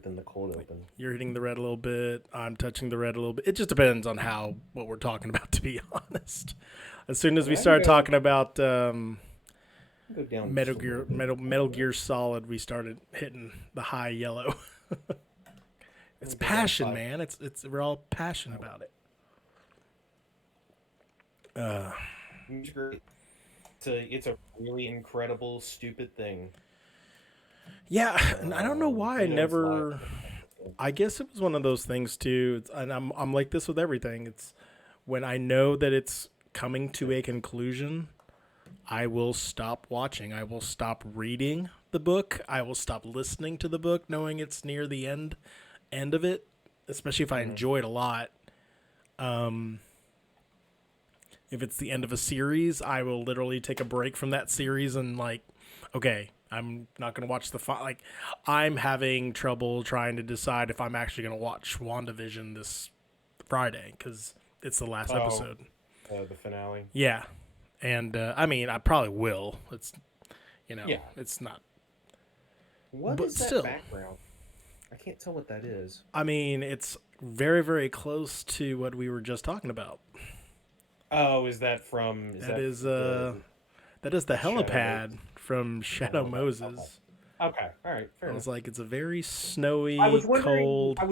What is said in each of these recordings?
it than the cold open. You're hitting the red a little bit. I'm touching the red a little bit. It just depends on what we're talking about, to be honest. As soon as we start talking about Go down just a little bit. Metal Gear Solid, we started hitting the high yellow. It's passion, man. It's we're all passionate about it. It's great. It's a really incredible, stupid thing. Yeah, and I don't know why I never. I guess it was one of those things too, and I'm like this with everything. It's when I know that it's coming to a conclusion, I will stop watching. I will stop reading the book. I will stop listening to the book, knowing it's near the end of it. Especially if I enjoy it a lot. If it's the end of a series, I will literally take a break from that series and like, okay, I'm not going to watch like, I'm having trouble trying to decide if I'm actually going to watch WandaVision this Friday because it's the last episode. The finale. Yeah. And, I mean, I probably will. It's, it's not. What is that background? I can't tell what that is. I mean, it's very, very close to what we were just talking about. Oh, is that from... That is the helipad from Shadow Moses. Okay. All right. Fair enough. Was like, it's a very snowy, cold... I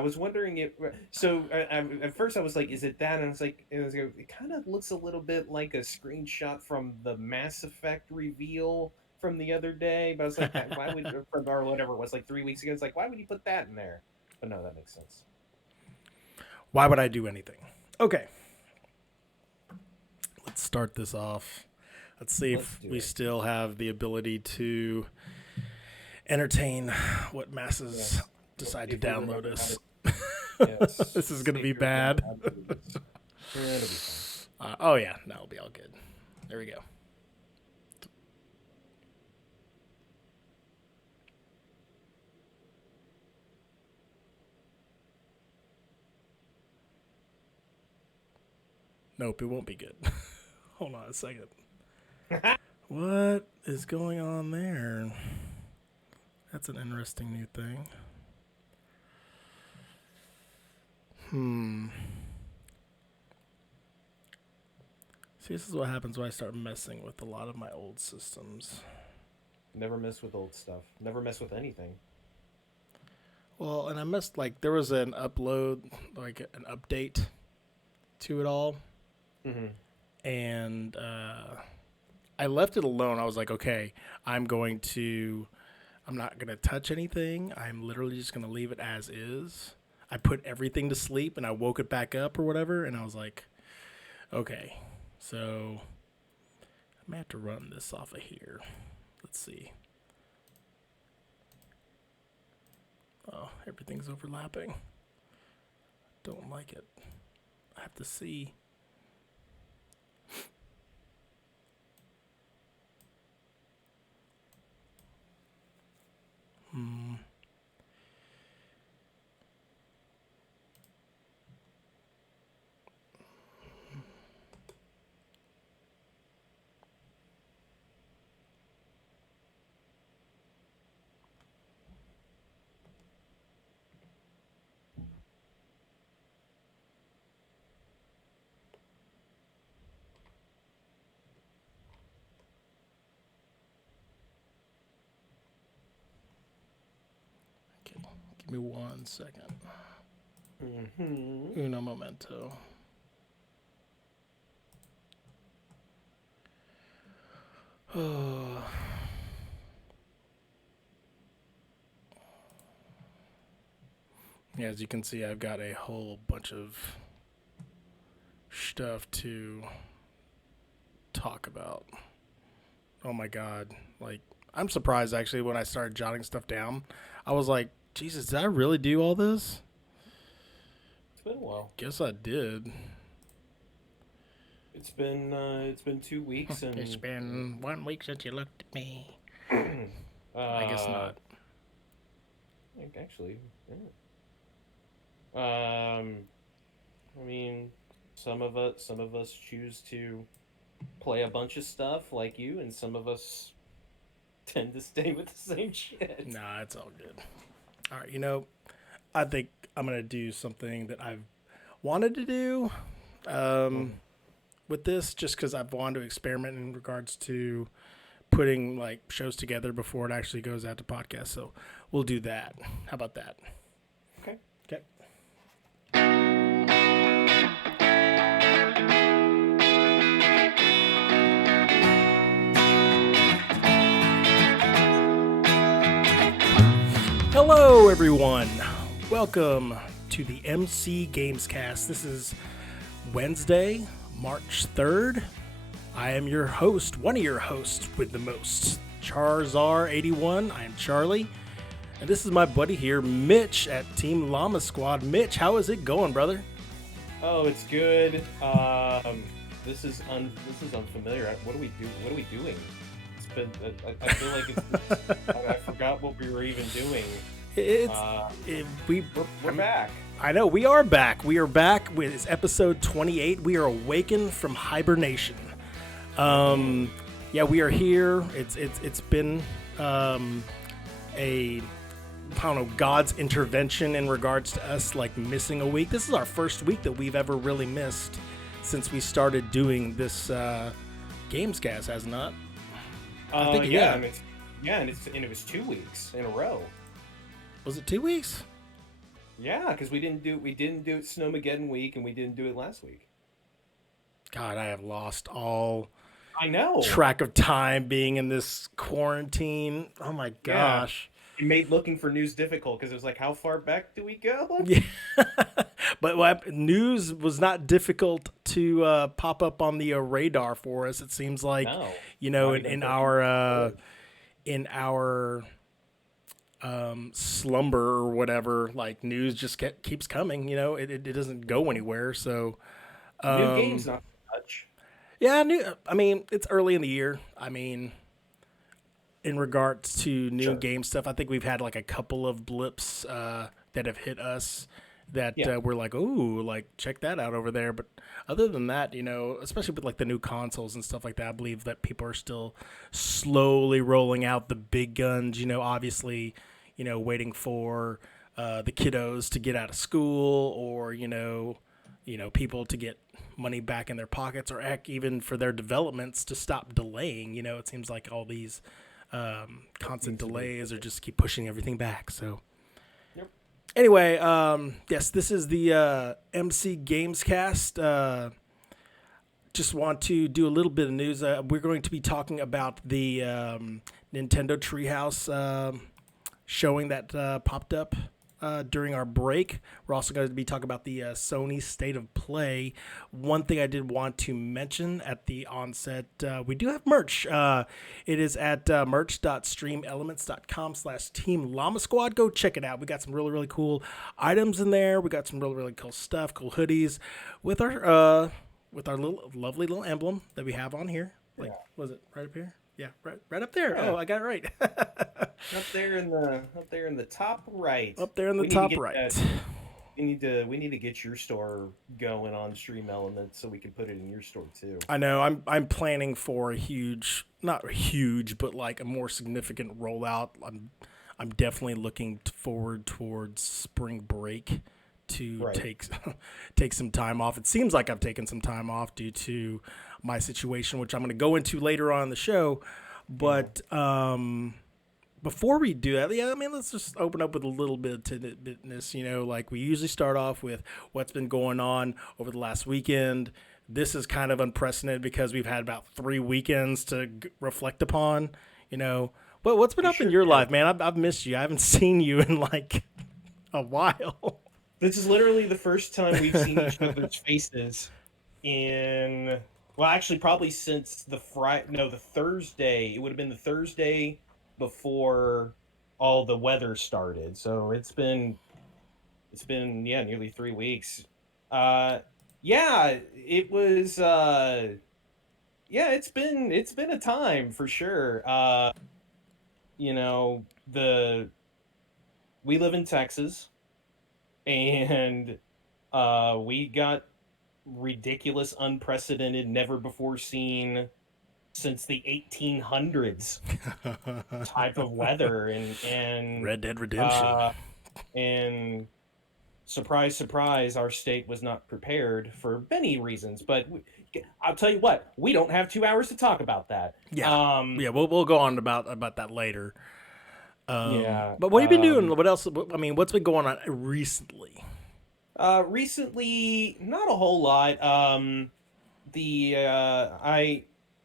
was wondering if... So, at first I was like, is it that? And I was like, it kind of looks a little bit like a screenshot from the Mass Effect reveal from the other day. But I was like, why would... Or whatever it was, like 3 weeks ago. It's like, why would you put that in there? But no, that makes sense. Why would I do anything? Okay. Let's start this off. Let's see if we still have the ability to entertain what masses decide to download us. Yes. This is going to be bad. Oh, yeah. No, it'll be all good. There we go. Nope, it won't be good. Hold on a second. What is going on there? That's an interesting new thing. See, this is what happens when I start messing with a lot of my old systems. Never mess with old stuff. Never mess with anything. Well, and I messed, like, there was an upload, like an update to it all. Mm-hmm. And I left it alone. I was like, okay, I'm not going to touch anything. I'm literally just going to leave it as is. I put everything to sleep and I woke it back up or whatever. And I was like, okay, so I may have to run this off of here. Let's see. Oh, everything's overlapping. Don't like it. I have to see. Give me 1 second. Uno momento. Oh. Yeah, as you can see, I've got a whole bunch of stuff to talk about. Oh my God. Like, I'm surprised actually when I started jotting stuff down. I was like, Jesus, did I really do all this? It's been a while. Guess I did. It's been 2 weeks and it's been 1 week since you looked at me. I guess not. Actually, yeah. I mean, some of us choose to play a bunch of stuff like you, and some of us tend to stay with the same shit. Nah, it's all good. All right, I think I'm gonna do something that I've wanted to do Mm. with this, just because I've wanted to experiment in regards to putting like shows together before it actually goes out to podcast. So we'll do that. How about that? Okay. Okay. Hello, everyone. Welcome to the MC Gamescast. This is Wednesday, March 3rd. I am your host, one of your hosts with the most, Charzar81. I am Charlie. And this is my buddy here, Mitch at Team Llama Squad. Mitch, how is it going, brother? Oh, it's good. This is unfamiliar. What do we do? What are we doing? It's been. I feel like I forgot what we were even doing. We're back. I know we are back. We are back with episode 28. We are awakened from hibernation. Yeah, we are here. It's been a I don't know, God's intervention in regards to us like missing a week. This is our first week that we've ever really missed since we started doing this Gamescast, has it not? I think yeah. And it was 2 weeks in a row. Was it 2 weeks? Yeah, because we didn't do it Snowmageddon week, and we didn't do it last week. God, I have lost all I know track of time being in this quarantine. Oh my gosh. Yeah. It made looking for news difficult because it was like, how far back do we go? Yeah. But news was not difficult to pop up on the radar for us. It seems like, No, in our slumber or whatever, like news just keeps coming. It doesn't go anywhere. So new games not much. Yeah, I mean, it's early in the year. I mean, in regards to new game stuff, I think we've had like a couple of blips that have hit us that we're like, ooh, like check that out over there. But other than that, especially with like the new consoles and stuff like that, I believe that people are still slowly rolling out the big guns. Obviously, waiting for the kiddos to get out of school, or people to get money back in their pockets, or heck, even for their developments to stop delaying. It seems like all these constant delays or just keep pushing everything back. So anyway, yes, this is the MC Gamescast. Just want to do a little bit of news. We're going to be talking about the Nintendo Treehouse showing that popped up during our break. We're also going to be talking about the Sony State of Play. One thing I did want to mention at the onset, we do have merch. It is at merch.streamelements.com/Team Llama Squad. Go check it out. We got some really, really cool items in there. We got some really, really cool stuff, cool hoodies with our little lovely little emblem that we have on here. Like, was it right up here? Yeah, right up there. Yeah. Oh, I got it right. Up there in the top right. Up there in the top right. We need to get your store going on Stream Elements so we can put it in your store too. I know. I'm planning for a huge, not huge, but like a more significant rollout. I'm definitely looking forward towards spring break to take some time off. It seems like I've taken some time off due to my situation, which I'm going to go into later on in the show. But before we do that, let's just open up with a little bit of tidbitness. Like we usually start off with what's been going on over the last weekend. This is kind of unprecedented because we've had about 3 weekends to reflect upon. But what's been up in your life, man? I've missed you. I haven't seen you in like a while. This is literally the first time we've seen each other's faces in, well, actually probably since the Thursday. It would have been the Thursday before all the weather started. So it's been nearly 3 weeks. It was it's been a time for sure. We live in Texas. And we got ridiculous, unprecedented, never before seen since the 1800s type of weather, and Red Dead Redemption. and surprise, surprise, our state was not prepared for many reasons. But I'll tell you what, we don't have 2 hours to talk about that. Yeah, yeah. We'll go on about that later. Yeah. But what have you been doing? What else? I mean, what's been going on recently? Recently, not a whole lot. The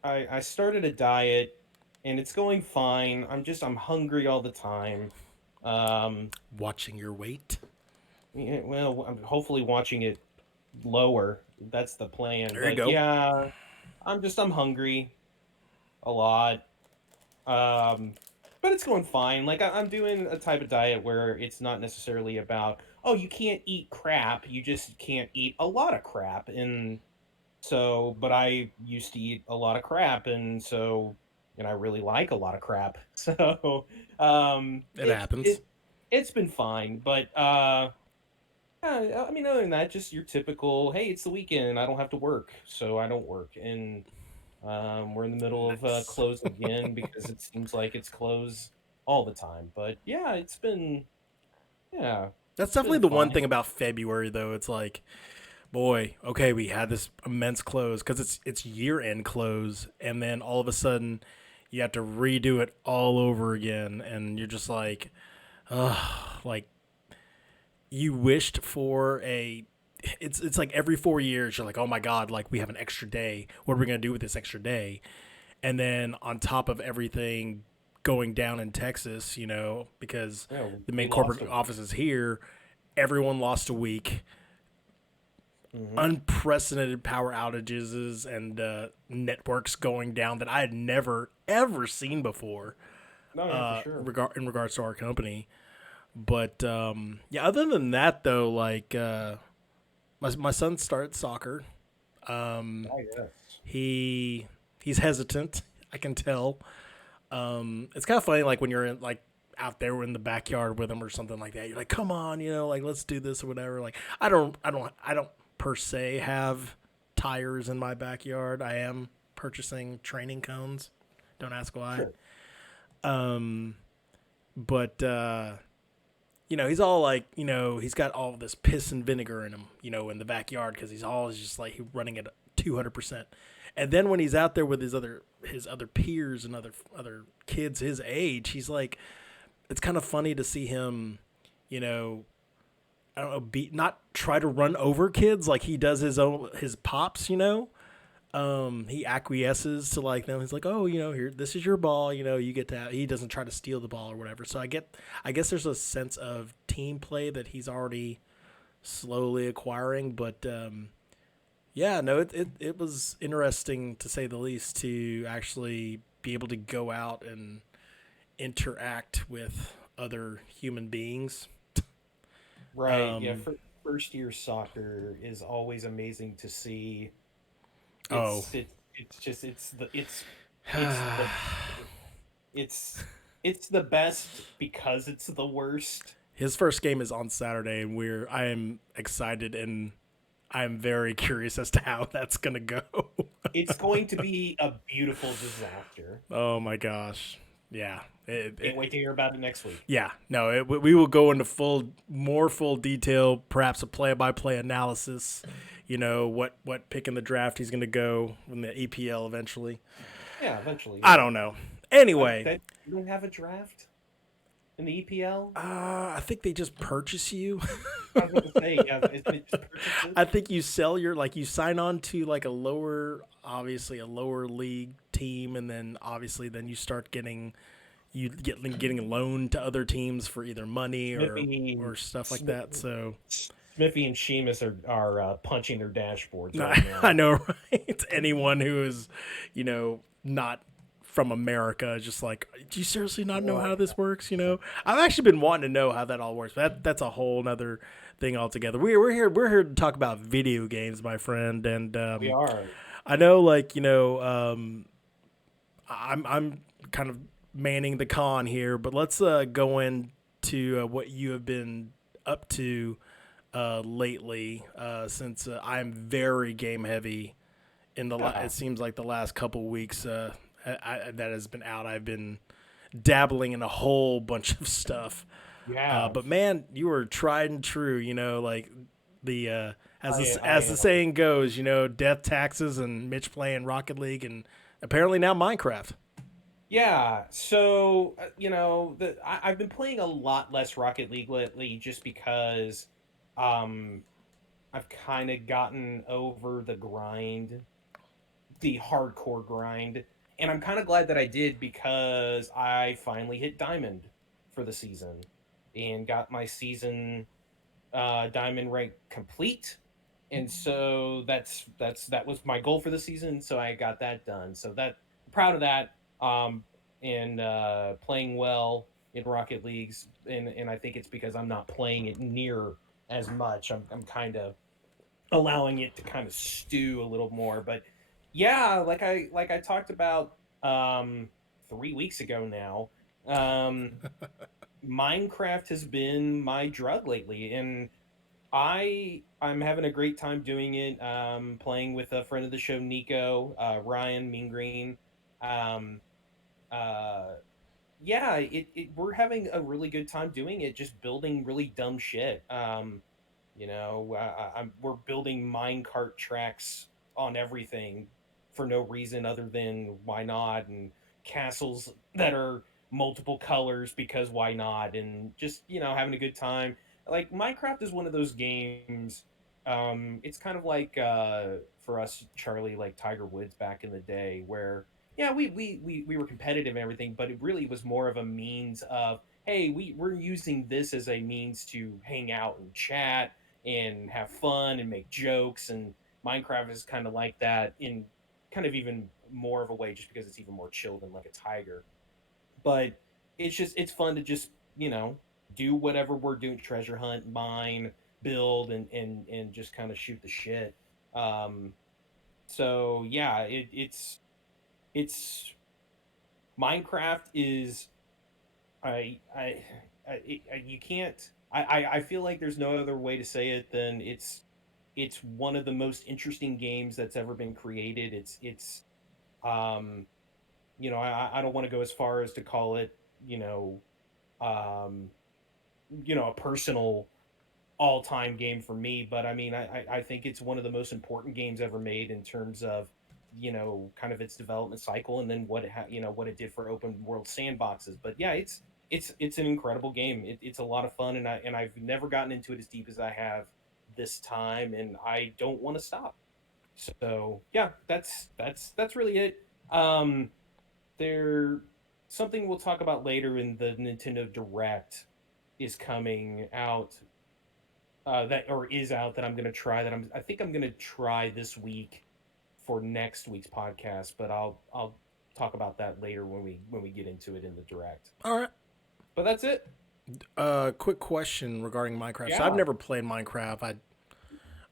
I started a diet, and it's going fine. I'm hungry all the time. Um, Watching your weight. yeah, well, I'm hopefully watching it lower. That's the plan. There you But go. yeah, I'm hungry a lot. Um, but it's going fine. Like I'm doing a type of diet where it's not necessarily about, oh, you can't eat crap. You just can't eat a lot of crap. And so, but I used to eat a lot of crap, and I really like a lot of crap. So, It happens. it's been fine. But yeah, I mean, other than that, just your typical, hey, it's the weekend. I don't have to work, so I don't work. And we're in the middle of Nice. close again because it seems like it's closed all the time. But yeah, yeah, That's it's definitely been the one fine. thing about February, though. It's like, boy, okay, we had this immense close because it's year end close, and then all of a sudden, you have to redo it all over again, and you're just like you wished for a. It's like every 4 years, you're like, oh my god, like we have an extra day. What are we gonna do with this extra day? And then on top of everything going down in Texas, because Yeah, the we main lost corporate a office is here, everyone lost a week. hmm Unprecedented power outages and networks going down that I had never ever seen before. No, yeah, for sure. In regards to our company, but yeah. Other than that, though, like my son started soccer. Oh yes. He he's hesitant. I can tell. It's kind of funny, like when you're in like out there in the backyard with him or something like that. You're like, come on, like let's do this or whatever. Like I don't per se have tires in my backyard. I am purchasing training cones. Don't ask why. Sure. But he's all like, he's got all this piss and vinegar in him, in the backyard because he's always just like running at 200%. And then when he's out there with his other peers and other kids his age, he's like, it's kind of funny to see him, I don't know, not try to run over kids like he does his pops, he acquiesces to like them. He's like, oh, here, this is your ball. You get to. He doesn't try to steal the ball or whatever. So I guess there's a sense of team play that he's already slowly acquiring. But yeah, no, it was interesting to say the least to actually be able to go out and interact with other human beings. Right. Yeah. First year soccer is always amazing to see. Oh, It's just it's the it's it's the best because it's the worst. his first game is on Saturday, and I am excited and I'm very curious as to how that's gonna go. It's going to be a beautiful disaster. Oh my gosh, yeah, Can't wait to hear about it next week. yeah. No, we will go into more full detail, perhaps a play-by-play analysis. What pick in the draft he's gonna go in the EPL eventually. Yeah, eventually. I Yeah. don't know. Anyway, You don't have a draft in the EPL. I think they just purchase you. I was going to say, yeah, isn't it just purchases? I think you sell you sign on to like obviously a lower league team, and then obviously then you start getting getting loaned to other teams for either money Smithy, or stuff like that. So Smiffy and Sheamus are punching their dashboards right I now. know, right? Anyone who is, not from America is just like, do you seriously not know how Right. this works? I've actually been wanting to know how that all works. But that's a whole nother thing altogether. We're here to talk about video games, my friend, and We are. I know, like, I'm kind of manning the con here, but let's go into what you have been up to lately, since I'm very game heavy in Yeah. it seems like the last couple weeks that has been out. I've been dabbling in a whole bunch of stuff. You have. But man, you were tried and true. Like the I as the am. saying goes, death, taxes, and Mitch playing Rocket League, and apparently now Minecraft. Yeah, so I've been playing a lot less Rocket League lately, just because um, I've kind of gotten over the hardcore grind, and I'm kind of glad that I did, because I finally hit Diamond for the season and got my season diamond rank complete. And so that was my goal for the season, so I got that done. So that proud of that. And playing well in Rocket Leagues, and I think it's because I'm not playing it near as much. I'm kind of allowing it to kind of stew a little more. But yeah, like I talked about um 3 weeks ago now. Minecraft has been my drug lately, and I'm having a great time doing it. Playing with a friend of the show, Nico, Ryan, Mean Green. Um, uh, yeah, we're having a really good time doing it. Just building really dumb shit. We're building minecart tracks on everything for no reason other than why not, and castles that are multiple colors because why not, and just having a good time. Like, Minecraft is one of those games. It's kind of like, for us, Charlie, like Tiger Woods back in the day, where yeah, we were competitive and everything, but it really was more of a means of, hey, we're using this as a means to hang out and chat and have fun and make jokes. And Minecraft is kind of like that, in kind of even more of a way, just because it's even more chill than like a Tiger. But it's fun to just do whatever we're doing: treasure hunt, mine, build, and just kind of shoot the shit. Um, so yeah, it's Minecraft is, you can't. I feel like there's no other way to say it than it's one of the most interesting games that's ever been created. Um, I don't want to go as far as to call it, you know, um, a personal all-time game for me, but I mean, I think it's one of the most important games ever made, in terms of kind of its development cycle, and then what it did for open world sandboxes. But yeah, it's an incredible game. It's a lot of fun, and I've never gotten into it as deep as I have this time, and I don't want to stop. So yeah, that's really it. um there Something we'll talk about later in the Nintendo Direct is coming out, that or is out, that I'm gonna try, I think I'm gonna try this week for next week's podcast, but I'll talk about that later when we get into it in the Direct. All right. But that's it. Quick question regarding Minecraft. So I've Yeah, never played Minecraft.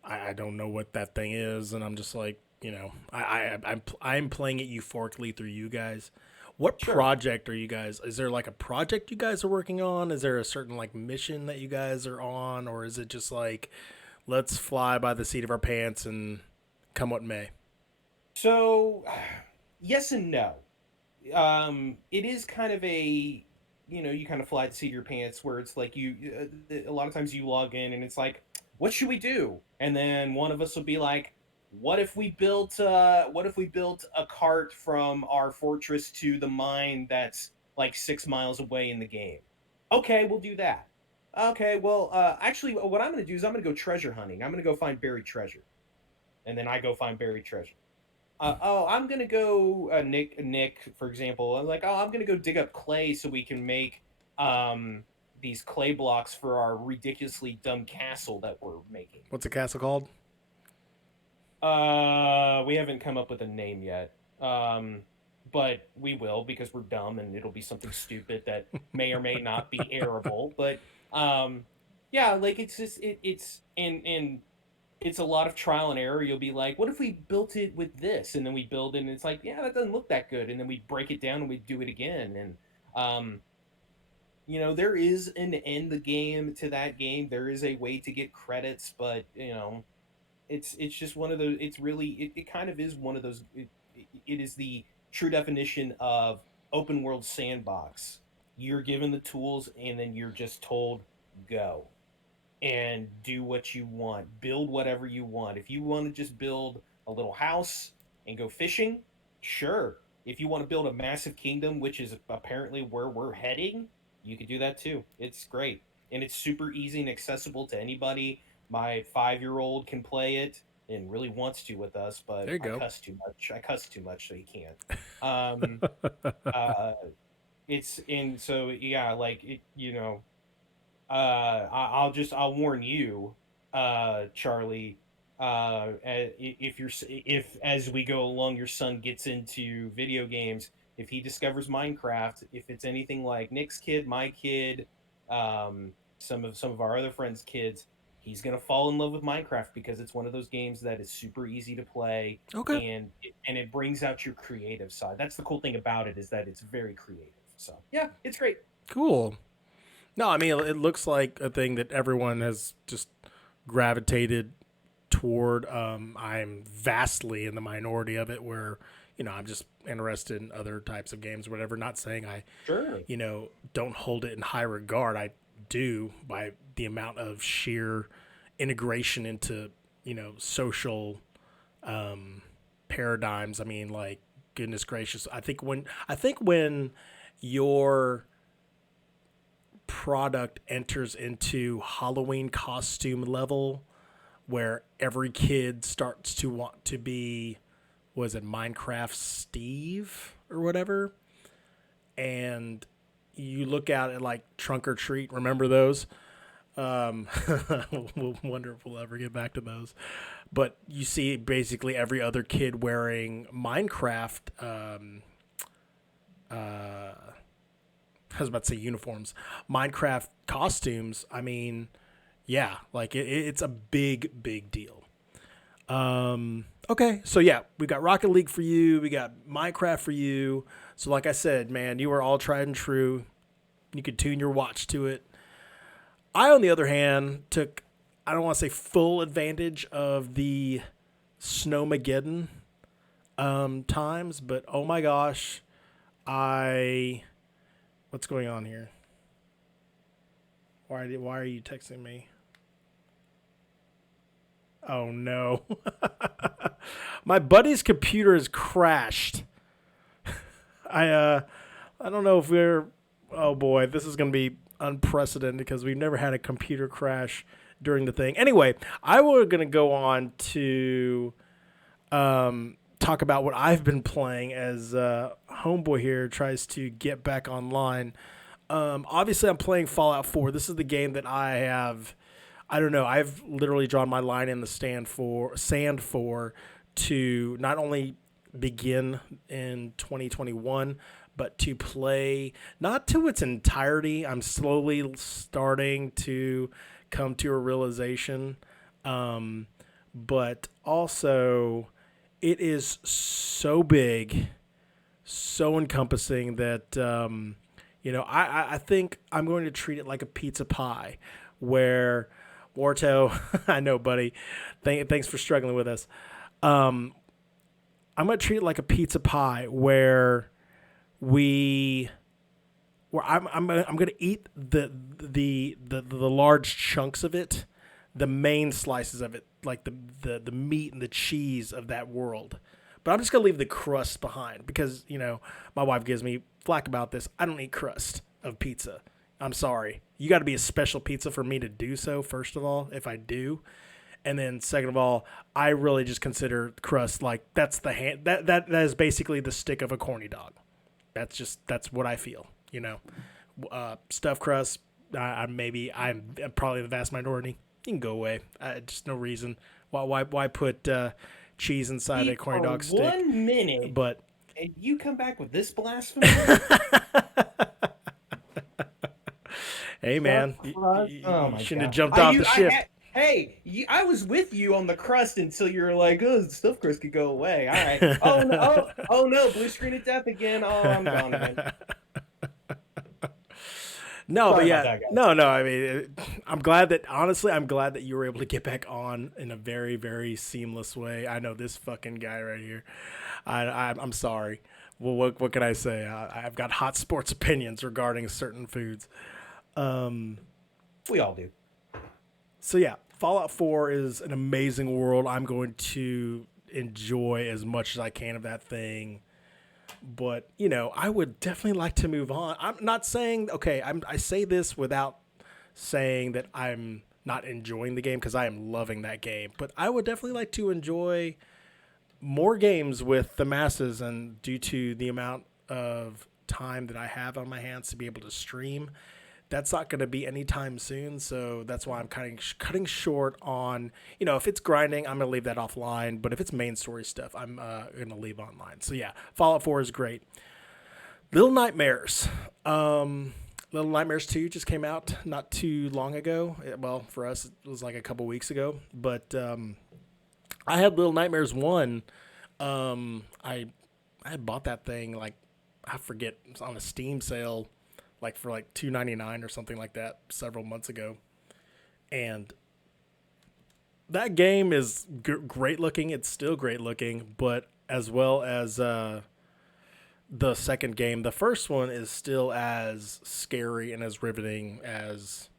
I don't know what that thing is, and I'm just like, I'm playing it euphorically through you guys. What sure. project are you guys? Is there like a project you guys are working on? Is there a certain like mission that you guys are on, or is it just like, let's fly by the seat of our pants and come what may? So, yes and no. It is kind of a, you kind of fly the seat of your pants, where it's like, a lot of times you log in and it's like, what should we do? And then one of us will be like, what if we built a cart from our fortress to the mine that's like 6 miles away in the game? Okay, we'll do that. Okay, well, actually, what I'm going to do is I'm going to go treasure hunting. I'm going to go find buried treasure, and then I go find buried treasure. I'm gonna go, Nick, for example. I'm like, oh, I'm gonna go dig up clay so we can make um these clay blocks for our ridiculously dumb castle that we're making. What's the castle called? We haven't come up with a name yet. But we will, because we're dumb, and it'll be something stupid that may or may not be airable. But yeah, like, it's just it's it's a lot of trial and error. You'll be like, what if we built it with this? And then we build it, and it's like, yeah, that doesn't look that good. And then we break it down and we do it again. And um, there is an end the game to that game. There is a way to get credits, but it's just one of those. It's really, it kind of is one of those. It is the true definition of open world sandbox. You're given the tools, and then you're just told go and do what you want, build whatever you want. If you want to just build a little house and go fishing, sure. If you want to build a massive kingdom, which is apparently where we're heading, you could do that too. It's great, and it's super easy and accessible to anybody. My 5-year-old can play it and really wants to with us, but There you I go. cuss too much. I cuss too much, so he can't. Um, uh, it's and so yeah, like I'll warn you, Charlie. If as we go along, your son gets into video games, if he discovers Minecraft, if it's anything like Nick's kid, my kid, some of our other friends' kids, he's gonna fall in love with Minecraft because it's one of those games that is super easy to play, Okay. and it brings out your creative side. That's the cool thing about it, is that it's very creative. So yeah, it's great. Cool. No, I mean it looks like a thing that everyone has just gravitated toward. I'm vastly in the minority of it, where I'm just interested in other types of games, or whatever. Not saying I, Sure. don't hold it in high regard. I do, by the amount of sheer integration into social paradigms. I mean, like, goodness gracious. I think when your product enters into Halloween costume level, where every kid starts to want to be, was it Minecraft Steve or whatever, and you look at it like Trunk or Treat. Remember those? Um, we'll wonder if we'll ever get back to those. But you see basically every other kid wearing Minecraft. I was about to say uniforms, Minecraft costumes. I mean, yeah, like it's a big, big deal. Okay, so yeah, we got Rocket League for you. We got Minecraft for you. So like I said, man, you are all tried and true. You could tune your watch to it. I, on the other hand, took, I don't want to say full advantage of the Snowmageddon times, but oh my gosh, what's going on here? Why are you texting me? Oh no. My buddy's computer has crashed. I don't know if we're, oh boy, this is going to be unprecedented because we've never had a computer crash during the thing. Anyway, I was going to go on to talk about what I've been playing as Homeboy here tries to get back online. Obviously, I'm playing Fallout 4. This is the game that I don't know, I've literally drawn my line in the sand for to not only begin in 2021, but to play not to its entirety. I'm slowly starting to come to a realization, but also it is so big, so encompassing that I think I'm going to treat it like a pizza pie, where Warto, I know, buddy, thanks for struggling with us. I'm going to treat it like a pizza pie where I'm going to eat the large chunks of it, the main slices of it, like the meat and the cheese of that world. But I'm just going to leave the crust behind because, my wife gives me flack about this. I don't eat crust of pizza. I'm sorry. You got to be a special pizza for me to do so, first of all, if I do. And then second of all, I really just consider crust like that's the hand that is basically the stick of a corny dog. That's what I feel, Stuffed crust, I'm probably the vast minority. You can go away. Just no reason. Why put cheese inside a corny dog stick? 1 minute, But and you come back with this blasphemy. hey, man, Oh you my shouldn't have god! jumped off the ship. Hey, I was with you on the crust until you were like, "Oh, the stuffed crust could go away." All right. Oh no! Oh no! Blue screen of death again. Oh, I'm gone again. No, Sorry but about yeah, that, guys. no. I mean, I'm glad that you were able to get back on in a very, very seamless way. I know this fucking guy right here. I'm sorry, well, what can I say? I've got hot sports opinions regarding certain foods. Um, We all do. so yeah, Fallout 4 is an amazing world. I'm going to enjoy as much as I can of that thing. But, I would definitely like to move on. I'm not saying, okay, I say this without saying that I'm not enjoying the game because I am loving that game. But I would definitely like to enjoy more games with the masses, and due to the amount of time that I have on my hands to be able to stream, that's not going to be anytime soon. So that's why I'm cutting short on, if it's grinding, I'm going to leave that offline. But if it's main story stuff, I'm going to leave online. So yeah, Fallout 4 is great. Little Nightmares. Little Nightmares 2 just came out not too long ago. Well, for us, it was like a couple weeks ago. But I had Little Nightmares 1. I bought that thing, like, I forget, it was on a Steam sale, like for like $2.99 or something like that several months ago. And that game is great looking. It's still great looking, but as well as the second game, the first one is still as scary and as riveting as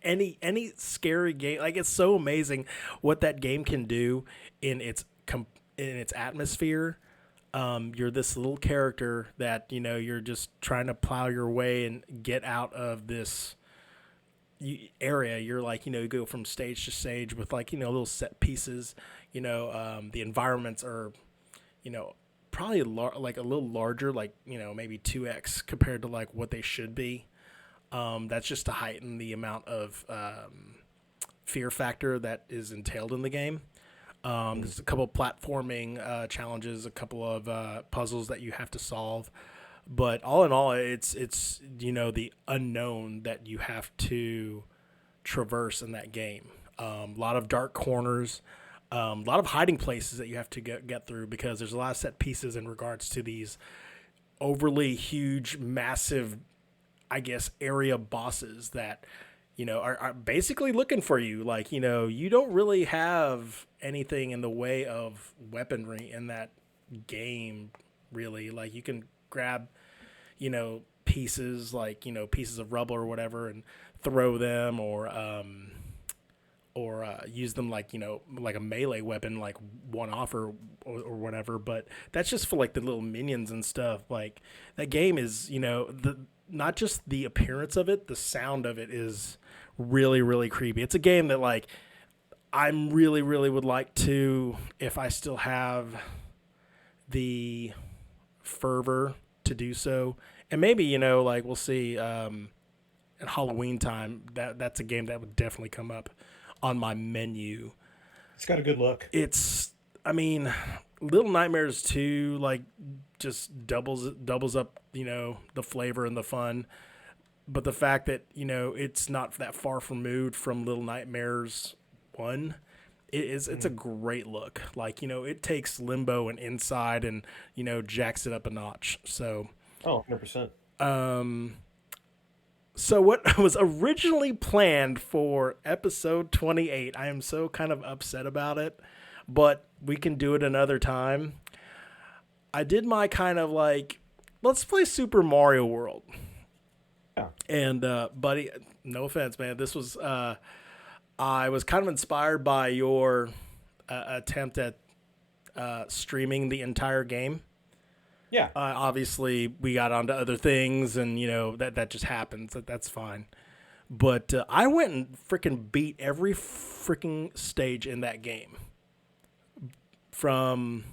any scary game. Like, it's so amazing what that game can do in its atmosphere. You're this little character that, you're just trying to plow your way and get out of this area. You're like, you go from stage to stage with, like, little set pieces. The environments are, probably like a little larger, like, maybe 2x compared to like what they should be. That's just to heighten the amount of fear factor that is entailed in the game. There's a couple of platforming challenges, a couple of puzzles that you have to solve. But all in all, it's the unknown that you have to traverse in that game. A lot of dark corners, a lot of hiding places that you have to get through, because there's a lot of set pieces in regards to these overly huge, massive, I guess, area bosses that are basically looking for you. Like, you don't really have anything in the way of weaponry in that game, really. Like, you can grab, pieces, like, pieces of rubble or whatever, and throw them, or use them like, like a melee weapon, like one off or whatever. But that's just for like the little minions and stuff. Like, that game is, not just the appearance of it, the sound of it is really, really creepy. It's a game that, like, I'm really, really would like to, if I still have the fervor to do so. And maybe, like, we'll see, at Halloween time, that's a game that would definitely come up on my menu. It's got a good look. I mean, Little Nightmares 2, like, just doubles up, the flavor and the fun. But the fact that, it's not that far removed from Little Nightmares 1, it's a great look. Like, it takes Limbo and Inside and, jacks it up a notch. So, 100%. So what was originally planned for episode 28, I am so kind of upset about it, but we can do it another time. I did my kind of like, let's play Super Mario World. Yeah. And, buddy, no offense, man. This was, I was kind of inspired by your attempt at streaming the entire game. Yeah. Obviously, we got onto other things, and, that just happens. That's fine. But I went and freaking beat every freaking stage in that game. From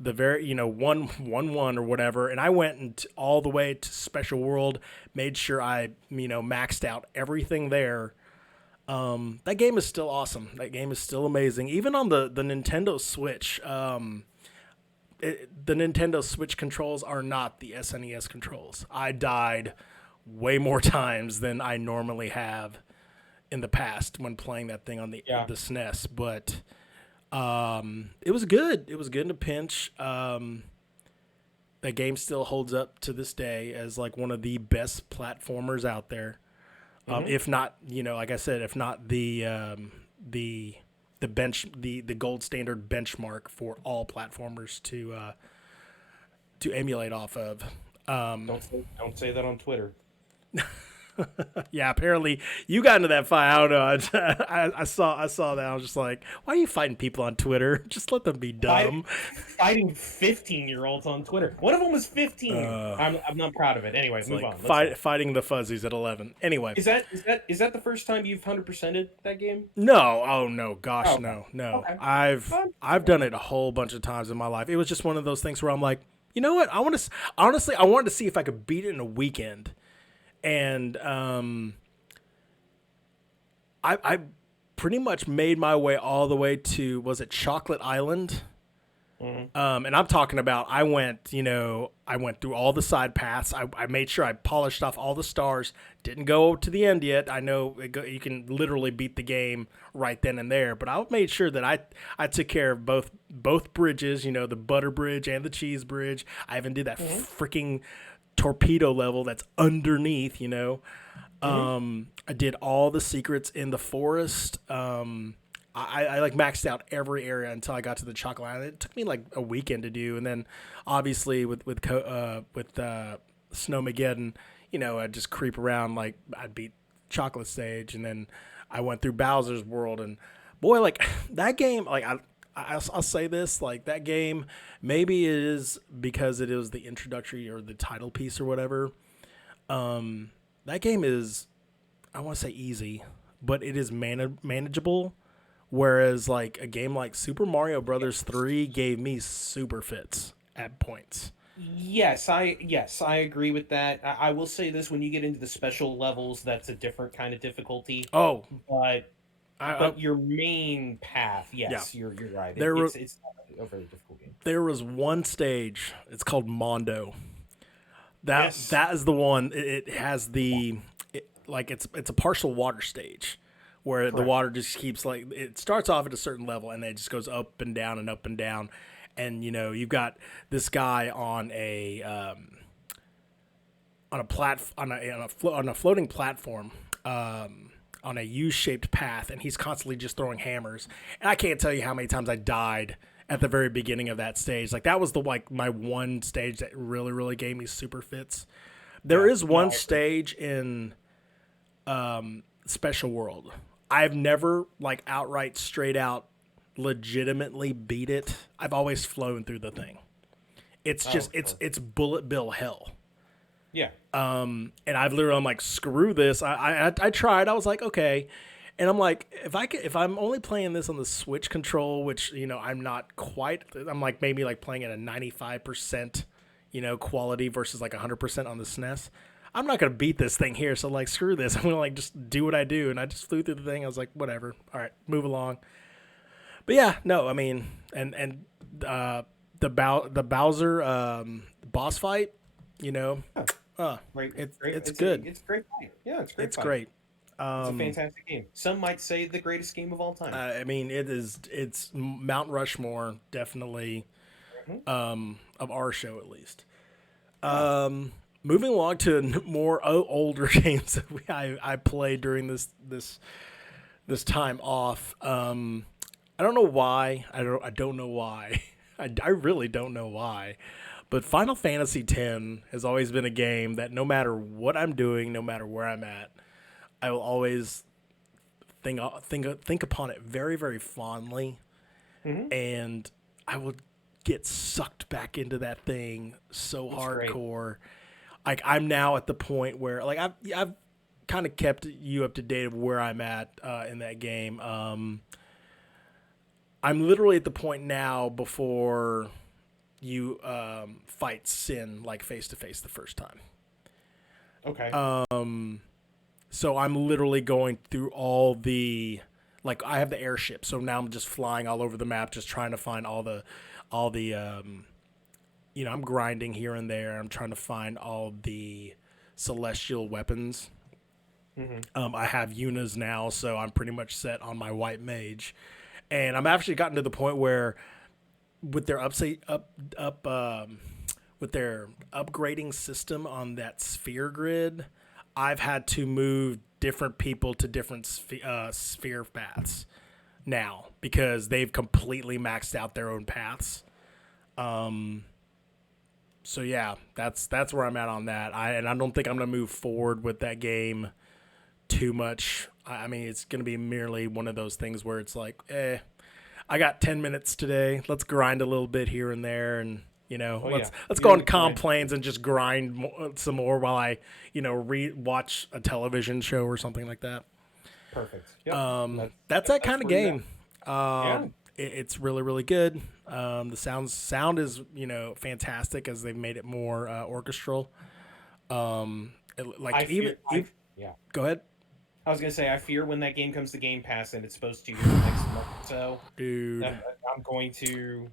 the very, 1-1 or whatever. And I went all the way to Special World, made sure I, maxed out everything there. That game is still awesome. That game is still amazing. Even on the Nintendo Switch, the Nintendo Switch controls are not the SNES controls. I died way more times than I normally have in the past when playing that thing on the SNES. But it was good. It was good in a pinch. That game still holds up to this day as like one of the best platformers out there. If not, like I said, if not the gold standard benchmark for all platformers to emulate off of. Don't say that on Twitter. Yeah, apparently you got into that fight. I don't know. I saw that. I was just like, why are you fighting people on Twitter? Just let them be dumb. Fighting 15-year-olds on Twitter. One of them was 15. I'm not proud of it. Anyway, It's move like on. fighting the fuzzies at 11. Anyway, Is that the first time you've 100%ed that game? no, oh no, gosh, Oh, no. okay. I've done it a whole bunch of times in my life. It was just one of those things where I'm like, you know what? Honestly, I wanted to see if I could beat it in a weekend, and I pretty much made my way all the way to, was it Chocolate Island? Mm-hmm. And I'm talking about, I went through all the side paths. I made sure I polished off all the stars. Didn't go to the end yet. I know you can literally beat the game right then and there, but I made sure that I took care of both bridges, the butter bridge and the cheese bridge. I even did that freaking torpedo level that's underneath, I did all the secrets in the forest. I like maxed out every area until I got to the Chocolate Island. It took me like a weekend to do, and then obviously with Snowmageddon, I'd just creep around, like I'd beat Chocolate Stage, and then I went through Bowser's World, and boy, like that game, like I'll say this, like that game, maybe it is because it was the introductory or the title piece or whatever. That game is, I want to say easy, but it is manageable. Whereas like a game like Super Mario Brothers 3 gave me super fits at points. Yes, I agree with that. I will say this: when you get into the special levels, that's a different kind of difficulty. Oh, But your main path, yeah, yes, you're right. It's not a very difficult game. there was one stage. It's called Mondo. That Yes. that is the one. It has it's a partial water stage, where the Correct. water just keeps, like, it starts off at a certain level and then it just goes up and down and up and down. And you've got this guy on a floating platform, on a U-shaped path, and he's constantly just throwing hammers. And I can't tell you how many times I died at the very beginning of that stage. Like that was my one stage that really, really gave me super fits. There is one stage in Special World. I've never like outright straight out legitimately beat it. I've always flown through the thing. It's just it's bullet bill hell. Yeah. And I'm like, screw this. I tried. I was like, okay. And I'm like, if I'm only playing this on the Switch control, which, I'm not quite, I'm like maybe like playing at a 95%, quality versus like 100% on the SNES. I'm not going to beat this thing here. So like, screw this. I'm going to like just do what I do. And I just flew through the thing. I was like, whatever. All right, move along. But yeah, no, I mean, the Bowser, boss fight, Right. it's good. It's a great fight. Yeah, it's a great. It's fight. great. It's a fantastic game. Some might say the greatest game of all time. I mean, it's Mount Rushmore, definitely, of our show at least. Moving along to more older games that I played during this time off. I don't know why. I don't know why. I really don't know why. But Final Fantasy X has always been a game that no matter what I'm doing, no matter where I'm at, I will always think upon it very, very fondly, and I will get sucked back into that thing so hardcore. Like I'm now at the point where like I've kind of kept you up to date of where I'm at in that game. I'm literally at the point now before you fight Sin like face to face the first time. Okay. So I'm literally going through all the, like I have the airship, so now I'm just flying all over the map, just trying to find all the I'm grinding here and there. I'm trying to find all the celestial weapons. I have Yuna's now, so I'm pretty much set on my white mage. And I'm actually gotten to the point where with their with their upgrading system on that sphere grid, I've had to move different people to different sphere paths now because they've completely maxed out their own paths. So yeah, that's where I'm at on that. I don't think I'm gonna move forward with that game too much. I mean, it's gonna be merely one of those things where it's like, I got 10 minutes today. Let's grind a little bit here and there, and Oh yeah, let's you're go on gonna Calm grind. Plains and just grind some more while I watch a television show or something like that. Perfect. Yep. That's that That's kind of where you're at. game. Yeah. It's really really good. The sound is fantastic as they've made it more orchestral. Like I fear. even Yeah. go ahead, I was gonna say I fear when that game comes to Game Pass and it's supposed to in the next month or so. dude. I'm going to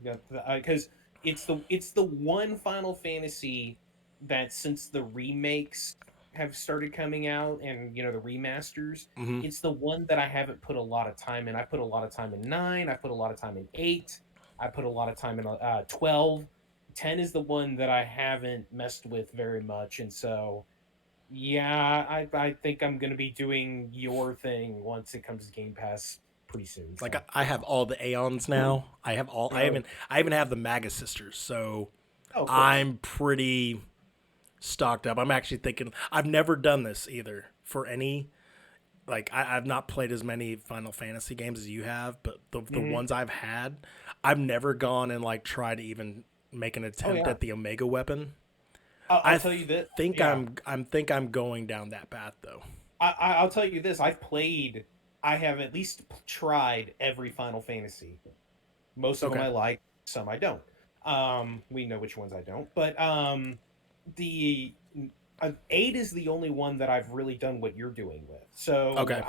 because it's the one Final Fantasy that since the remakes have started coming out and the remasters, Hmm. it's the one that I haven't put a lot of time in. I put a lot of time in 9. I put a lot of time in 8. I put a lot of time in 12. 10 is the one that I haven't messed with very much, and so yeah, I think I'm gonna be doing your thing once it comes to Game Pass pretty soon. Like So I have all the Aeons now. I have all. oh, I even have the Maga Sisters. So oh, of course. I'm pretty stocked up. I'm actually thinking I've never done this either for any. Like I've not played as many Final Fantasy games as you have, but the Hmm. ones I've had, I've never gone and like tried to even make an Oh attempt yeah. at the Omega weapon. I'll I tell you that. think Yeah, I'm going down that path though. I'll tell you this. I have at least tried every Final Fantasy. Most of them Okay. I like, some I don't. We know which ones I don't, but the 8 is the only one that I've really done what you're doing with. So Okay.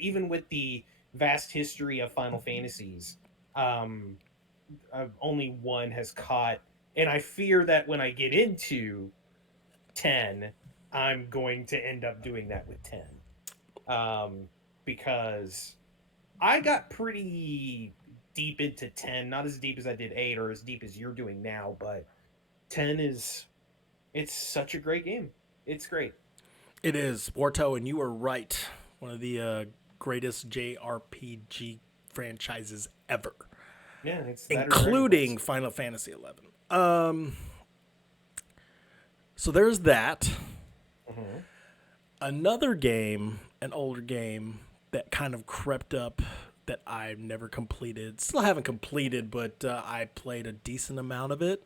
even with the vast history of Final Fantasies, um, only one has caught, and I fear that when I get into 10, I'm going to end up doing that with 10, because I got pretty deep into 10, not as deep as I did 8 or as deep as you're doing now, but 10 is it's such a great game. It's great. It is Warto, and you are right. One of the greatest JRPG franchises ever, Yeah, it's that or Dragon including Quest. Final Fantasy 11. So there's that. Hmm. Another game, an older game that kind of crept up that I've never completed. Still haven't completed, but I played a decent amount of it.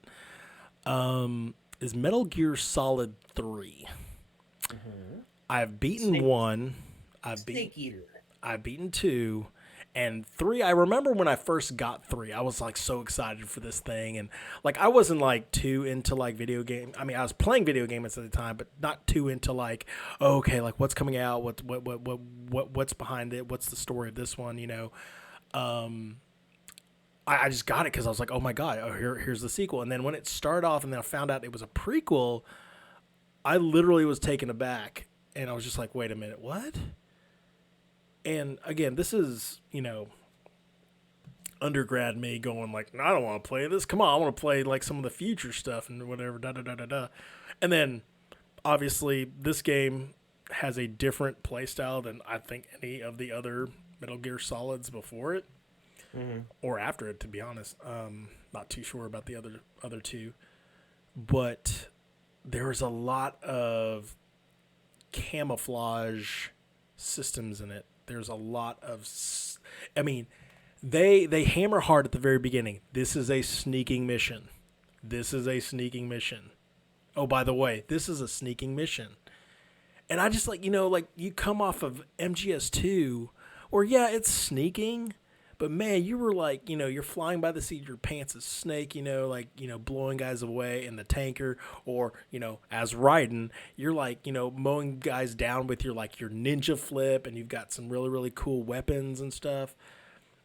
Is Metal Gear Solid 3. Hmm. I've beaten Snake 1. I've beaten Snake Eater. I've beaten 2 and 3. I remember when I first got 3, I was like so excited for this thing, and like I wasn't like too into like video game. I mean, I was playing video games at the time, but not too into like, oh, okay, like what's coming out, what's behind it, what's the story of this one, I just got it because I was like, oh my god, here's the sequel. And then when it started off, and then I found out it was a prequel, I literally was taken aback, and I was just like, wait a minute, what? And again, this is undergrad me going like, no, I don't want to play this. Come on, I want to play like some of the future stuff and whatever. Da da da da da. And then obviously this game has a different playstyle than I think any of the other Metal Gear Solids before it Hmm. or after it. To be honest, not too sure about the other two, but there's a lot of camouflage systems in it. There's a lot of, I mean, they hammer hard at the very beginning. This is a sneaking mission. This is a sneaking mission. Oh, by the way, this is a sneaking mission. And I just like, like you come off of MGS2, or yeah, it's sneaking, but man, you were like, you're flying by the seat of your pants as Snake, like, blowing guys away in the tanker, or, as Raiden, you're like, mowing guys down with your ninja flip, and you've got some really, really cool weapons and stuff.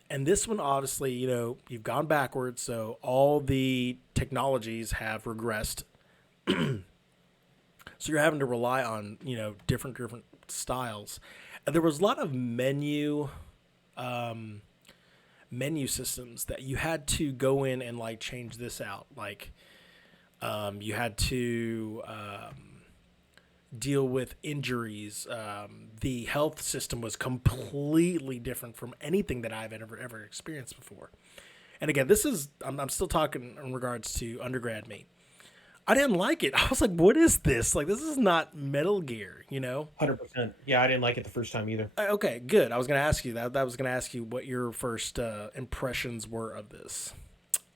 And this one, obviously, you've gone backwards, so all the technologies have regressed. So you're having to rely on, different styles. And there was a lot of menu systems that you had to go in and like change this out. Like you had to deal with injuries. The health system was completely different from anything that I've ever experienced before. And again, this is I'm still talking in regards to undergrad me. I didn't like it. I was like, what is this? Like, this is not Metal Gear, you know? 100%. Yeah, I didn't like it the first time either. Okay, good. I was going to ask you that. I was going to ask you what your first impressions were of this.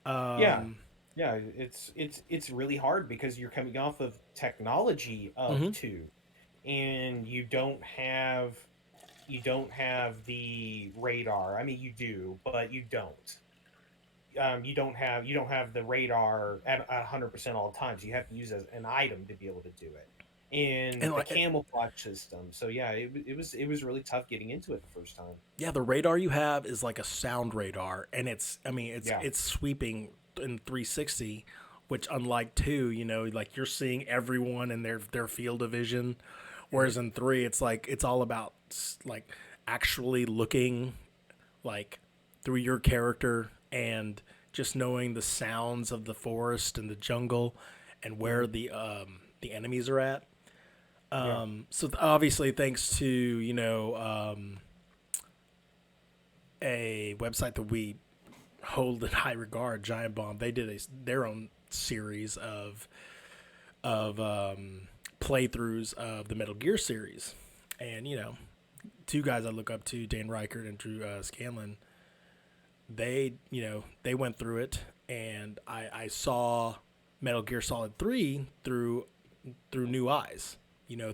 Yeah. Um, Yeah, it's really hard because you're coming off of technology of mhm. 2, and you don't have the radar. I mean, you do, but you don't. You don't have the radar at 100% all the times. You have to use an item to be able to do it, And and the like, camouflage system. So yeah, it was really tough getting into it the first time. yeah, the radar you have is like a sound radar, and it's, I mean, Yeah. it's sweeping in 360, which unlike 2, you know, like you're seeing everyone in their field of vision, Hmm. whereas in 3, it's like it's all about like actually looking like through your character and just knowing the sounds of the forest and the jungle and where Hmm. the enemies are at. Yeah. So obviously, thanks to a website that we hold in high regard, Giant Bomb, they did their own series of playthroughs of the Metal Gear series, and two guys I look up to, Dan Reichert and Drew Scanlon, they went through it, and I saw Metal Gear Solid 3 through new eyes,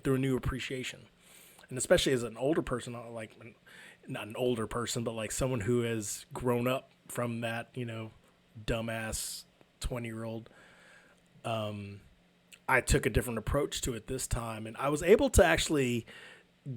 through a new appreciation, and especially as an older person, like not an older person, but like someone who has grown up from that, dumbass 20-year-old. I took a different approach to it this time, and I was able to actually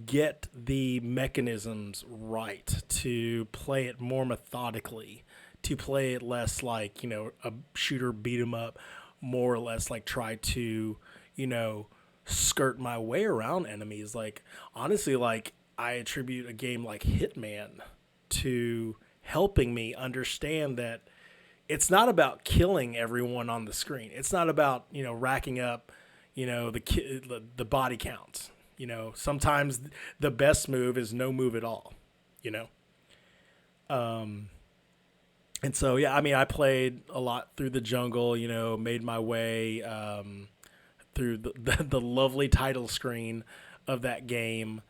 get the mechanisms right to play it more methodically, to play it less like, a shooter beat 'em up, more or less like try to, you know, skirt my way around enemies. Like, honestly, like, I attribute a game like Hitman to helping me understand that it's not about killing everyone on the screen. It's not about, racking up, the body counts. Sometimes the best move is no move at all, you know. And so yeah, I mean, I played a lot through the jungle, made my way through the lovely title screen of that game,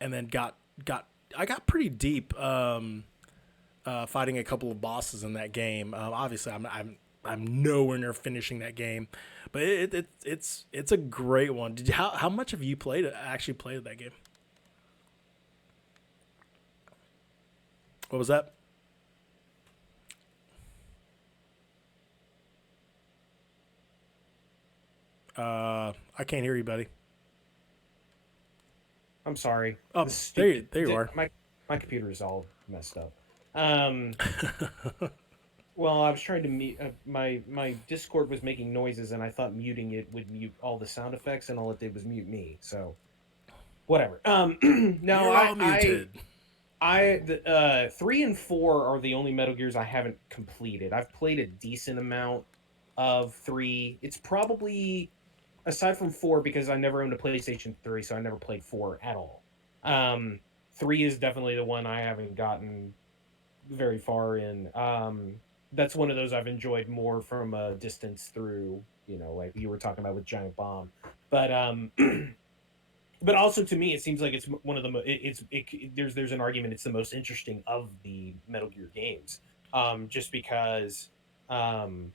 and then I got pretty deep fighting a couple of bosses in that game. Obviously, I'm nowhere near finishing that game, but it's a great one. How much have you actually played that game? What was that? I can't hear you, buddy. I'm sorry. Oh, The stupid there you are. my computer is all messed up. Um, well, I was trying to mute my Discord was making noises, and I thought muting it would mute all the sound effects, and all it did was mute me. So whatever. No, You're all muted. the 3 and 4 are the only Metal Gears I haven't completed. I've played a decent amount of 3. It's probably, aside from 4, because I never owned a PlayStation 3, so I never played 4 at all. Um, 3 is definitely the one I haven't gotten very far in. That's one of those I've enjoyed more from a distance through, like you were talking about with Giant Bomb. But but also to me, it seems like it's one of the there's an argument it's the most interesting of the Metal Gear games, just because um,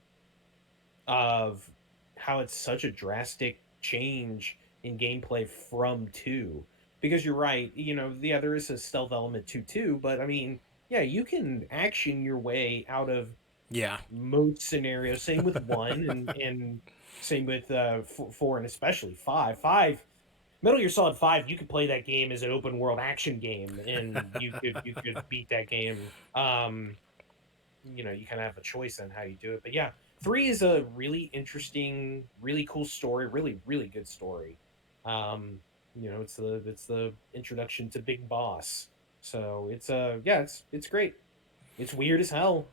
of how it's such a drastic change in gameplay from 2. Because you're right, yeah, there is a stealth element to 2, but I mean, yeah, you can action your way out of Yeah, most scenarios. Same with 1, and same with 4, and especially 5. 5, Metal Gear Solid 5, you could play that game as an open world action game, and you could beat that game. You kind of have a choice on how you do it. But yeah, 3 is a really interesting, really cool story, really really good story. It's the introduction to Big Boss. So yeah, it's great. It's weird as hell.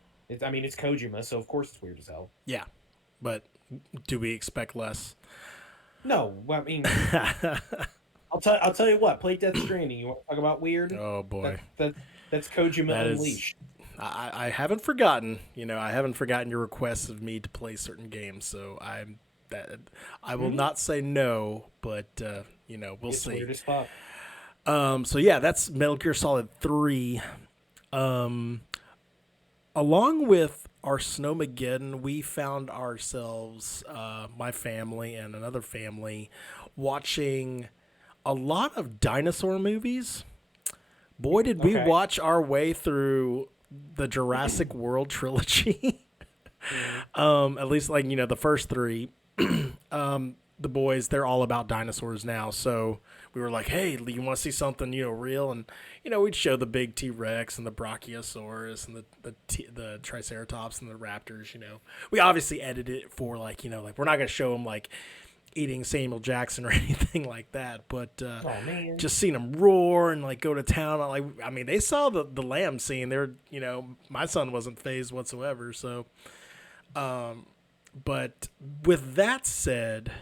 I mean, it's Kojima, so of course it's weird as hell. yeah, but do we expect less? No, well, I mean, I'll tell you what. Play Death Stranding. You want to talk about weird? Oh That boy, that that's Kojima that is Unleashed. I haven't forgotten. I haven't forgotten your requests of me to play certain games. So I will Hmm. not say no, but we'll It's see. weird as fuck. So yeah, that's Metal Gear Solid 3. Um, Along with our Snowmageddon, we found ourselves, my family and another family, watching a lot of dinosaur movies. Boy, did we Okay. watch our way through the Jurassic World trilogy. Hmm. At least, like, the first three. The boys, they're all about dinosaurs now. So we were like, hey, you want to see something, real? And, we'd show the big T Rex and the Brachiosaurus and the Triceratops and the Raptors, We obviously edited it for, like, like, we're not going to show them, like, eating Samuel Jackson or anything like that. But Oh man. just seeing them roar and, like, go to town. Like, I mean, they saw the lamb scene. They're, my son wasn't phased whatsoever. So, but with that said,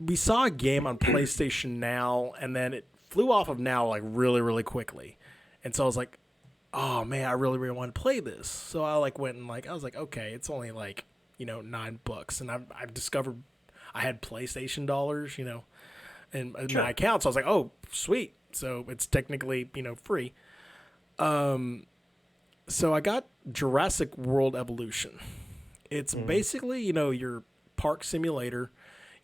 we saw a game on PlayStation Now, and then it flew off of Now like really, really quickly. And so I was like, "Oh man, I really, really want to play this." So I like went and I was like, "Okay, it's only like $9," and I've discovered I had PlayStation dollars, in my Sure. account. So I was like, "Oh, sweet!" So it's technically free. So I got Jurassic World Evolution. It's Hmm. basically your park simulator.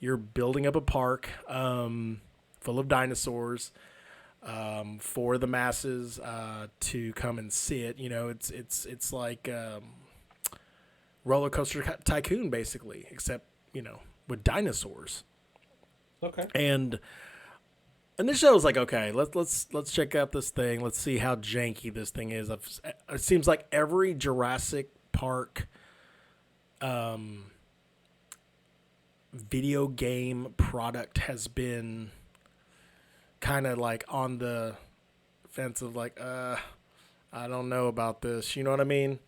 You're building up a park full of dinosaurs for the masses to come and see it. It's like Roller Coaster Tycoon basically, except with dinosaurs. Okay. And initially I was like, okay, let's check out this thing. Let's see how janky this thing is. It seems like every Jurassic Park video game product has been kind of like on the fence of like, I don't know about this. You know what I mean?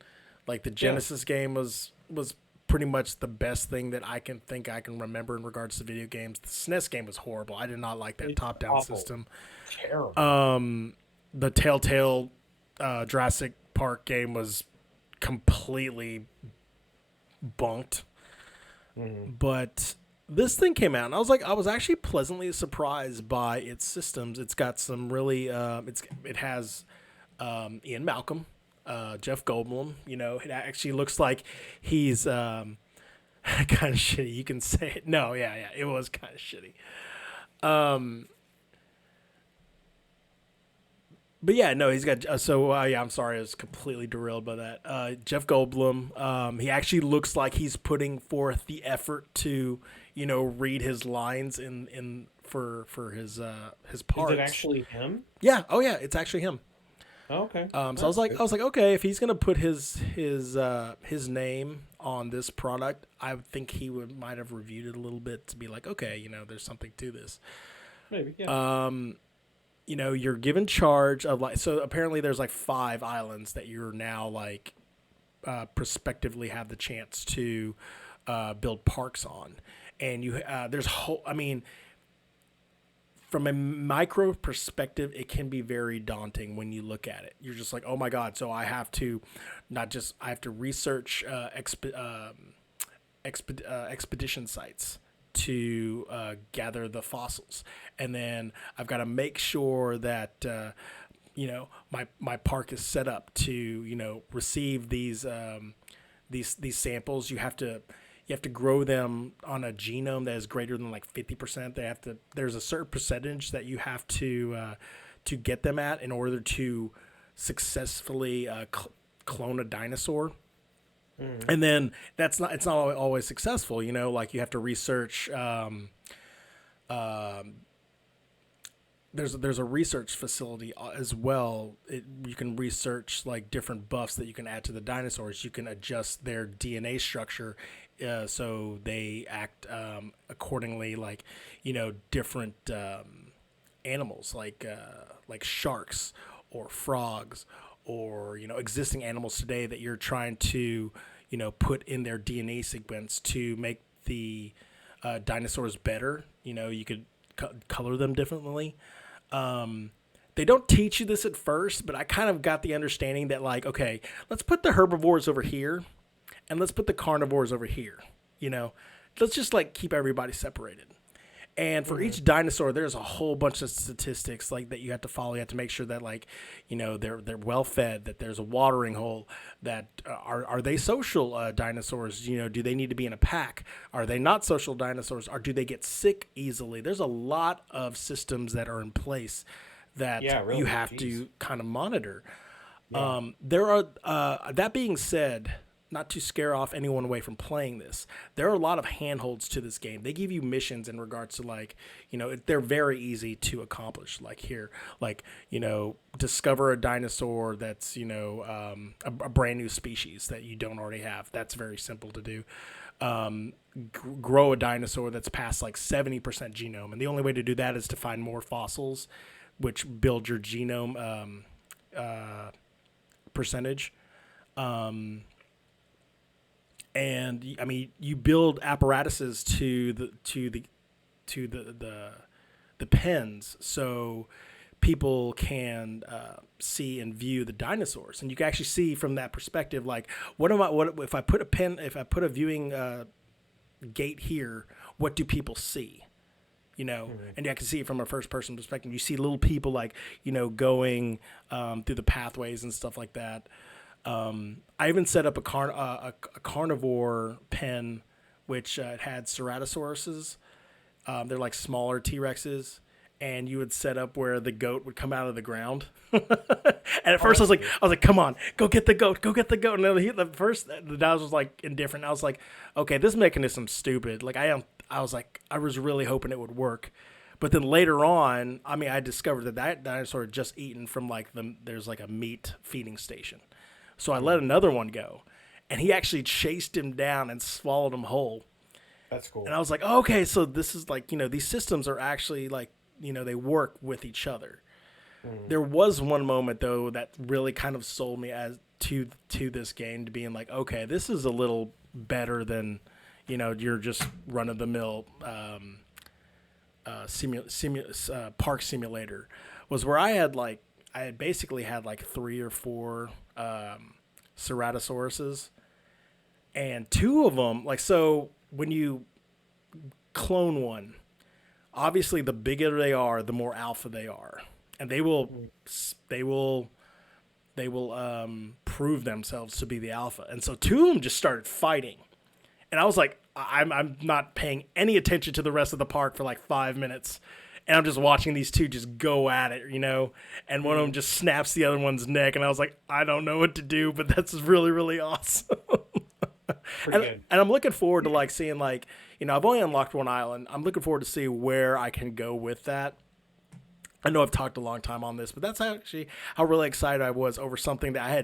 Like the Yeah. Genesis game was pretty much the best thing that I can remember in regards to video games. The SNES game was horrible. I did not like that It's top down awful. system. Terrible. The Telltale Jurassic Park game was completely bunked. Hmm. But this thing came out, and I was actually pleasantly surprised by its systems. It's got some really, it has Ian Malcolm, Jeff Goldblum. It actually looks like he's kind of shitty. You can say it. No, yeah, it was kind of shitty. But yeah, no, he's got. Yeah, I'm sorry, I was completely derailed by that. Jeff Goldblum, he actually looks like he's putting forth the effort to, read his lines in for his Is it parts. actually him? Yeah, oh yeah, it's actually him. Oh, okay. So That's good. I was like, okay, if he's gonna put his name on this product, I would think he might have reviewed it a little bit to be like, okay, there's something to this. Maybe. Yeah. You're given charge of like, so apparently there's like 5 islands that you're now like prospectively have the chance to build parks on, and there's whole. I mean, from a micro perspective, it can be very daunting when you look at it. You're just like, oh my god! So I have to, I have to research expedition sites to gather the fossils, and then I've got to make sure that my park is set up to receive these samples. You have to grow them on a genome that is greater than like 50%. There's a certain percentage that you have to get them at in order to successfully clone a dinosaur. Hmm. And then it's not always successful. Like you have to research. There's a research facility as well. You can research like different buffs that you can add to the dinosaurs. You can adjust their DNA structure so they act accordingly. Like different animals like sharks or frogs or existing animals today that you're trying to put in their DNA sequence to make the dinosaurs better. You could color them differently. they don't teach you this at first, but I kind of got the understanding that like, okay, let's put the herbivores over here and let's put the carnivores over here. You know, let's just like keep everybody separated. And for each dinosaur, there's a whole bunch of statistics like that you have to follow. You have to make sure that like, you know, they're well fed, that there's a watering hole, that are they social dinosaurs? You know, do they need to be in a pack? Are they not social dinosaurs? Or do they get sick easily? There's a lot of systems that are in place that really, you have to kind of monitor. Yeah. There are that being said, not to scare off anyone away from playing this, there are a lot of handholds to this game. They give you missions in regards to like, you know, they're very easy to accomplish. Like here, like, you know, discover a dinosaur that's, you know, a brand new species that you don't already have. That's very simple to do. Grow a dinosaur that's past like 70% genome. And the only way to do that is to find more fossils, which build your genome percentage. And I mean, you build apparatuses to the pens, so people can see and view the dinosaurs, and you can actually see from that perspective, like, what if I put a viewing gate here, what do people see? You know, and I can see it from a first person perspective. You see little people like, you know, going through the pathways and stuff like that. I even set up a carnivore pen, which had ceratosauruses. They're like smaller T-Rexes, and you would set up where the goat would come out of the ground. And at first I was like, come on, go get the goat. And then the dinosaur was like indifferent. I was like, okay, this mechanism's stupid. Like I was really hoping it would work. But then later on, I mean, I discovered that dinosaur had just eaten from like there's like a meat feeding station. So I let another one go, and he actually chased him down and swallowed him whole. That's cool. And I was like, oh, okay, so this is like, you know, these systems are actually like, you know, they work with each other. There was one moment though that really kind of sold me as to this game, to being like, okay, this is a little better than, you know, you're just run of the mill park simulator. Was where I had basically had like 3 or 4 ceratosauruses, and 2 of them, like, so when you clone one, obviously the bigger they are, the more alpha they are, and they will prove themselves to be the alpha. And so 2 of them just started fighting, and I was like, I'm not paying any attention to the rest of the park for like 5 minutes. And I'm just watching these 2 just go at it, you know, and one of them just snaps the other one's neck. And I was like, I don't know what to do, but that's really, really awesome. And I'm looking forward to like seeing, like, you know, I've only unlocked one island. I'm looking forward to see where I can go with that. I know I've talked a long time on this, but that's actually how really excited I was over something that I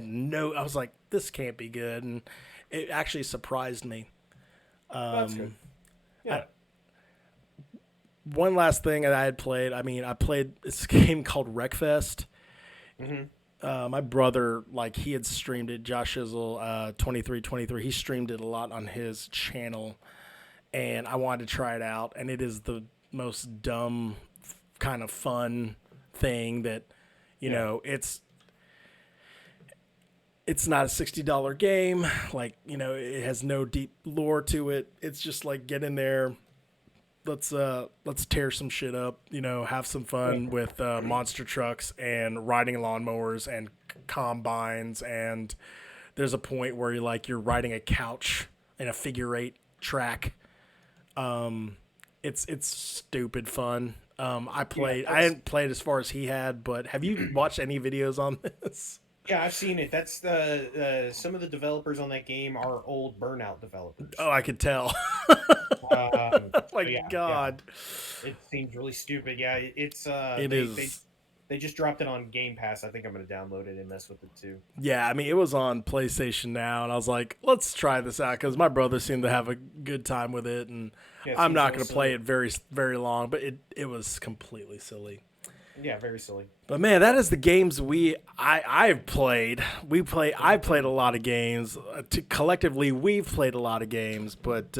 was like, this can't be good. And it actually surprised me. That's good. Yeah. One last thing that I had played, I mean, I played this game called Wreckfest. My brother, like, he had streamed it, Josh Shizzle, 2323. He streamed it a lot on his channel, and I wanted to try it out. And it is the most dumb, kind of fun thing that, you know, it's not a $60 game. Like, you know, it has no deep lore to it. It's just like, get in there. Let's tear some shit up, you know, have some fun with monster trucks and riding lawnmowers and combines. And there's a point where you're riding a couch in a figure 8 track. It's stupid fun. I hadn't played as far as he had, but have you watched any videos on this? Yeah, I've seen it. That's some of the developers on that game are old Burnout developers. Oh, I could tell. God. Yeah. It seems really stupid. Yeah, it's it is. They just dropped it on Game Pass. I think I'm going to download it and mess with it too. Yeah, I mean, it was on PlayStation Now, and I was like, let's try this out, because my brother seemed to have a good time with it, and I'm not going to play it very, very long, but it was completely silly. Yeah, very silly. But man, that is the games I've played. I played a lot of games. Collectively, we've played a lot of games. But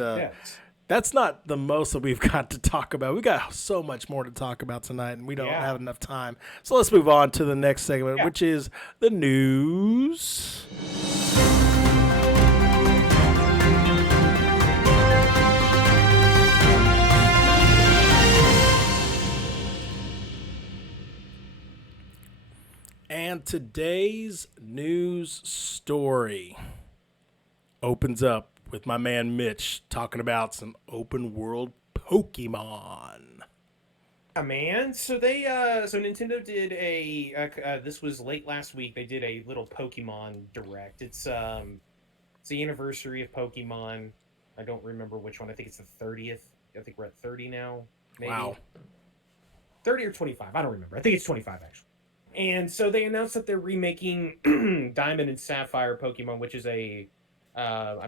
that's not the most that we've got to talk about. We got so much more to talk about tonight, and we don't Yeah. have enough time. So let's move on to the next segment, Yeah. which is the news. And today's news story opens up with my man Mitch talking about some open world Pokemon. Yeah, man. So so Nintendo did this was late last week. They did a little Pokemon Direct. It's the anniversary of Pokemon. I don't remember which one. I think it's the 30th. I think we're at 30 now, maybe. Wow. 30 or 25. I don't remember. I think it's 25 actually. And so they announced that they're remaking Diamond and Sapphire Pokemon, which is I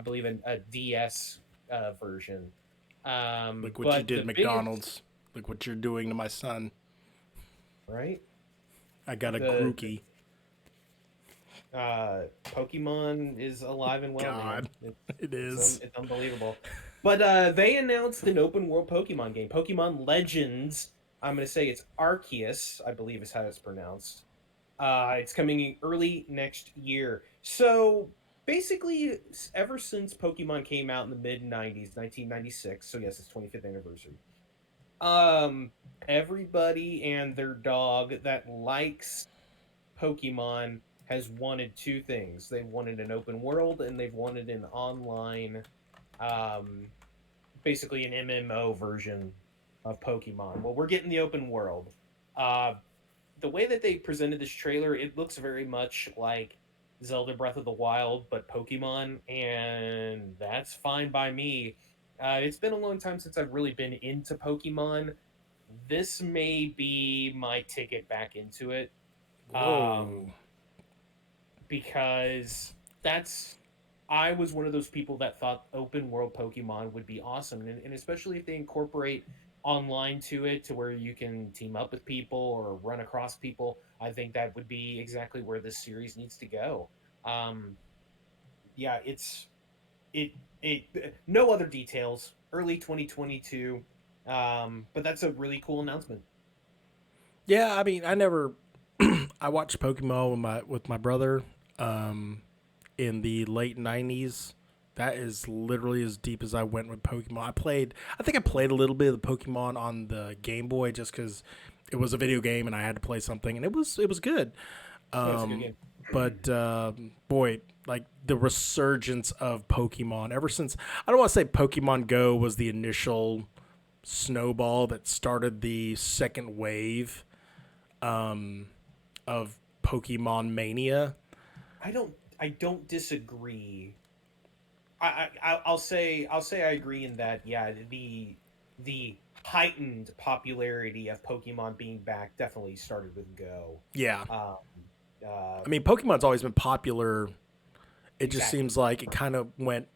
believe a DS version. Look what you But did, the McDonald's. Look what you're doing to my son. right? I got a The- Grookey. Pokemon is alive and well. God, Man. it is. It's unbelievable. But they announced an open world Pokemon game, Pokemon Legends. I'm going to say it's Arceus, I believe is how it's pronounced. It's coming early next year. So basically, ever since Pokemon came out in the mid 90s, 1996, so yes, it's 25th anniversary. Everybody and their dog that likes Pokemon has wanted two things. They've wanted an open world and they've wanted an online, basically an MMO version of Pokemon. Well, we're getting the open world. The way that they presented this trailer, it looks very much like Zelda Breath of the Wild, but Pokemon, and that's fine by me. It's been a long time since I've really been into Pokemon. This may be my ticket back into it. Whoa. Because I was one of those people that thought open world Pokemon would be awesome, and especially if they incorporate online to it, to where you can team up with people or run across people. I think that would be exactly where this series needs to go. Yeah, it no other details. Early 2022, but that's a really cool announcement. Yeah, I mean, I watched Pokemon with my brother in the late 90s. That is literally as deep as I went with Pokemon. I think I played a little bit of the Pokemon on the Game Boy just because it was a video game and I had to play something, and it was good. Yeah, it's a good game. But boy, like the resurgence of Pokemon ever since, I don't want to say Pokemon Go was the initial snowball that started the second wave of Pokemon mania. I don't disagree. I'll say I agree in that. Yeah, the heightened popularity of Pokemon being back definitely started with Go. Yeah. I I mean, Pokemon's always been popular. It just Exactly. seems like it kind of went,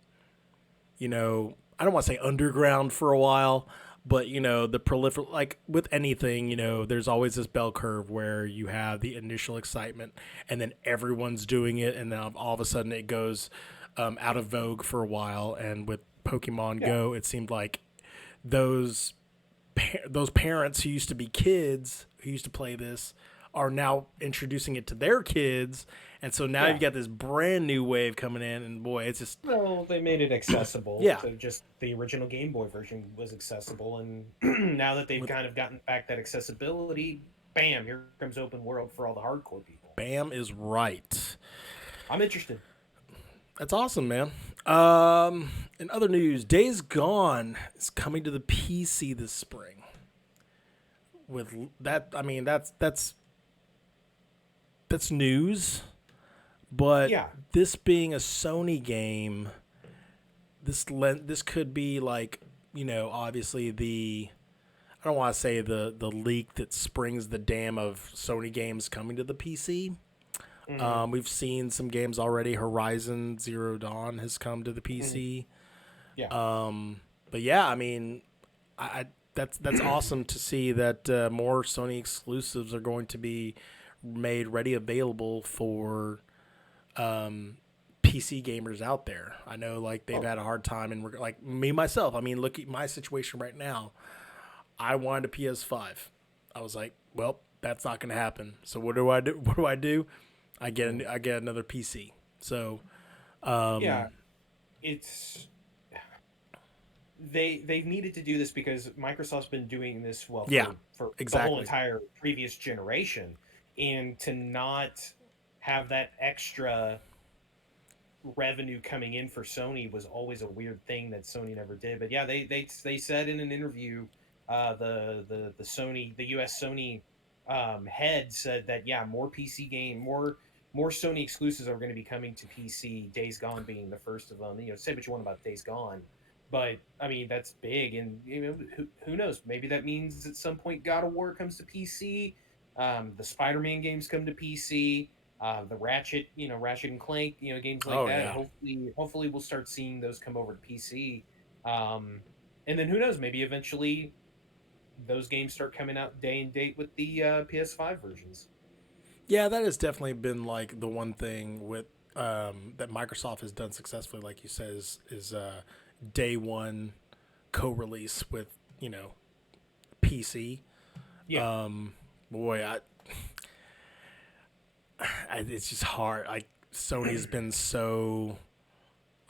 I don't want to say underground for a while, but, the like with anything, there's always this bell curve where you have the initial excitement and then everyone's doing it. And then all of a sudden it goes out of vogue for a while. And with Pokemon Go, it seemed like those parents who used to be kids who used to play this are now introducing it to their kids, and so now you've got this brand new wave coming in, and boy, it's just well, they made it accessible. Yeah. So just the original Game Boy version was accessible, and now that they've kind of gotten back that accessibility, bam, here comes open world for all the hardcore people. Bam is right. I'm interested. That's awesome, man. In other news, Days Gone is coming to the PC this spring. With that, I mean that's news, but this being a Sony game, this could be like, obviously I don't want to say the leak that springs the dam of Sony games coming to the PC. Mm-hmm. We've seen some games already. Horizon Zero Dawn has come to the PC. Mm-hmm. Yeah. But yeah, I mean, that's awesome to see that more Sony exclusives are going to be made ready available for PC PC gamers out there. I know like they've Oh, had a hard time, and we're like me myself. I mean, look at my situation right now. I wanted a PS5. I was like, well, that's not going to happen. So what do I do? What do I do? mhm. I get another PC. So Yeah, it's they've needed to do this because Microsoft's been doing this well yeah, for the whole exactly. entire previous generation, and to not have that extra revenue coming in for Sony was always a weird thing that Sony never did. But yeah, they said in an interview, the Sony, the US Sony head said that yeah, more PC game, more Sony exclusives are going to be coming to PC. Days Gone being the first of them. You know, say what you want about Days Gone, but I mean that's big, and you know who knows? Maybe that means at some point God of War comes to PC. The Spider-Man games come to PC, the Ratchet, you know, Ratchet and Clank, you know, games like Oh that. yeah. Hopefully, we'll start seeing those come over to PC. Um, and then who knows? Maybe eventually those games start coming out day and date with the PS5 versions. Yeah, that has definitely been like the one thing with that Microsoft has done successfully, like you said, is day one co-release with PC. Yeah, Boy, it's just hard. Like Sony's been so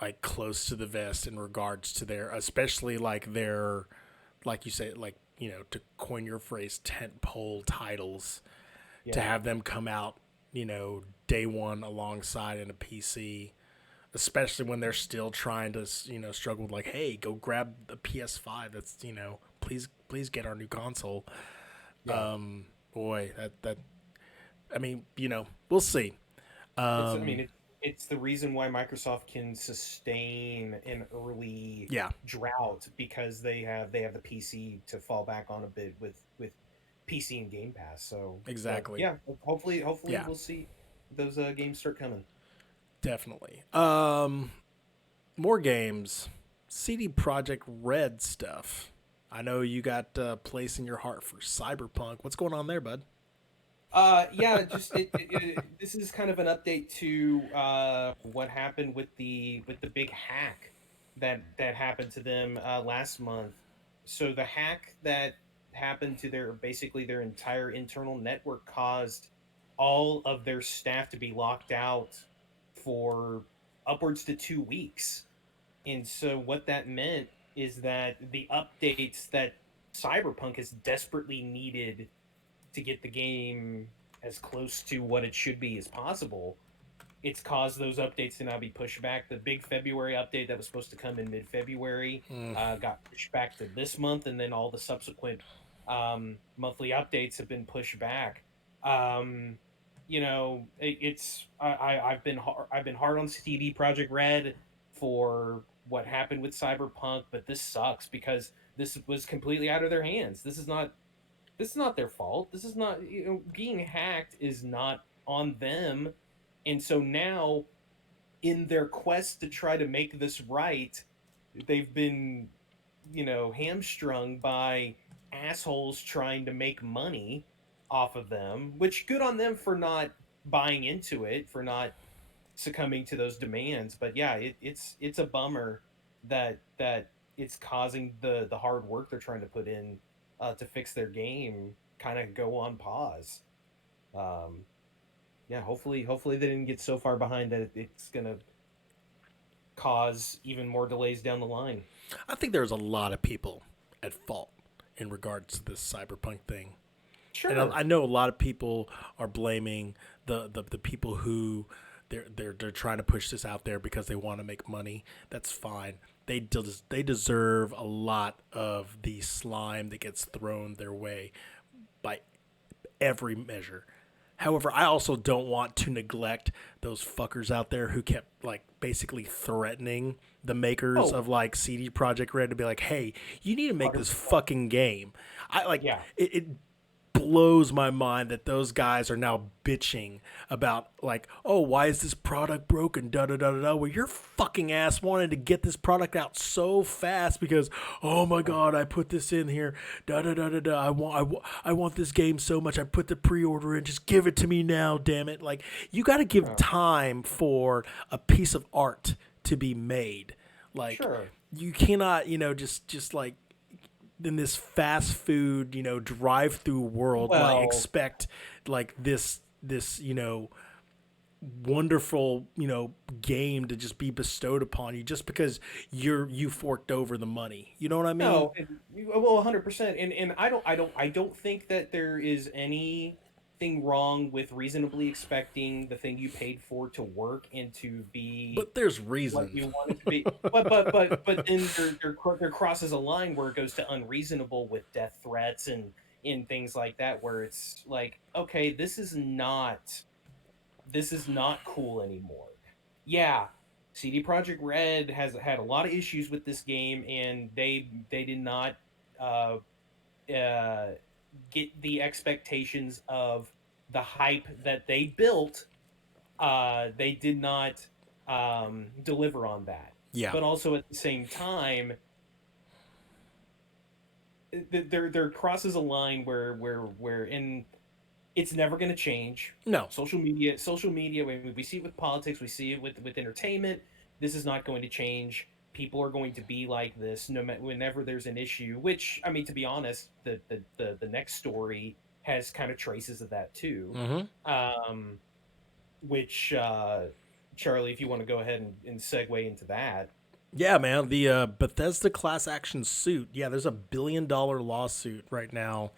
like close to the vest in regards to their, especially like their, like you say, like to coin your phrase, tentpole titles, to yeah. have them come out, day one alongside in a PC, especially when they're still trying to, struggle with like, hey, go grab the PS5. That's, please get our new console. Yeah. Boy, that I mean, we'll see. It's I mean it's the reason why Microsoft can sustain an early Yeah, drought because they have the PC to fall back on a bit with PC and Game Pass. So, but exactly. yeah, hopefully Yeah, we'll see those games start coming. definitely. More games. CD Project Red stuff. I know you got a place in your heart for Cyberpunk. What's going on there, bud? Yeah, just this is kind of an update to what happened with the big hack that happened to them last month. So the hack that happened to their basically their entire internal network caused all of their staff to be locked out for upwards to 2 weeks. And so what that meant is that the updates that Cyberpunk has desperately needed to get the game as close to what it should be as possible, it's caused those updates to now be pushed back. The big February update that was supposed to come in mid-February Mm, got pushed back to this month, and then all the subsequent monthly updates have been pushed back. Um, I've been hard on CD Project Red for what happened with Cyberpunk, but this sucks because this was completely out of their hands. This is not their fault. This is not, being hacked is not on them. And so now, in their quest to try to make this right, they've been, hamstrung by assholes trying to make money off of them, which good on them for not buying into it, for not succumbing to those demands. But yeah, it's a bummer that it's causing the hard work they're trying to put in to fix their game kind of go on pause. Um, yeah, hopefully they didn't get so far behind that it's gonna cause even more delays down the line. I think there's a lot of people at fault in regards to this Cyberpunk thing. And I Sure. know a lot of people are blaming the people who they're trying to push this out there because they want to make money. That's fine. They deserve a lot of the slime that gets thrown their way by every measure. However, I also don't want to neglect those fuckers out there who kept like basically threatening the makers Oh, of like CD Project Red to be like, "Hey, you need to make this 100%. fucking game." I like Yeah. it. blows my mind that those guys are now bitching about like, oh, why is this product broken? Da da da da da. Well, your fucking ass wanted to get this product out so fast because, oh my god, I put this in here. Da da da da da. I want this game so much. I put the pre-order in. Just give it to me now, damn it. Like, you got to give time for a piece of art to be made. Like, Sure. you cannot, just like in this fast food, drive-through world, like Well, expect like this, wonderful, game to just be bestowed upon you just because you forked over the money. You know what I mean? no, well, 100%. And I don't think that there is anything wrong with reasonably expecting the thing you paid for to work and to be But there's what reason. you want it to be. But then there crosses a line where it goes to unreasonable with death threats and in things like that, where it's like, okay, this is not cool anymore. Yeah, CD Projekt Red has had a lot of issues with this game, and they did not uh, uh, get the expectations of the hype that they built. They did not deliver on that. Yeah. But also at the same time, there crosses a line where in it's never going to change. No. Social media. We see it with politics. We see it with entertainment. This is not going to change. People are going to be like this no matter whenever there's an issue. Which, I mean, to be honest, the next story has kind of traces of that too. Mm-hmm. Which Charlie, if you want to go ahead and segue into that. Yeah, man. The Bethesda class action suit. Yeah, there's $1 billion lawsuit right now,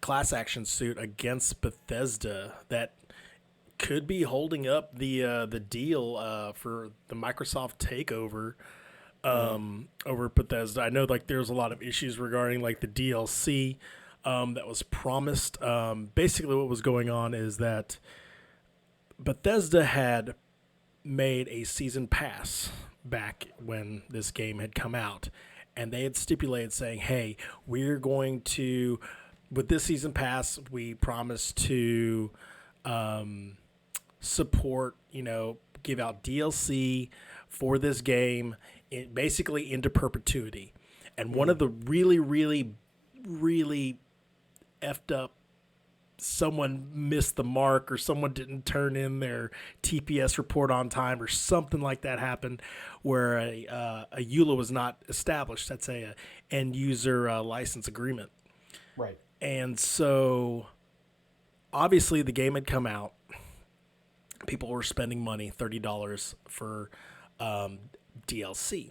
class action suit against Bethesda that could be holding up the deal for the Microsoft takeover over Bethesda. I know like there's a lot of issues regarding like the DLC that was promised. Basically, what was going on is that Bethesda had made a season pass back when this game had come out, and they had stipulated saying, "Hey, we're going to, with this season pass, we promise to support, give out DLC for this game, basically into perpetuity." And one of the really, really, really effed up, someone missed the mark or someone didn't turn in their TPS report on time or something like that happened where a EULA was not established. That's a end user license agreement. Right. And so obviously the game had come out. People were spending money, $30 for DLC.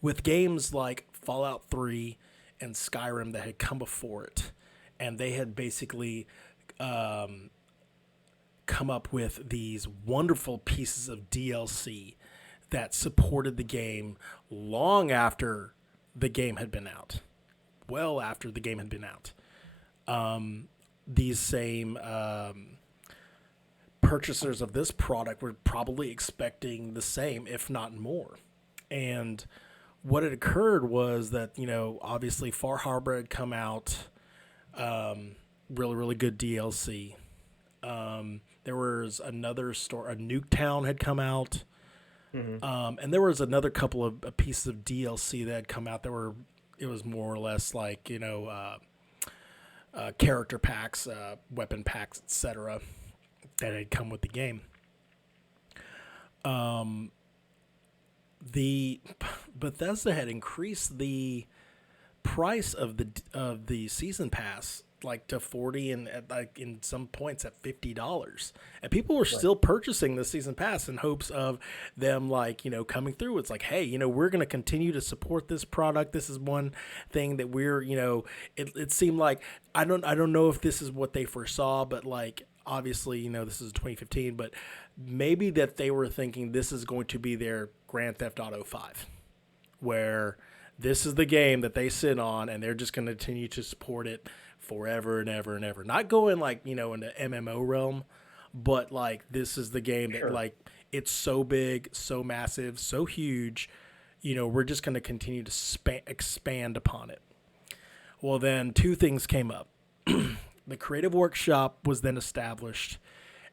With games like Fallout 3 and Skyrim that had come before it, and they had basically come up with these wonderful pieces of DLC that supported the game long after the game had been out. Well after the game had been out. These same purchasers of this product were probably expecting the same, if not more. And what had occurred was that, obviously Far Harbor had come out, really, really good DLC. There was another store, a Nuketown had come out. Mm-hmm. And there was another couple of pieces of DLC that had come out it was more or less like, character packs, weapon packs, etc. that had come with the game. The Bethesda had increased the price of the season pass like to 40 and like in some points at $50, and people were still purchasing the season pass in hopes of them like coming through. It's like, hey, we're going to continue to support this product. This is one thing that we're it seemed like I don't know if this is what they foresaw, but like obviously this is 2015, but maybe that they were thinking this is going to be their Grand Theft Auto 5, where this is the game that they sit on and they're just going to continue to support it forever and ever and ever. Not going like, in the MMO realm, but like this is the game that like it's so big, so massive, so huge, we're just going to continue to expand upon it. Well, then two things came up. the creative workshop was then established,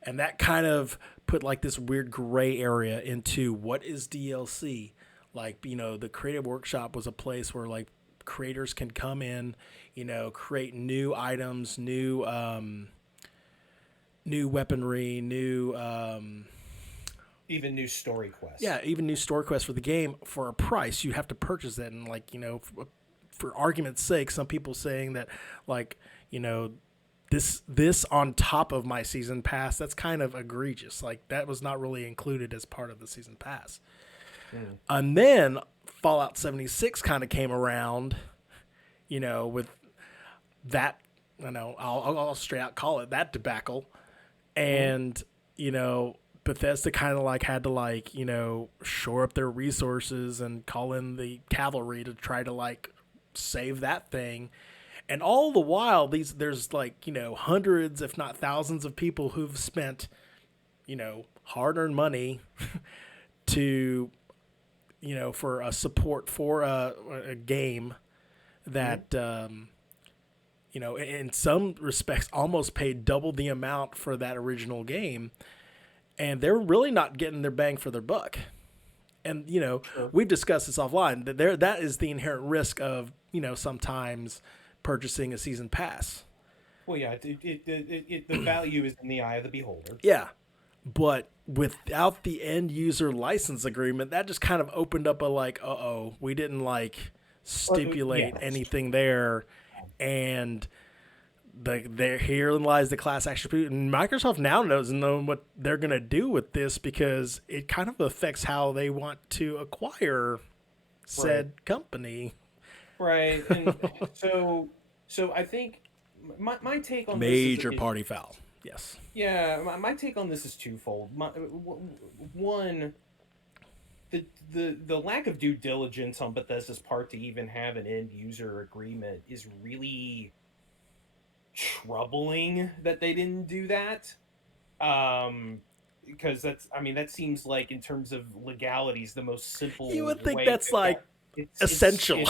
and that kind of put like this weird gray area into what is DLC. Like, the creative workshop was a place where like creators can come in, create new items, new weaponry, new even new story quests. yeah, even new story quests for the game for a price. You have to purchase it, and like, for argument's sake, some people saying that like, this on top of my season pass, that's kind of egregious. Like, that was not really included as part of the season pass. And then Fallout 76 kind of came around, with that, I'll straight out call it that debacle. And, Bethesda kind of like had to like, shore up their resources and call in the cavalry to try to like save that thing. And all the while, there's like, hundreds, if not thousands of people who've spent, hard-earned money to, for a support for a game that, in some respects almost paid double the amount for that original game. And they're really not getting their bang for their buck. And, Sure. we've discussed this offline. That is the inherent risk of, sometimes purchasing a season pass. Well, yeah, the value is in the eye of the beholder. Yeah. But without the end user license agreement, that just kind of opened up a like, we didn't like stipulate anything there. And herein lies the class action. And Microsoft now doesn't know what they're going to do with this, because it kind of affects how they want to acquire said company. Right. And so I think my take on major this is, party foul. Yes. Yeah, my take on this is twofold. One, the lack of due diligence on Bethesda's part to even have an end user agreement is really troubling that they didn't do that. Because that seems like, in terms of legalities, the most simple. You would think way that's like essential.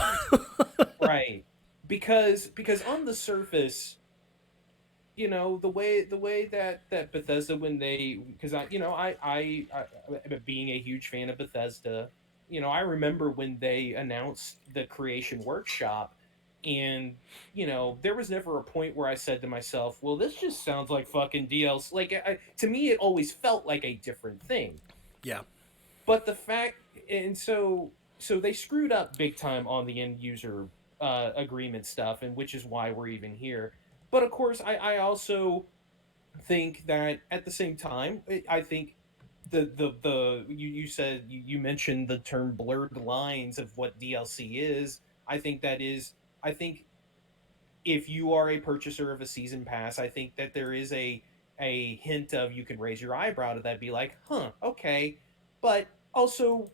Right. Because on the surface, the way that Bethesda, when they, because I being a huge fan of Bethesda, I remember when they announced the Creation Workshop, and there was never a point where I said to myself, well, this just sounds like fucking DLC. Like, to me, it always felt like a different thing. Yeah. But the fact, and so they screwed up big time on the end user agreement stuff, and which is why we're even here. But of course, I also think that at the same time, I think you said, you mentioned the term blurred lines of what DLC is. I think if you are a purchaser of a season pass, I think that there is a hint of, you can raise your eyebrow to that, be like, okay. But also,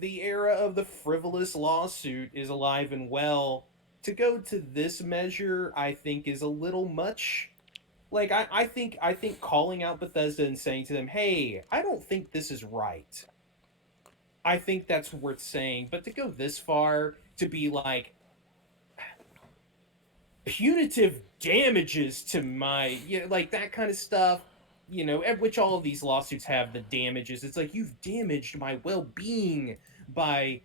the era of the frivolous lawsuit is alive and well. To go to this measure, I think, is a little much. Like, I think calling out Bethesda and saying to them, hey, I don't think this is right, I think that's worth saying. But to go this far, to be like, punitive damages to my, like that kind of stuff, at which all of these lawsuits have the damages. It's like, you've damaged my well-being by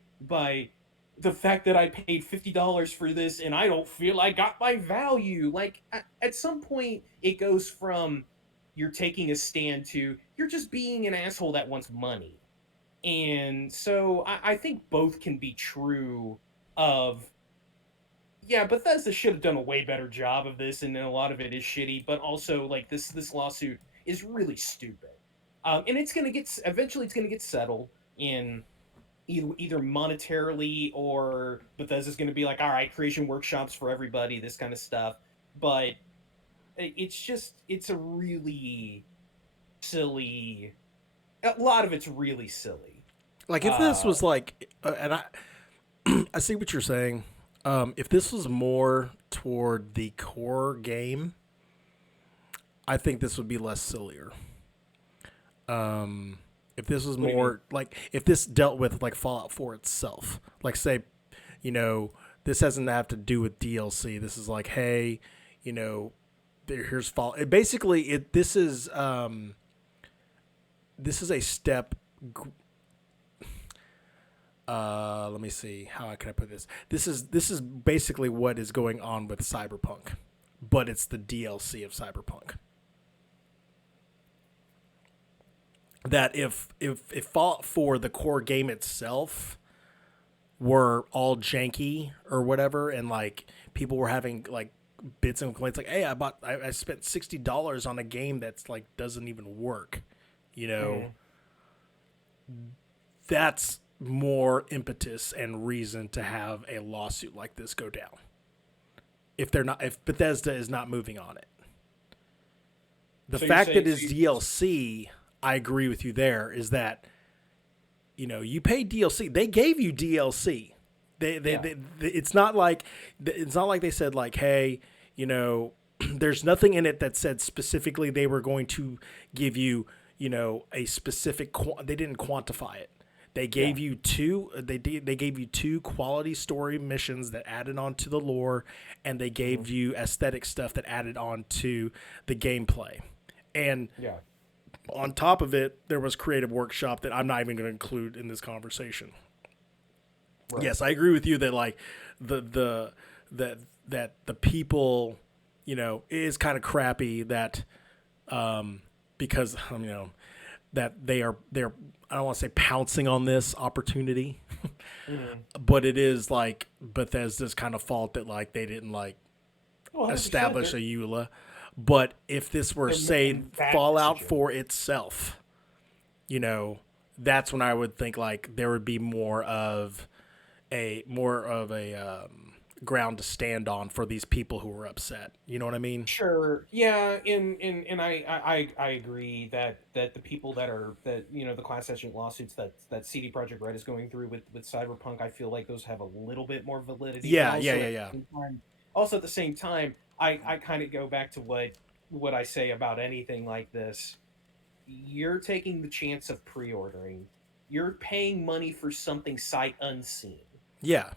the fact that I paid $50 for this and I don't feel I got my value. Like, at some point, it goes from, you're taking a stand, to, you're just being an asshole that wants money. And so I think both can be true of, yeah, Bethesda should have done a way better job of this, and a lot of it is shitty, but also, like, this lawsuit is really stupid. And it's going to eventually it's going to get settled in either monetarily, or Bethesda's going to be like, all right, creation workshops for everybody, this kind of stuff. But it's a really silly, a lot of it's really silly. Like, if this was like, and I see what you're saying. If this was more toward the core game, I think this would be less sillier. If this was more like, if this dealt with like Fallout 4 itself, like, say, this doesn't have to do with DLC. This is like, hey, you know, here's fall. Basically, this is a step. Let me see. How can I put this? This is basically what is going on with Cyberpunk, but it's the DLC of Cyberpunk. That if Fallout 4, the core game itself, were all janky or whatever, and like people were having like bits and complaints, like, hey, I spent $60 on a game that's like doesn't even work, you know, Mhm. that's more impetus and reason to have a lawsuit like this go down. If Bethesda is not moving on it, the So you're fact that saying, so it's you, DLC, I agree with you. There is that, you know, you pay DLC. They gave you DLC. yeah, It's not like they said like, hey, you know, there's nothing in it that said specifically they were going to give you, you know, a specific. They didn't quantify it. They yeah, gave you two. They gave you two quality story missions that added on to the lore, and they hmm, gave you aesthetic stuff that added on to the gameplay. And yeah, on top of it, there was creative workshop that I'm not even going to include in this conversation. right. Yes, I agree with you that like the that the people, you know, it is kind of crappy that because you know that they're I don't want to say pouncing on this opportunity, Hmm. but it is like Bethesda's kind of fault that like they didn't like Oh, 100%. establish a EULA. But if this were They're say making bad Fallout decisions. 4 itself, you know, that's when I would think like there would be more of a ground to stand on for these people who were upset. You know what I mean? Sure. Yeah, and I agree that the people that you know the class action lawsuits that CD Projekt Red is going through with Cyberpunk, I feel like those have a little bit more validity, but Yeah, yeah, yeah, yeah. also at the same time, I kind of go back to what I say about anything like this. You're taking the chance of pre-ordering. You're paying money for something sight unseen. Yeah.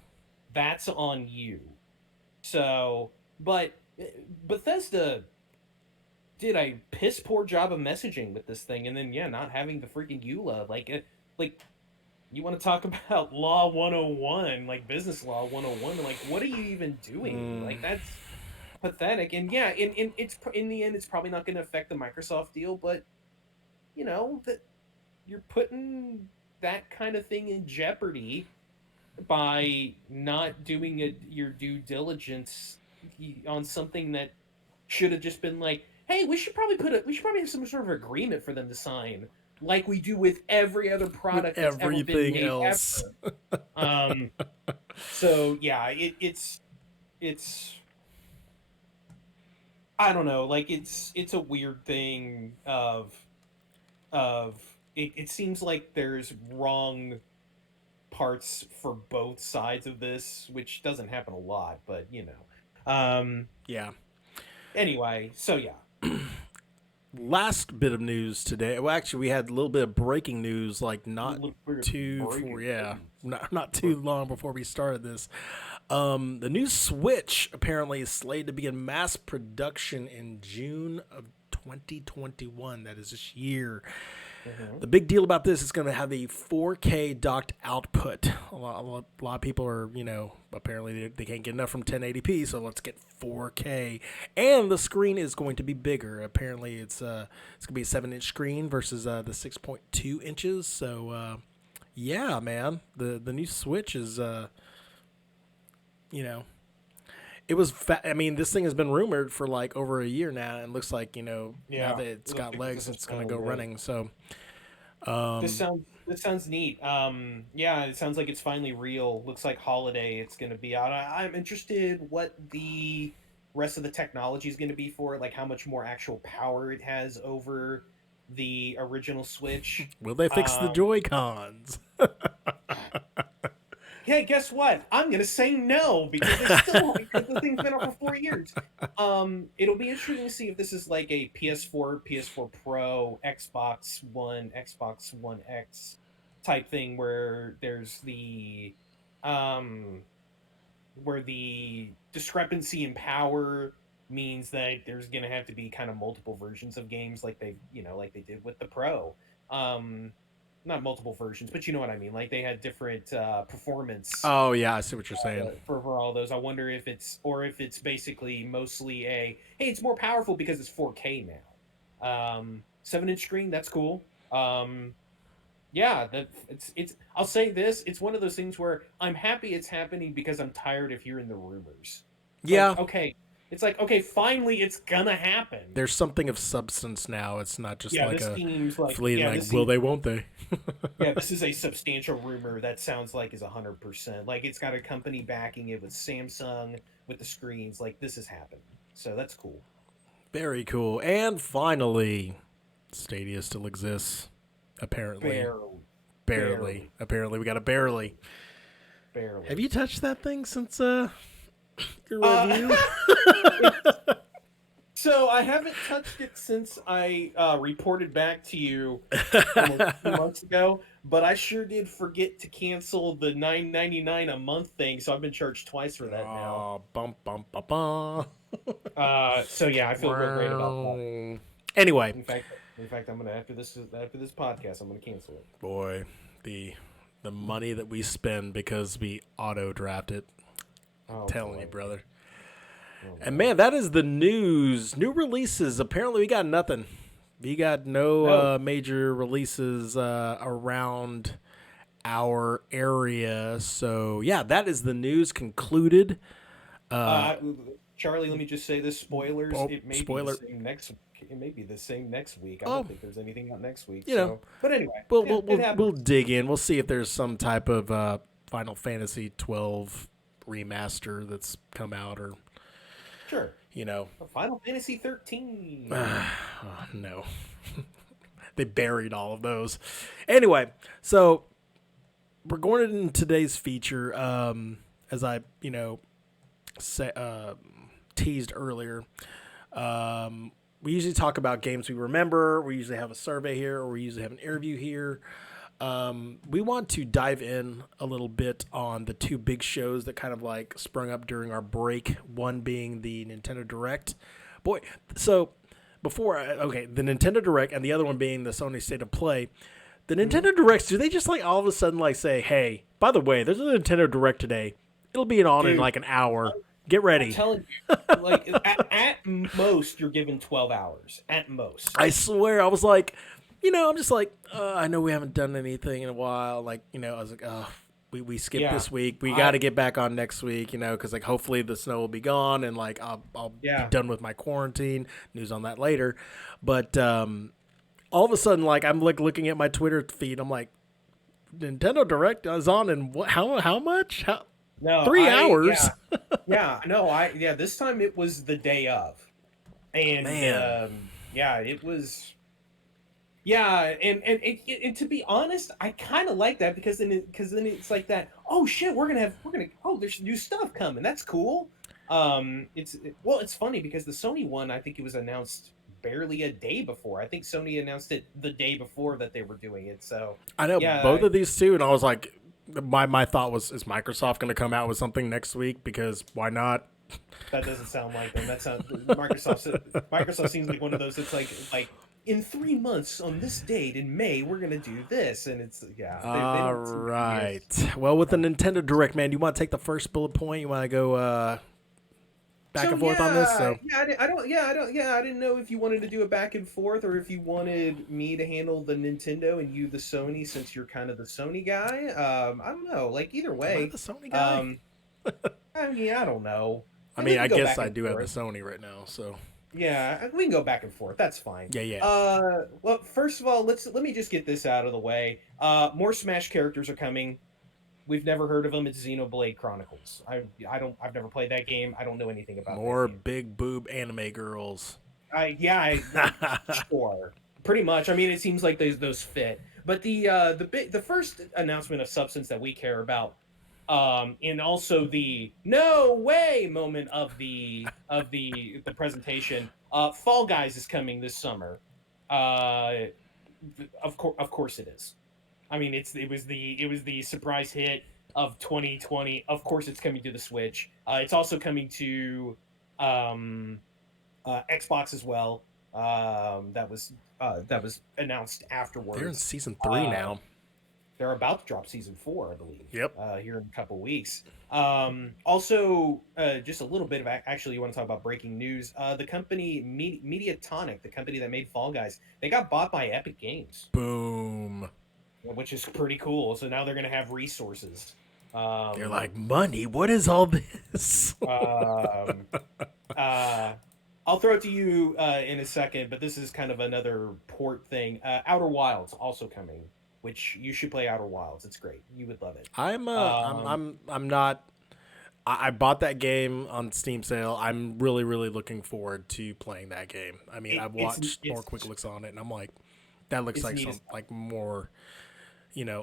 That's on you. So, but Bethesda did a piss poor job of messaging with this thing, and then yeah, not having the freaking EULA. Like you want to talk about law 101, like business law 101, like what are you even doing? Mm, Like that's pathetic. And yeah, in the end, it's probably not going to affect the Microsoft deal, but you know that you're putting that kind of thing in jeopardy by not doing your due diligence on something that should have just been like, hey, we should probably have some sort of agreement for them to sign, like we do with every other with product that's ever been everything made else. ever. Um, so yeah, it's I don't know, like it's a weird thing of it seems like there's wrong parts for both sides of this, which doesn't happen a lot, but you know. Yeah. Anyway, so yeah. Last bit of news today. Well, actually, we had a little bit of breaking news, like not Look, we're too for breaking yeah, news. not too long before we started this. The new Switch apparently is slated to be in mass production in June of 2021. That is this year. Mhm. The big deal about this is going to have a 4K docked output. A lot of people are, you know, apparently they can't get enough from 1080p, so let's get 4K. And the screen is going to be bigger. Apparently, it's going to be a 7-inch screen versus the 6.2 inches. So, yeah, man, the new Switch is, you know, it was. I mean, this thing has been rumored for like over a year now, and looks like, you know, now Yeah, that it's it looks got like legs, this is it's going to finally go ready. running. So. This sounds neat. Yeah, it sounds like it's finally real. Looks like holiday it's going to be out. I'm interested what the rest of the technology is going to be for it, like how much more actual power it has over the original Switch. Will they fix the Um, Joy Cons? Hey, guess what? I'm gonna say no because they still because the thing's been out for 4 years. It'll be interesting to see if this is like a PS4, PS4 Pro, Xbox One X type thing where there's the um where the discrepancy in power means that there's going to have to be kind of multiple versions of games like they, like they did with the Pro. Um, Not multiple versions, but you know what I mean. Like they had different performance Oh yeah, I see what you're saying. for all those. I wonder if it's basically mostly hey, it's more powerful because it's 4K now. 7-inch screen, that's cool. Yeah, that it's. I'll say this: it's one of those things where I'm happy it's happening because I'm tired of hearing the rumors. Yeah, It's like okay, finally it's gonna happen. there's something of substance now. It's not just Yeah, like this a seems like fleeting yeah, like, this will seems they, won't they? yeah, this is a substantial rumor that sounds like is 100%. Like it's got a company backing it with Samsung with the screens. Like this is happening, so that's cool. Very cool. And finally, Stadia still exists. Apparently. Barely, Barely. barely, Apparently we got a barely. Have barely. you touched that thing since your Uh, review? so I haven't touched it since I reported back to you almost 2 months ago, but I sure did forget to cancel the 9.99 a month thing, so I've been charged twice for that now. Oh, bum bum bum bum. So yeah, I feel real great about that. Anyway, In fact, I'm gonna after this podcast, I'm gonna cancel it. boy, the the money that we spend because we auto draft it. Oh Telling you, boy. brother. Oh And no. man, that is the news. New releases. Apparently, we got nothing. We got no No. major releases around our area. So yeah, that is the news concluded. Uh, Charlie, let me just say this: spoilers. Oh, It may be the spoiler. same next. It may be the same next week. I Oh, don't think there's anything out next week. you know, So, but anyway, we'll yeah, we'll it we'll, we'll happens. dig in. We'll see if there's some type of Final Fantasy 12 remaster that's come out, or Sure. you know, Final Fantasy 13. oh, no, they buried all of those. Anyway, so we're going into today's feature. As I say, teased earlier. We usually talk about games we remember. We usually have a survey here, or we usually have an interview here. We want to dive in a little bit on the two big shows that kind of like sprung up during our break. One being the Nintendo Direct. Boy, so the Nintendo Direct, and the other one being the Sony State of Play. The Mhm. Nintendo Directs, do they just like all of a sudden like say, hey, by the way, there's a Nintendo Direct today. It'll be on in Dude, like an hour. Get I'm ready. telling you, like at most, you're given 12 hours at most. I swear, I was like, I'm just like, I know we haven't done anything in a while. Like, I was like, oh, we skipped Yeah, this week. We got I to get back on next week, because like hopefully the snow will be gone and like I'll be yeah. done with my quarantine. News on that later. But all of a sudden, like I'm like looking at my Twitter feed. I'm like, Nintendo Direct is on in what? How much? How, No, 3 hours? yeah, no, yeah. This time it was the day of, and Man, yeah, it was. Yeah, and to be honest, I kind of like that because then it's like that. Oh shit, oh, there's new stuff coming. That's cool. Well, it's funny because the Sony one, I think it was announced barely a day before. I think Sony announced it the day before that they were doing it. So I know yeah, both of these two, and I was like, my thought was, is Microsoft going to come out with something next week? Because why not? that doesn't sound like them. That sounds Microsoft seems like one of those that's like in 3 months on this date in May we're gonna do this, and it's yeah they All don't seem to be as right. Well, with the Nintendo Direct, man, you want to take the first bullet point? You want to go back so and forth on this? So I didn't know if you wanted to do a back and forth or if you wanted me to handle the Nintendo and you the Sony since you're kind of the Sony guy. I don't know, like either am I way. the Sony guy? Um, I mean I don't know. I And we mean, can I go guess back I and do have the forth. Sony right now. So Yeah, we can go back and forth. That's fine. yeah, yeah. Well, first of all, let me just get this out of the way. More Smash characters are coming. We've never heard of them. It's Xenoblade Chronicles. I've never played that game. I don't know anything about that More game. big boob anime girls. Sure, pretty much. I mean, it seems like those fit. But the first announcement of substance that we care about, and also the no way moment of the presentation. Fall Guys is coming this summer. Of course it is. I mean, it was the surprise hit. of 2020. Of course, it's coming to the Switch. It's also coming to um, Xbox as well. That was announced They're in afterwards. season 3 Uh, now. they're about to drop season 4, I believe, Yep. here in a couple weeks. Also, just a little bit of actually, you want to talk about breaking news? The company Mediatonic, the company that made Fall Guys, they got bought by Epic Games, Boom. which is pretty cool. So now they're going to have resources. They're Um, like, money, what is all this? um, uh, I'll throw it to you in a second, but this is kind of another port thing. Outer Wilds also coming, which you should play. Outer Wilds, it's great. You would love it. Um, I'm not. I bought that game on Steam sale. I'm really, really looking forward to playing that game. I mean, it, I've watched more quick looks on it, and I'm like, that looks it's like neat some as like more.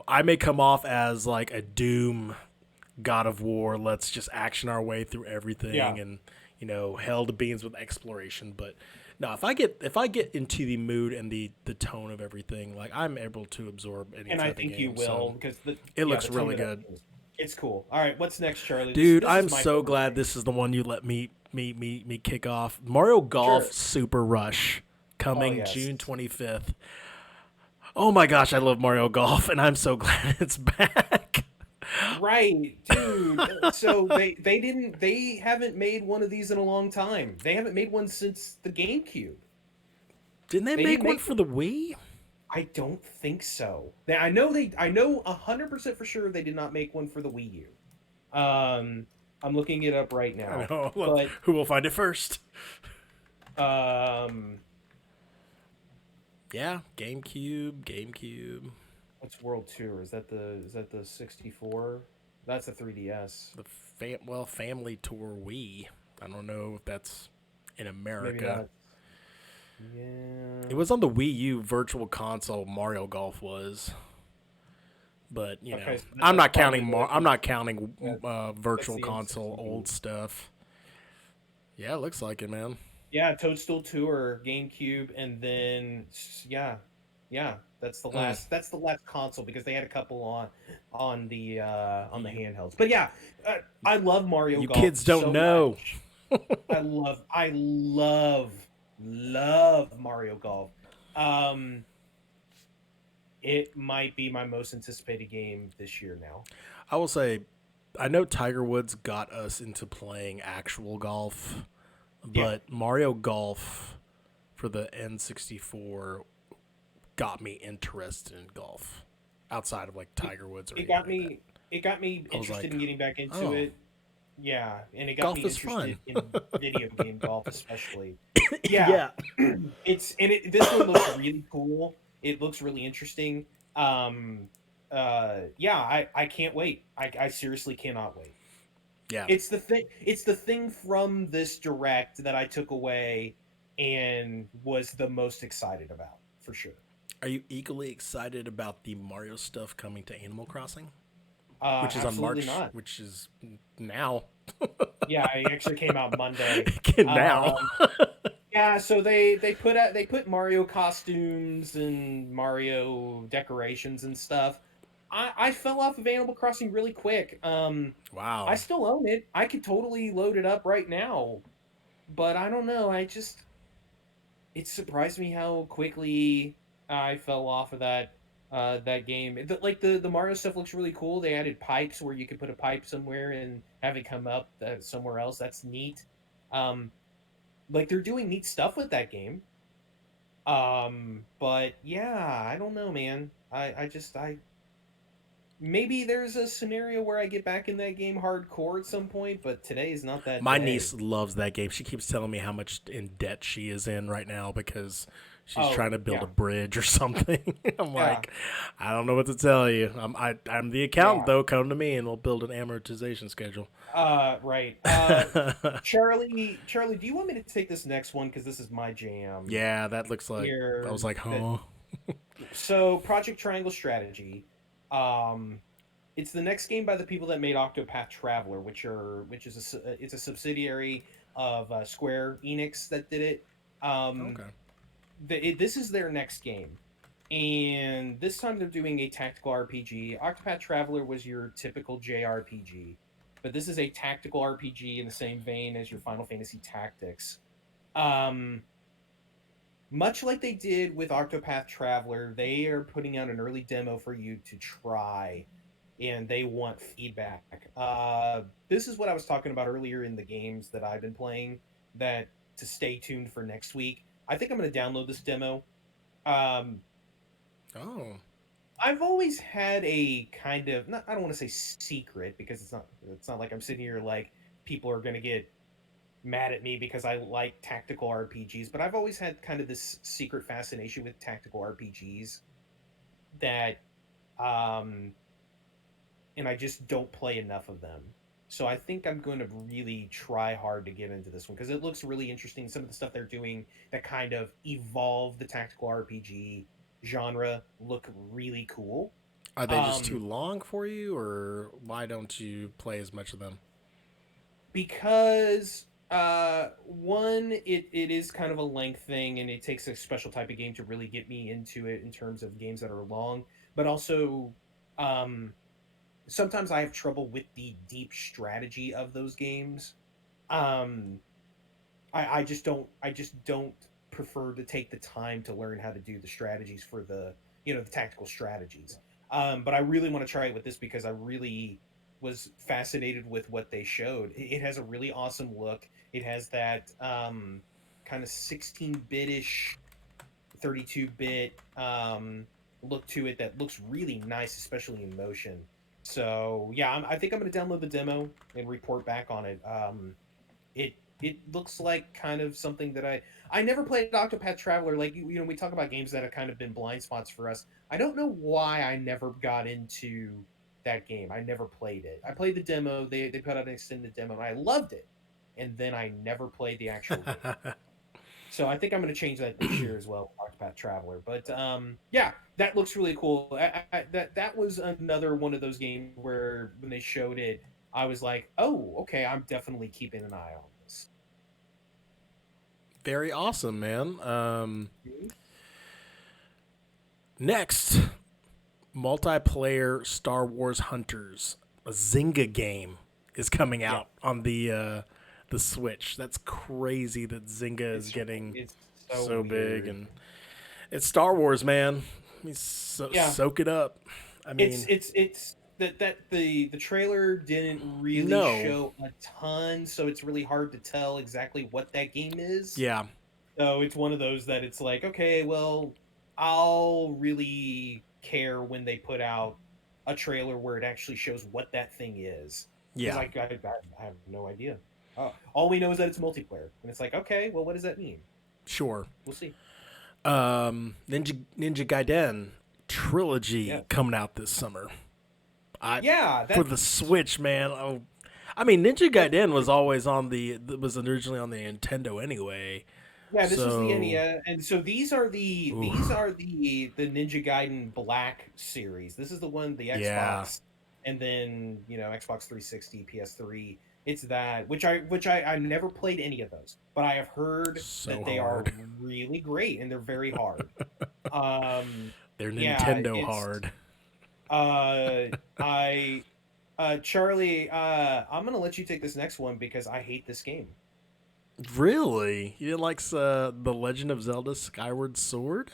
I may come off as like a Doom, God of War. Let's just action our way through yeah. everything, and hell to beans with exploration. But no, if I get into the mood and the tone of everything, like I'm able to absorb any And I type of think you game. So will because it the looks tone really of that good. game it's cool. All right, what's next, Charlie? Dude, This is I'm my so favorite glad thing. this is the one you let me kick off. Mario Golf Sure. Super Rush Oh coming yes. June 25th. Oh my gosh, I love Mario Golf and I'm so glad it's back. Right, dude. So they haven't made one of these in a long time. They haven't made one since the GameCube. Didn't they They make didn't one make for the Wii? I don't think so. I know 100% for sure they did not make one for the Wii U. I'm looking it up right I now. know. Well, But who will find it first? um Yeah, GameCube. what's World Tour? Is that the 64? That's a 3DS. Family Tour Wii. I don't know if that's in Maybe America. not. Yeah. It was on the Wii U Virtual Console. Mario Golf was. But Okay, so I'm that's not probably counting the I'm not counting yeah, that's virtual the console N64. old stuff. Yeah, it looks like it, man. Yeah, Toadstool Tour, GameCube, and then yeah, yeah, Mm. that's the last console because they had a couple on the handhelds. But yeah, I love Mario You Golf kids don't so know. much. I love Mario Golf. Um, it might be my most anticipated game this year now. I will say, I know Tiger Woods got us into playing actual golf, Yeah, but Mario Golf for the N64 got me interested in golf outside of like it, Tiger Woods or it anything got like that. me it got me I was interested like, in getting back into oh, it. Yeah, and it got golf me is fun. interested in video game golf, especially. Yeah, Yeah. this one looks really cool. It looks really interesting. Um, yeah, I can't wait. I seriously cannot wait. Yeah. It's the thing. It's the thing from this direct that I took away and was the most excited about for sure. Are you equally excited about the Mario stuff coming to Animal Crossing? Which is on Absolutely March, not. which is now. Yeah, it actually came out Monday. Now. Um, Yeah, so they put Mario costumes and Mario decorations and stuff. I fell off of Animal Crossing really quick. I Wow. still own it. I could totally load it up right now, but I don't know. It surprised me how quickly I fell off of that game. Like the Mario stuff looks really cool. They added pipes where you could put a pipe somewhere and have it come up somewhere else. That's neat. Um, like they're doing neat stuff with that game. But yeah, I don't know, man. I just I maybe there's a scenario where I get back in that game hardcore at some point, but today is not that My day. niece loves that game. She keeps telling me how much in debt she is in right now because she's Oh, trying to build a yeah. bridge or something. I'm Yeah. like, I don't know what to tell you. I'm the accountant Yeah. though. Come to me and we'll build an amortization schedule. Right. Charlie, do you want me to take this next one cuz this is my jam Yeah, that looks like. I here was like, that huh? so Project Triangle Strategy. Um it's the next game by the people that made Octopath Traveler, which is it's a subsidiary of Square Enix that did it. Um, Okay. this is their next game. And this time they're doing a tactical RPG. Octopath Traveler was your typical JRPG, but this is a tactical RPG in the same vein as your Final Fantasy Tactics. Um, Much like they did with Octopath Traveler, they are putting out an early demo for you to try, and they want feedback. This is what I was talking about earlier in the games that I've been playing. That to stay tuned for next week. I think I'm going to download this demo. Um, Oh. I've always had a kind of not, I don't want to say secret because it's not like I'm sitting here like people are going to get mad at me because I like tactical RPGs, but I've always had kind of this secret fascination with tactical RPGs that um and I just don't play enough of them. So I think I'm going to really try hard to get into this one because it looks really interesting. Some of the stuff they're doing that kind of evolve the tactical RPG genre look really cool. Are they just too Um long for you, or why don't you play as much of them? because one it is kind of a length thing and it takes a special type of game to really get me into it in terms of games that are long, but also um sometimes I have trouble with the deep strategy of those games. um I just don't prefer to take the time to learn how to do the strategies for the tactical strategies. But I really want to try it with this because I really was fascinated with what they showed. It has a really awesome look. It has that kind of 16-bit-ish, 32-bit look to it that looks really nice, especially in motion. So yeah, I think I'm going to download the demo and report back on it. It looks like kind of something that I never played Octopath Traveler. Like we talk about games that have kind of been blind spots for us. I don't know why I never got into that game. I never played it. I played the demo. They put out an extended demo, and I loved it. And then I never played the actual game. So I think I'm going to change that this year as well, Octopath Traveler. But yeah, that looks really cool. That was another one of those games where when they showed it, I was like, oh, okay, I'm definitely keeping an eye on this. Very awesome, man. Mhm. Next, multiplayer Star Wars Hunters, a Zynga game, is coming Yeah, out on the Switch. That's crazy that Zynga is it's getting it's so so big, weird. and it's Star Wars, man. Yeah, Soak it up. I mean, it's that the trailer didn't really no, show a ton, so it's really hard to tell exactly what that game is. yeah, So it's one of those that it's like, okay, well, I'll really care when they put out a trailer where it actually shows what that thing is, because yeah, I have no idea. All we know is that it's multiplayer, and it's like, okay, well, what does that mean? sure. We'll see. Ninja Gaiden Yeah, trilogy coming out this summer. I yeah, For that the Switch, man. Oh, I mean, Ninja that's Gaiden was always on the was originally on the Nintendo anyway. yeah. This was the So, NES, and so these oof, are the Ninja Gaiden Black series. This is the one the yeah, Xbox, and then Xbox 360, PS3. It's that which I never played any of those, but I have heard so that they are hard. really great and they're very hard. Um, They're yeah, Nintendo it's hard. uh I Charlie, I'm gonna let you take this next one because I hate this game. Really? You didn't like the Legend of Zelda: Skyward Sword?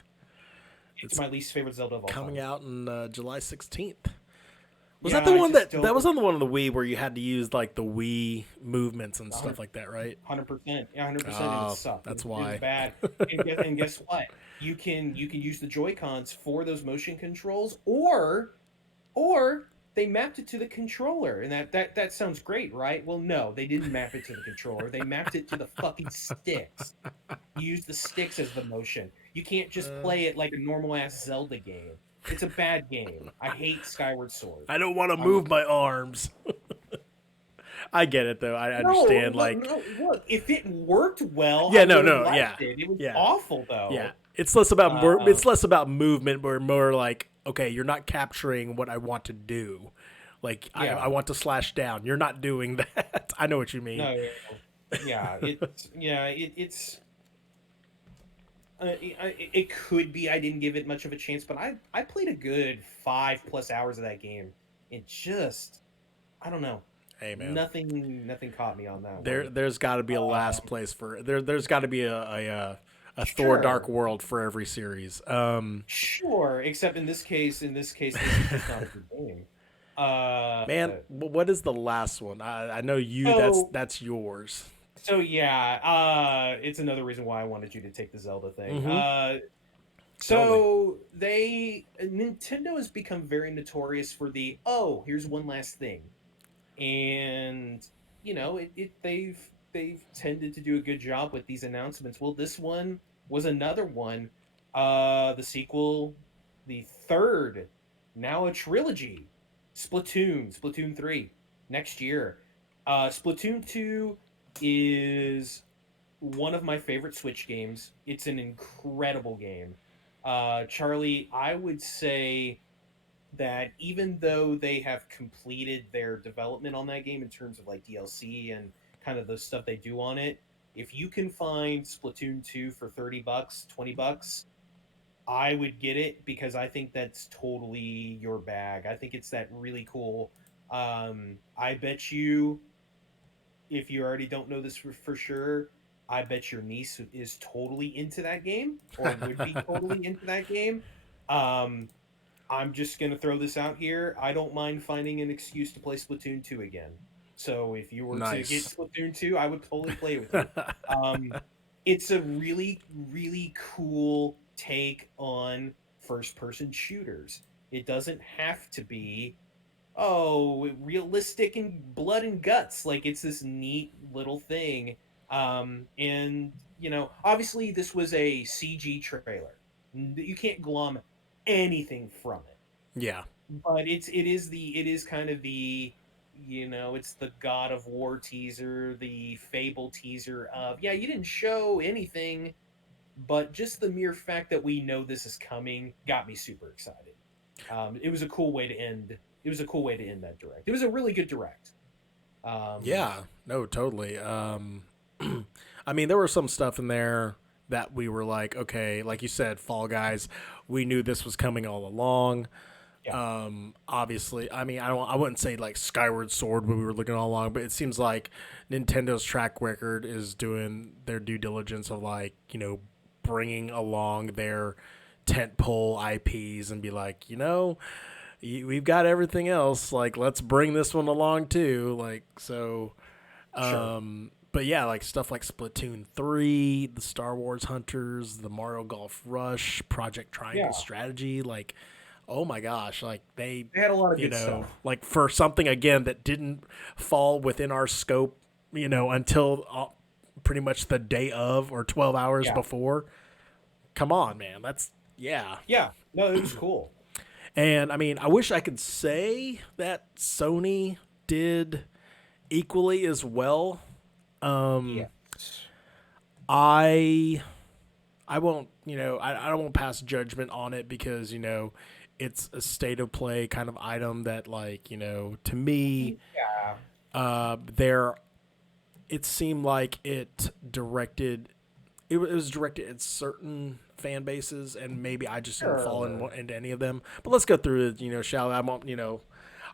It's It's my least favorite Zelda of all coming time. out on July 16th. Was that Yeah, the I one just that was don't. on the one on the Wii where you had to use like the Wii movements and stuff 100 like that, right? 100%. Yeah, 100%, and it Oh, sucked. that's It was why. bad. And guess what? You can use the Joy Cons for those motion controls, or they mapped it to the controller, and that sounds great, right? Well, no, they didn't map it to the controller. They mapped it to the fucking sticks. You use the sticks as the motion. You can't just Uh, play it like a normal ass Zelda game. It's a bad game. I hate Skyward Sword. I don't want to I'm move my arms. I get it though. I No, understand. no, Like, no. Look, if it worked well, yeah, I no, would have no, liked yeah, it. It was yeah, awful yeah. though. It's Um, less about movement, but more like, okay, you're not capturing what I want to do. Like, I yeah, want to slash down. You're not doing that. I know what you mean. no, yeah, it's It could be I didn't give it much of a chance, but I played a good 5+ hours of that game. It just, I don't know, Hey man, nothing caught me on that one. there's got to be a last Um, place for there. There's got to be a Thor Dark sure, World for every series. sure. Except in this case, this is just not a good game. Uh, Man, what is the last one? I know you. so That's yours. so yeah. It's another reason why I wanted you to take the Zelda thing. Mm-hmm. Totally. So Nintendo has become very notorious for the, oh, here's one last thing. And they've tended to do a good job with these announcements. Well, this one was another one. The sequel, the third, now a trilogy, Splatoon 3 next year. Splatoon 2 is one of my favorite Switch games. It's an incredible game. Charlie, I would say that even though they have completed their development on that game in terms of like DLC and kind of the stuff they do on it, if you can find Splatoon 2 for $30, $20, I would get it because I think that's totally your bag. I think it's that really cool. I bet you, if you already don't know this for sure, I bet your niece is totally into that game or would be totally into that game. Um, I'm just gonna throw this out here. I don't mind finding an excuse to play Splatoon 2 again. So if you were to get Nice. Splatoon 2, I would totally play with you. Um, it's a really, really cool take on first person shooters. It doesn't have to be, oh, realistic and blood and guts. Like, it's this neat little thing. And obviously this was a CG trailer. You can't glom anything from it. Yeah. But it is kind of the, it's the God of War teaser, the Fable teaser of, yeah, you didn't show anything, but just the mere fact that we know this is coming got me super excited. It was a cool way to end. It was a cool way to end that direct. It was a really good direct. Um, Yeah. No. Totally. I mean, there was some stuff in there that we were like, okay, like you said, Fall Guys. We knew this was coming all along. yeah, Obviously, I mean, I wouldn't say like Skyward Sword when we were looking all along, but it seems like Nintendo's track record is doing their due diligence of like bringing along their tentpole IPs and be like, we've got everything else. Like, let's bring this one along too. Like, so, sure. but yeah, like stuff like Splatoon 3, the Star Wars Hunters, the Mario Golf Rush, Project Triangle Yeah, Strategy, like, oh my gosh, like they had a lot of good stuff. like for something again that didn't fall within our scope, until pretty much the day of or 12 hours Yeah, before. Come on, man. That's, yeah. yeah. No, it was cool. And I mean, I wish I could say that Sony did equally as well. Yeah, I I won't, I don't want to pass judgment on it because, it's a state of play kind of item that like, to me, yeah, there it seemed like it was directed at certain fan bases and maybe I just didn't fall sure. into any of them. But let's go through it, shall we? I won't,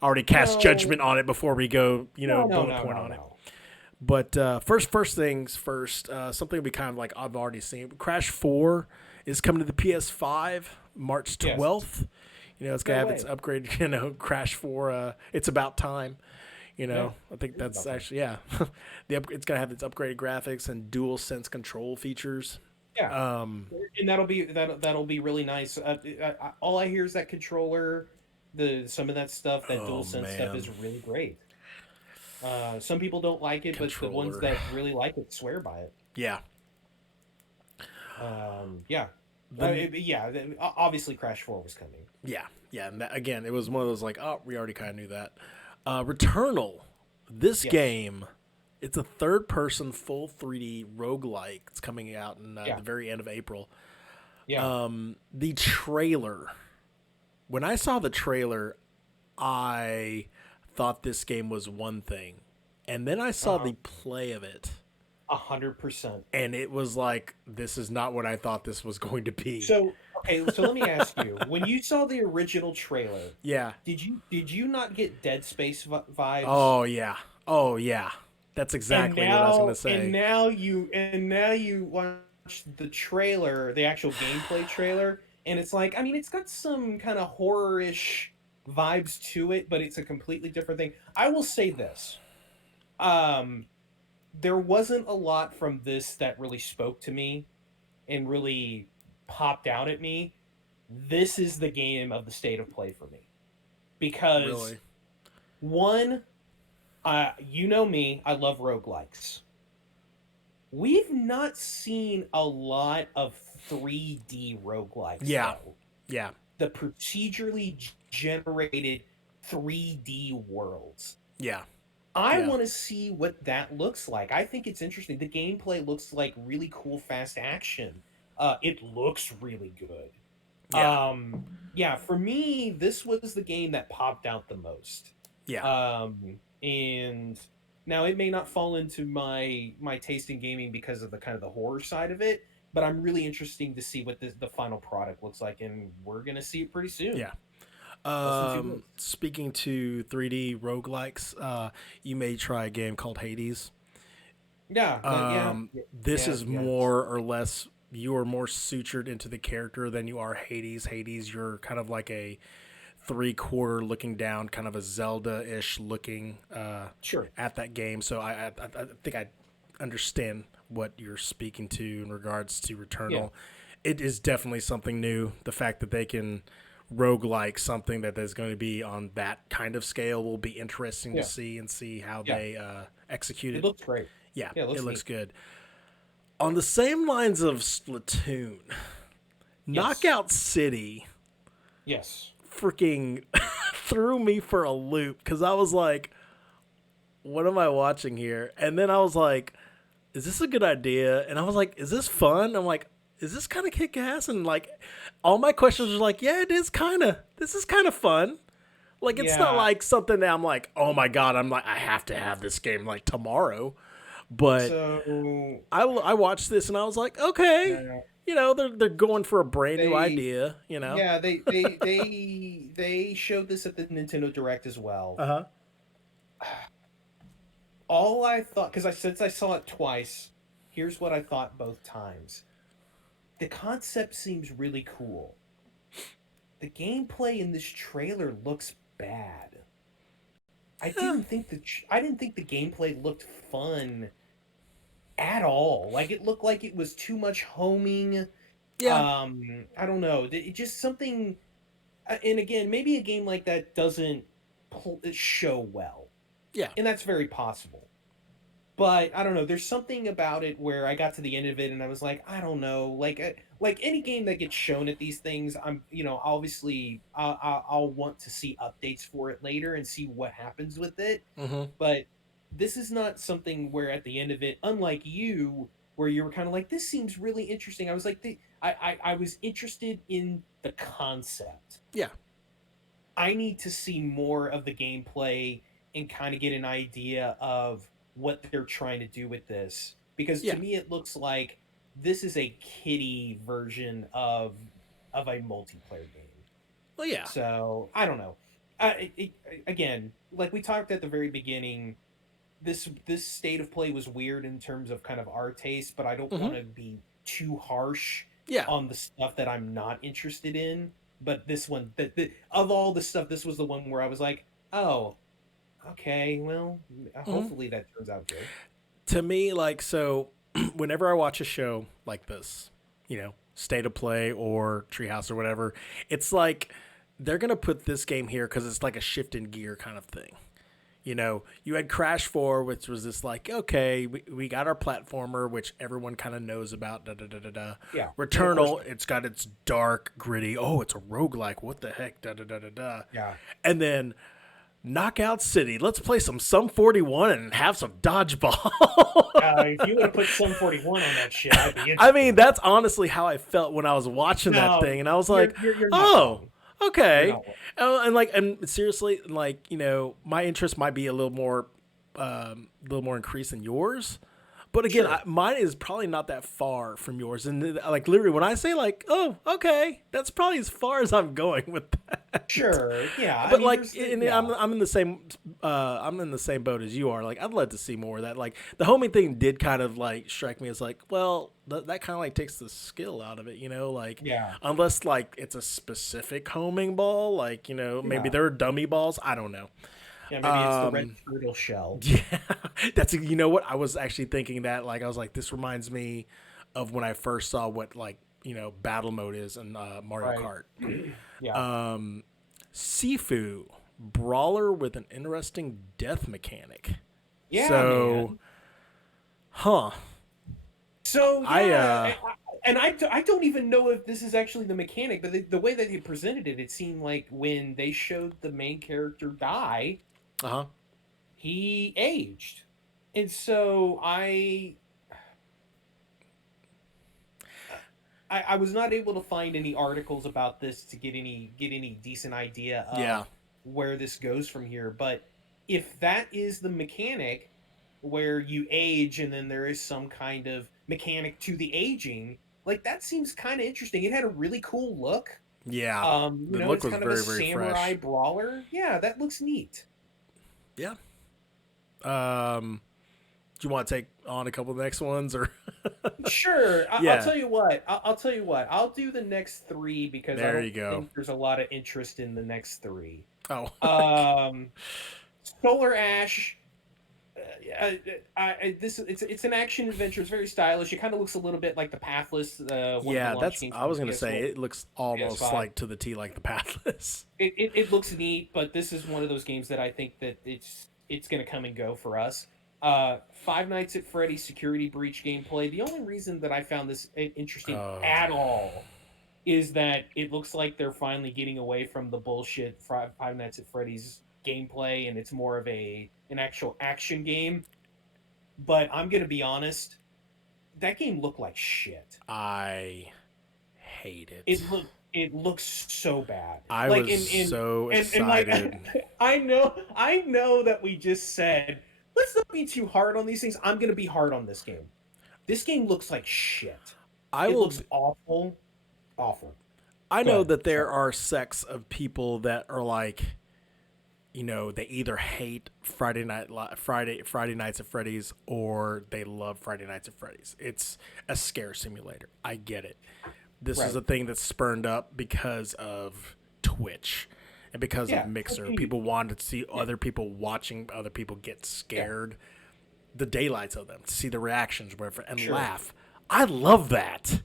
already cast No, judgment on it before we go, no, no, bullet no, point no, on it. no. But first things first, something we kind of like I've already seen. Crash 4 is coming to the PS5 March Yes. 12th. It's gonna No have its way. upgrade. Crash 4. It's about time. Yeah, I think it's that's about time. actually yeah. It's gonna have its upgraded graphics and dual sense control features. Yeah, and that'll be really nice. All I hear is that controller, some of that stuff, that Oh dual sense stuff man, is really great. Some people don't like it, but the ones controller. that really like it swear by it. Yeah. Yeah, The yeah. Obviously, Crash 4 was coming. Yeah, yeah. And that, again, it was one of those like, oh, we already kind of knew that. Returnal. This Yes. game, it's a third-person full 3D roguelike. It's coming out in Yeah. the very end of April. Yeah. The trailer. When I saw the trailer, I thought this game was one thing, and then I Uh saw huh. the play of it. 100%. And it was like, this is not what I thought this was going to be. So, okay, so let me ask you, when you saw the original trailer, Yeah. did you not get Dead Space vibes? Oh yeah. Oh yeah. That's And exactly what I was gonna now and say. now you and now you watch the trailer, the actual gameplay trailer, and it's like, I mean, it's got some kind of horror-ish vibes to it, but it's a completely different thing. I will say this. Um, there wasn't a lot from this that really spoke to me and really popped out at me. This is the game of the state of play for me. Because Really. one, you know me, I love roguelikes. We've not seen a lot of 3D roguelikes Yeah. though. Yeah. The procedurally generated 3D worlds. Yeah. I Yeah. want to see what that looks like. I think it's interesting. The gameplay looks like really cool, fast action. It looks really good. Yeah. Yeah, for me, this was the game that popped out the most. Yeah. And now it may not fall into my taste in gaming because of the kind of the horror side of it, but I'm really interesting to see what the final product looks like, and we're gonna see it pretty soon. Yeah. Less than 2 months. Speaking to 3D roguelikes, you may try a game called Hades. Yeah, yeah, This yeah, is yeah, more or less, you are more sutured into the character than you are Hades. Hades, you're kind of like a three-quarter looking down, kind of a Zelda-ish looking sure, at that game. So I think I understand what you're speaking to in regards to yeah, Returnal. It is definitely something new. The fact that they can roguelike something that is going to be on that kind of scale will be interesting to yeah, see and see how yeah. they execute It it. looks great. Yeah, Yeah, it it looks looks neat. good. On the same lines of Splatoon, Yes, Knockout City yes, freaking threw me for a loop because I was like, what am I watching here? And then I was like, is this a good idea? And I was like, is this fun? I'm like, is this kind of kick ass? And like, all my questions were like, yeah, it is kind of, this is kind of fun. Like, it's not yeah. like something that I'm like, oh my God, I'm like, I have to have this game like tomorrow. But So I watched this and I was like, okay, yeah, they're going for a brand new they idea, you know? yeah they showed this at the Nintendo Direct as well. Uh huh. All I thought, because since I saw it twice, here's what I thought both times. The concept seems really cool. The gameplay in this trailer looks bad. I didn't think the gameplay looked fun at all. Like it looked like it was too much homing. Yeah. I don't know. It just something. And again, maybe a game like that doesn't show well, Yeah. and that's very possible. But I don't know. There's something about it where I got to the end of it and I was like, I don't know. Like any game that gets shown at these things, obviously I'll want to see updates for it later and see what happens with it. Mm-hmm. But this is not something where at the end of it, unlike you, where you were kind of like, this seems really interesting. I was like, I was interested in the concept. Yeah. I need to see more of the gameplay and kind of get an idea of what they're trying to do with this. Because to Yeah. me, it looks like this is a kiddie version of a multiplayer game. Well, yeah. So I don't know. Again, like we talked at the very beginning, this state of play was weird in terms of kind of our taste, but I don't Mm-hmm. want to be too harsh Yeah. on the stuff that I'm not interested in. But this one, of all the stuff, this was the one where I was like, oh, okay, well, Mm-hmm. hopefully that turns out good. To me, like, so whenever I watch a show like this, State of Play or Treehouse or whatever, it's like they're going to put this game here because it's like a shift in gear kind of thing. You had Crash 4, which was this like, okay, we got our platformer, which everyone kind of knows about, da da da da da. Yeah, and of course, Returnal, it's got its dark, gritty, oh, it's a roguelike, what the heck, da da da da da. yeah, And then Knockout City, let's play some Sum 41 and have some dodgeball. if you would have put some 41 on that shit, I'd be I interested. mean, that's honestly how I felt when I was watching that No, thing, and I was like, you're not oh, wrong. You're okay. not wrong. And seriously, like, my interest might be a little more increased than yours, But again, Sure. mine is probably not that far from yours. And like literally, when I say like, oh, okay, that's probably as far as I'm going with that. Sure. Yeah. I But mean, like, there's the, and yeah. I'm in the same I'm in the same boat as you are. Like, I'd love to see more of that. Like, the homing thing did kind of like strike me as like, well, that kind of like takes the skill out of it, you know. Like, Yeah. unless like it's a specific homing ball, like maybe Yeah. there are dummy balls. I don't know. Yeah. Maybe it's the red Um, turtle shell. yeah, that's what I was actually thinking that. Like, I was like, this reminds me of when I first saw what like battle mode is in Mario Right. Kart. Yeah. Sifu, brawler with an interesting death mechanic. Yeah, So, man. huh? So I yeah, and I don't even know if this is actually the mechanic, but the way that they presented it, it seemed like when they showed the main character die, uh huh. he aged, and so I was not able to find any articles about this to get any decent idea Yeah, of where this goes from here. But if that is the mechanic where you age and then there is some kind of mechanic to the aging, like that seems kind of interesting. It had a really cool look. yeah. The look It's was kind of a very very samurai fresh. brawler. Yeah, that looks neat. Yeah. Um, do you want to take on a couple of the next ones or? Sure. I'll Yeah. tell you what. I'll tell you what. I'll do the next three because I There don't you go. think there's a lot of interest in the next three. Oh. Um, Solar Ash. It's an action adventure. It's very stylish. It kind of looks a little bit like the Pathless, one of the Yeah, launch that's. games I for the was gonna say PS4, it looks almost PS5. like to the T like the Pathless. It looks neat, but this is one of those games that I think that it's going to come and go for us. Five Nights at Freddy's Security Breach gameplay. The only reason that I found this interesting Oh. at all is that it looks like they're finally getting away from the bullshit Five Nights at Freddy's gameplay, and it's more of an actual action game. But I'm gonna be honest, that game looked like shit. I hate it. It looks so bad. I Like was so and like excited. I know that we just said let's not be too hard on these things. I'm gonna be hard on this game. This game looks like shit. I It will. looks awful, awful. I Go know ahead. that there Sorry. are sects of people that are like, they either hate Friday Nights at Freddy's or they love Friday Nights at Freddy's. It's a scare simulator. I get it. This is Right. a thing that's spurned up because of Twitch and because of Yeah. Mixer. People wanted to see Yeah. other people watching other people get Yeah. scared, the daylights of them, to see the reactions, whatever, and Sure. laugh. I love that.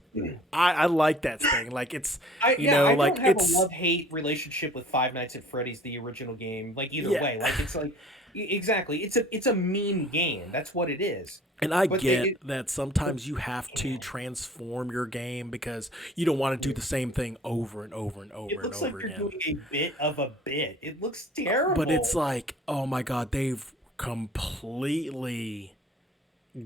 I like that thing. Like it's I don't like have a it's love hate relationship with Five Nights at Freddy's, the original game. Like either yeah. way, like it's like exactly. It's a meme game. That's what it is. And I But they get it, that but sometimes you have to man, transform your game because you don't want to do yeah. the same thing over and over and over It and looks like over you're again. doing a bit of a bit. It looks But it's terrible. like, oh my god, they've completely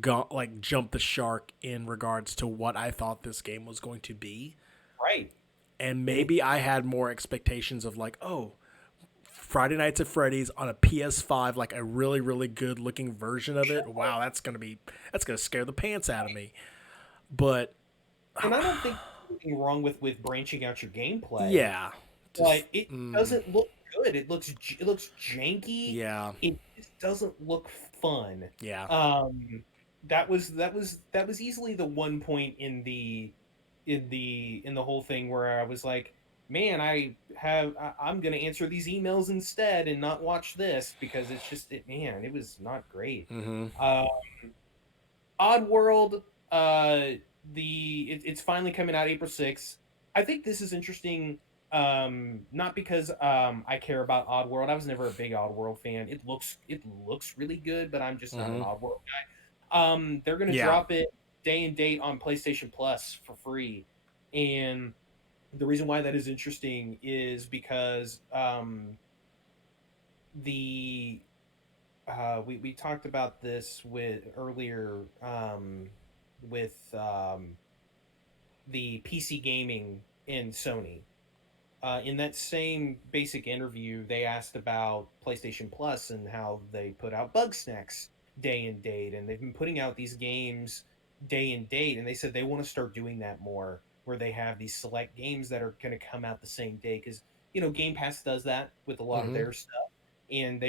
got like jumped the shark in regards to what I thought this game was going to be. Right. And It, maybe I had more expectations of like, oh, Friday Nights at Freddy's on a PS5, like a really, really good looking version of it. sure. Wow, that's gonna scare the pants out of me. But And I don't think there's anything wrong with branching out your gameplay, yeah, just but it doesn't look good. It looks janky. yeah, It just doesn't look fun. yeah. That was easily the one point in the whole thing where I was like, man, I'm gonna answer these emails instead and not watch this because man, it was not great. Mm-hmm. Uh, Oddworld, it's finally coming out April 6th. I think this is interesting. Not because I care about Oddworld. I was never a big Oddworld fan. It looks really good, but I'm just not an Mm-hmm. Oddworld guy. They're gonna Yeah. drop it day and date on PlayStation Plus for free, and the reason why that is interesting is because the we talked about this with earlier with the PC gaming and Sony. In that same basic interview, they asked about PlayStation Plus and how they put out bug snacks day and date, and they've been putting out these games day and date, and they said they want to start doing that more, where they have these select games that are going to come out the same day, because Game Pass does that with a lot of Mm-hmm. their stuff, and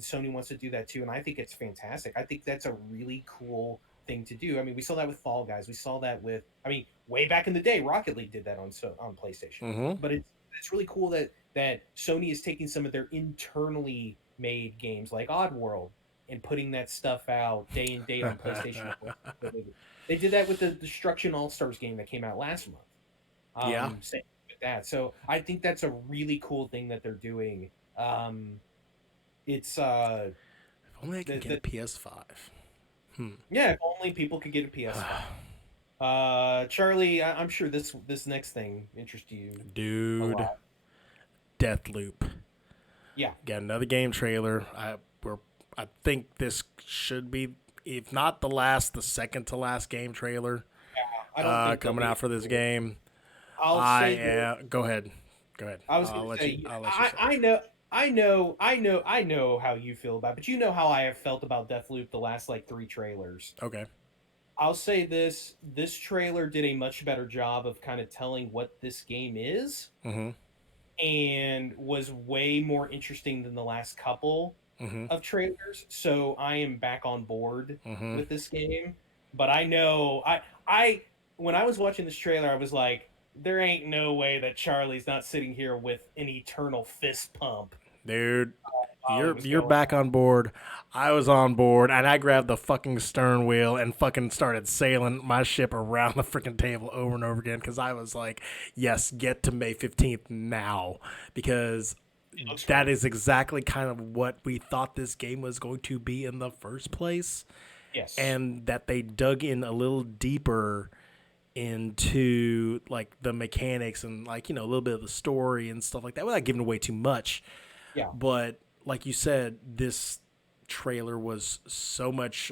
Sony wants to do that too, and I think it's fantastic. I think that's a really cool thing to do. I mean, we saw that with Fall Guys. We saw that with, I mean, way back in the day, Rocket League did that on PlayStation. Mm-hmm. But it's really cool that Sony is taking some of their internally made games like Oddworld and putting that stuff out day and date on PlayStation. They did that with the Destruction All Stars game that came out last month. Yeah. Same with that. So I think that's a really cool thing that they're doing. It's If only I can get a PS5. Hmm. Yeah, if only people could get a PS5. Charlie, I'm sure this next thing interests you a Dude, lot. Deathloop. Yeah, Got another game trailer. I think this should be, if not the last, the second to last game trailer I don't think they'll coming be. out for this game. I'll I say this. am. Go ahead. Go ahead. I was I'll going to let you. say, I'll let you say. I know how you feel about it, but you know how I have felt about Deathloop the last like three trailers. Okay. I'll say this trailer did a much better job of kind of telling what this game is, Mm-hmm. and was way more interesting than the last couple Mm-hmm. of trailers. So I am back on board Mm-hmm. with this game. But I know I when I was watching this trailer, I was like, there ain't no way that Charlie's not sitting here with an eternal fist pump Dude, while it was you're going back on board. I was on board, and I grabbed the fucking stern wheel and fucking started sailing my ship around the freaking table over and over again because I was like, yes, get to May 15th now, because that great. is exactly kind of what we thought this game was going to be in the first place, Yes. and that they dug in a little deeper into like the mechanics and like a little bit of the story and stuff like that without giving away too much. Yeah. But like you said, this trailer was so much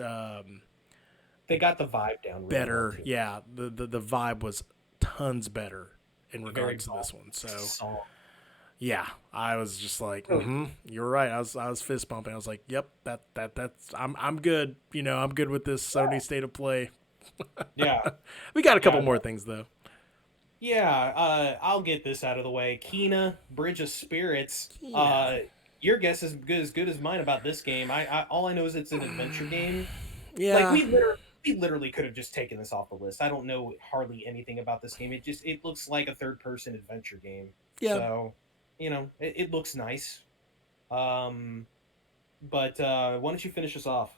They got the vibe down really well better. too. Yeah, the vibe was tons better in Very regards to this one. So song. yeah, I was just like, Really. you're right. I was fist pumping. I was like, yep, that's I'm good. I'm good with this Sony State of Play. Yeah. We got a couple Yeah. more things though. Yeah, I'll get this out of the way. Kena, Bridge of Spirits. Kena. Your guess is good as mine about this game. I all I know is it's an adventure game. Like Yeah, we literally could have just taken this off the list. I don't know hardly anything about this game. It looks like a third person adventure game. yeah. So, it looks nice. Um, but why don't you finish us off?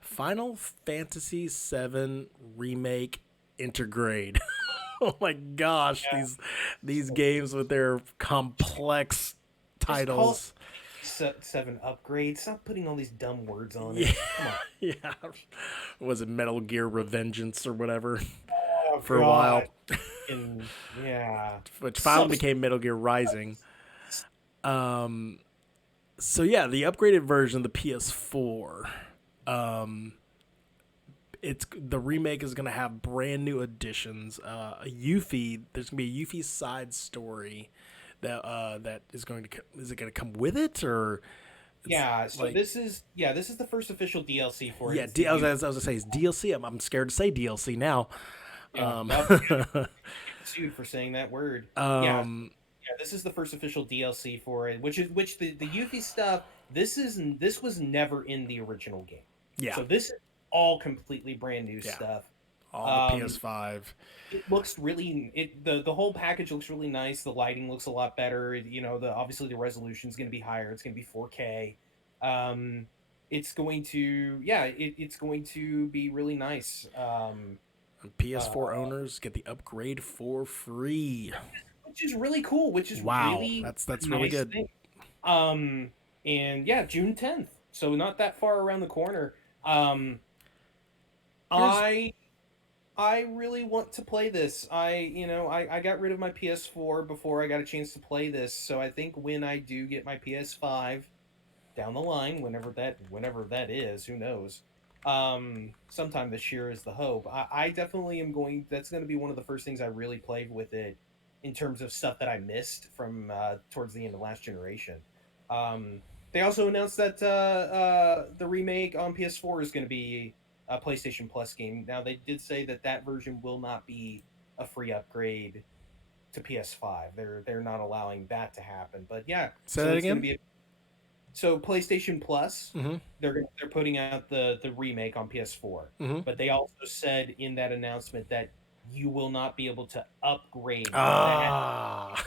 Final Fantasy VII Remake Intergrade. Oh my gosh, Yeah. these games with their complex Just call titles. it seven upgrade. Stop putting all these dumb words on Yeah, it. Come on. yeah. Was it Metal Gear Revengeance or whatever Oh for a while? God. And yeah. Which finally Some became Metal Gear Rising. So yeah, the upgraded version of the PS4. It's the remake is gonna have brand new additions. A Yuffie, there's gonna be a Yuffie side story that is going to is it gonna come with it or Yeah, so like this is the first official DLC for it. yeah? It's the I was gonna say it's DLC. I'm scared to say DLC now. Yeah, Um, well, get sued for saying that word. Yeah, um, yeah, this is the first official DLC for it, which the Yuffie stuff. This was never in the original game, yeah, so this is all completely brand new yeah. stuff. All the Um, PS5. it looks the whole package looks really nice. The lighting looks a lot better. The obviously the resolution is going to be higher. It's going to be 4K. It's going to it's going to be really nice. PS4 owners get the upgrade for free. Which is really cool. Which is Wow, really that's a really nice good. thing. And yeah, June 10th. So not that far around the corner. Um, Here's I I really want to play this. I got rid of my PS4 before I got a chance to play this. So I think when I do get my PS5 down the line, whenever that is, who knows? Sometime this year is the hope. I definitely am going. That's going to be one of the first things I really played with it, in terms of stuff that I missed from towards the end of last generation. Um, They also announced that the remake on PS4 is going to be a PlayStation Plus game. Now they did say that that version will not be a free upgrade to PS5. They're not allowing that to happen. But yeah, Say so that it's going to again. be so PlayStation Plus. Mm-hmm. They're putting out the remake on PS4. Mm-hmm. But they also said in that announcement that you will not be able to upgrade that. Ah,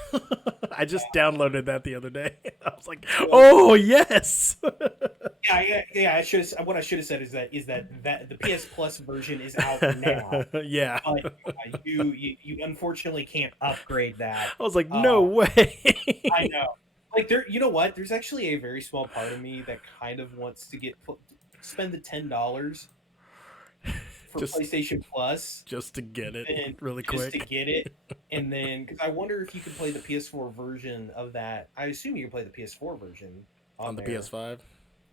I just downloaded that the other day. I was like, So oh yes. yeah. What I should have said is that the PS Plus version is out now, Yeah. but you unfortunately can't upgrade that. I was like, no Uh, I way. know. Like there, you know what? There's actually a very small part of me that kind of wants to spend the $10 for just PlayStation Plus, just to get it and really just to quick get it, and then because I wonder if you can play the PS4 version of that. I assume you can play the PS4 version on on the there. PS5.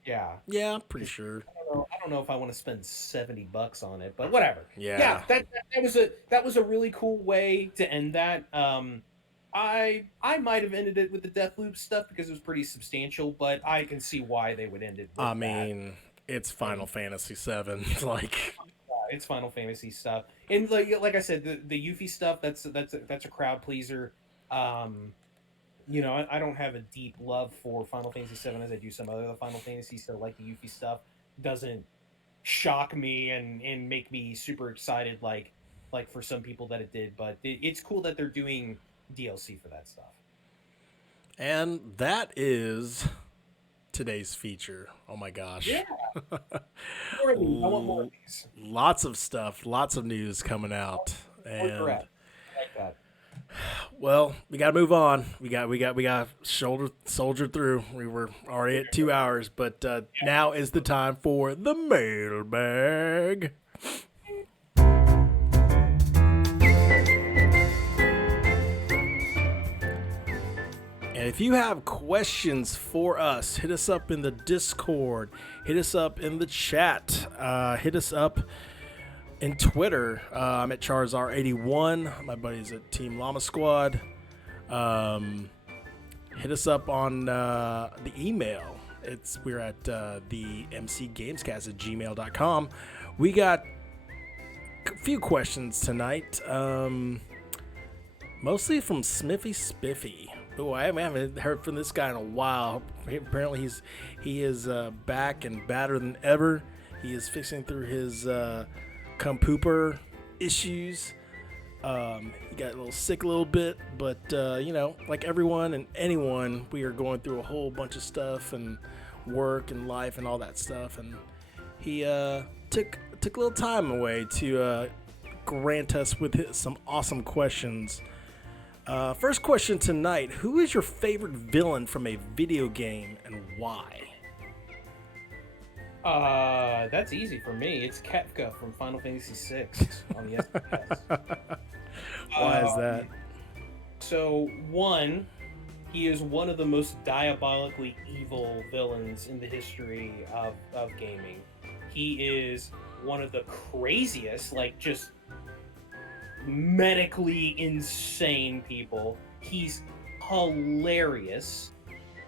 Yeah, Yeah, I'm pretty sure. I don't know if I want to spend $70 on it, but whatever. Yeah, Yeah. that was a really cool way to end that. I might have ended it with the Deathloop stuff because it was pretty substantial, but I can see why they would end it with I that. mean, it's Final And Fantasy VII. Like, it's Final Fantasy stuff, and like I said, the Yuffie stuff that's a crowd pleaser. Um, I don't have a deep love for Final Fantasy VII as I do some other Final Fantasy, so like the Yuffie stuff doesn't shock me and make me super excited like for some people that it did. But it's cool that they're doing DLC for that stuff. and that is today's feature. Oh my gosh. Yeah, more of these. I want more of these. Lots of stuff, lots of news coming out. More And threat. I like that. well, we got to move on. We got soldier through. We were already at 2 hours, but now is the time for the mailbag. And if you have questions for us, hit us up in the Discord, hit us up in the chat, hit us up in Twitter. I'm at Charizar81. My buddy's at Team Llama Squad. Hit us up on the email. We're at the MC Gamescast at gmail.com. We got a few questions tonight, mostly from Smiffy Spiffy. Oh, I haven't heard from this guy in a while. Apparently, he is back and badder than ever. He is fixing through his compooper issues. He got a little sick a little bit, but like everyone and anyone, we are going through a whole bunch of stuff and work and life and all that stuff. And he took a little time away to grant us with some awesome questions. First question tonight: who is your favorite villain from a video game and why? That's easy for me. It's Kefka from Final Fantasy VI on the SNES. Why is that? So one, he is one of the most diabolically evil villains in the history of gaming. He is one of the craziest, like just medically insane people. He's hilarious.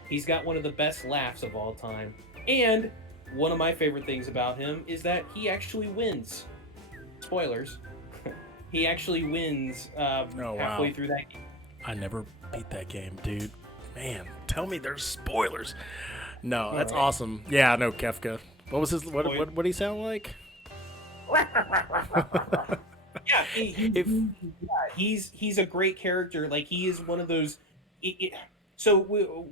He's got one of the best laughs of all time. And one of my favorite things about him is that he actually wins. Spoilers. He actually wins halfway through that game. I never beat that game, dude. Man, tell me there's spoilers. No, that's awesome. Yeah, I know Kefka. What was his? What did he sound like? Yeah, he's a great character. Like he is one of those. So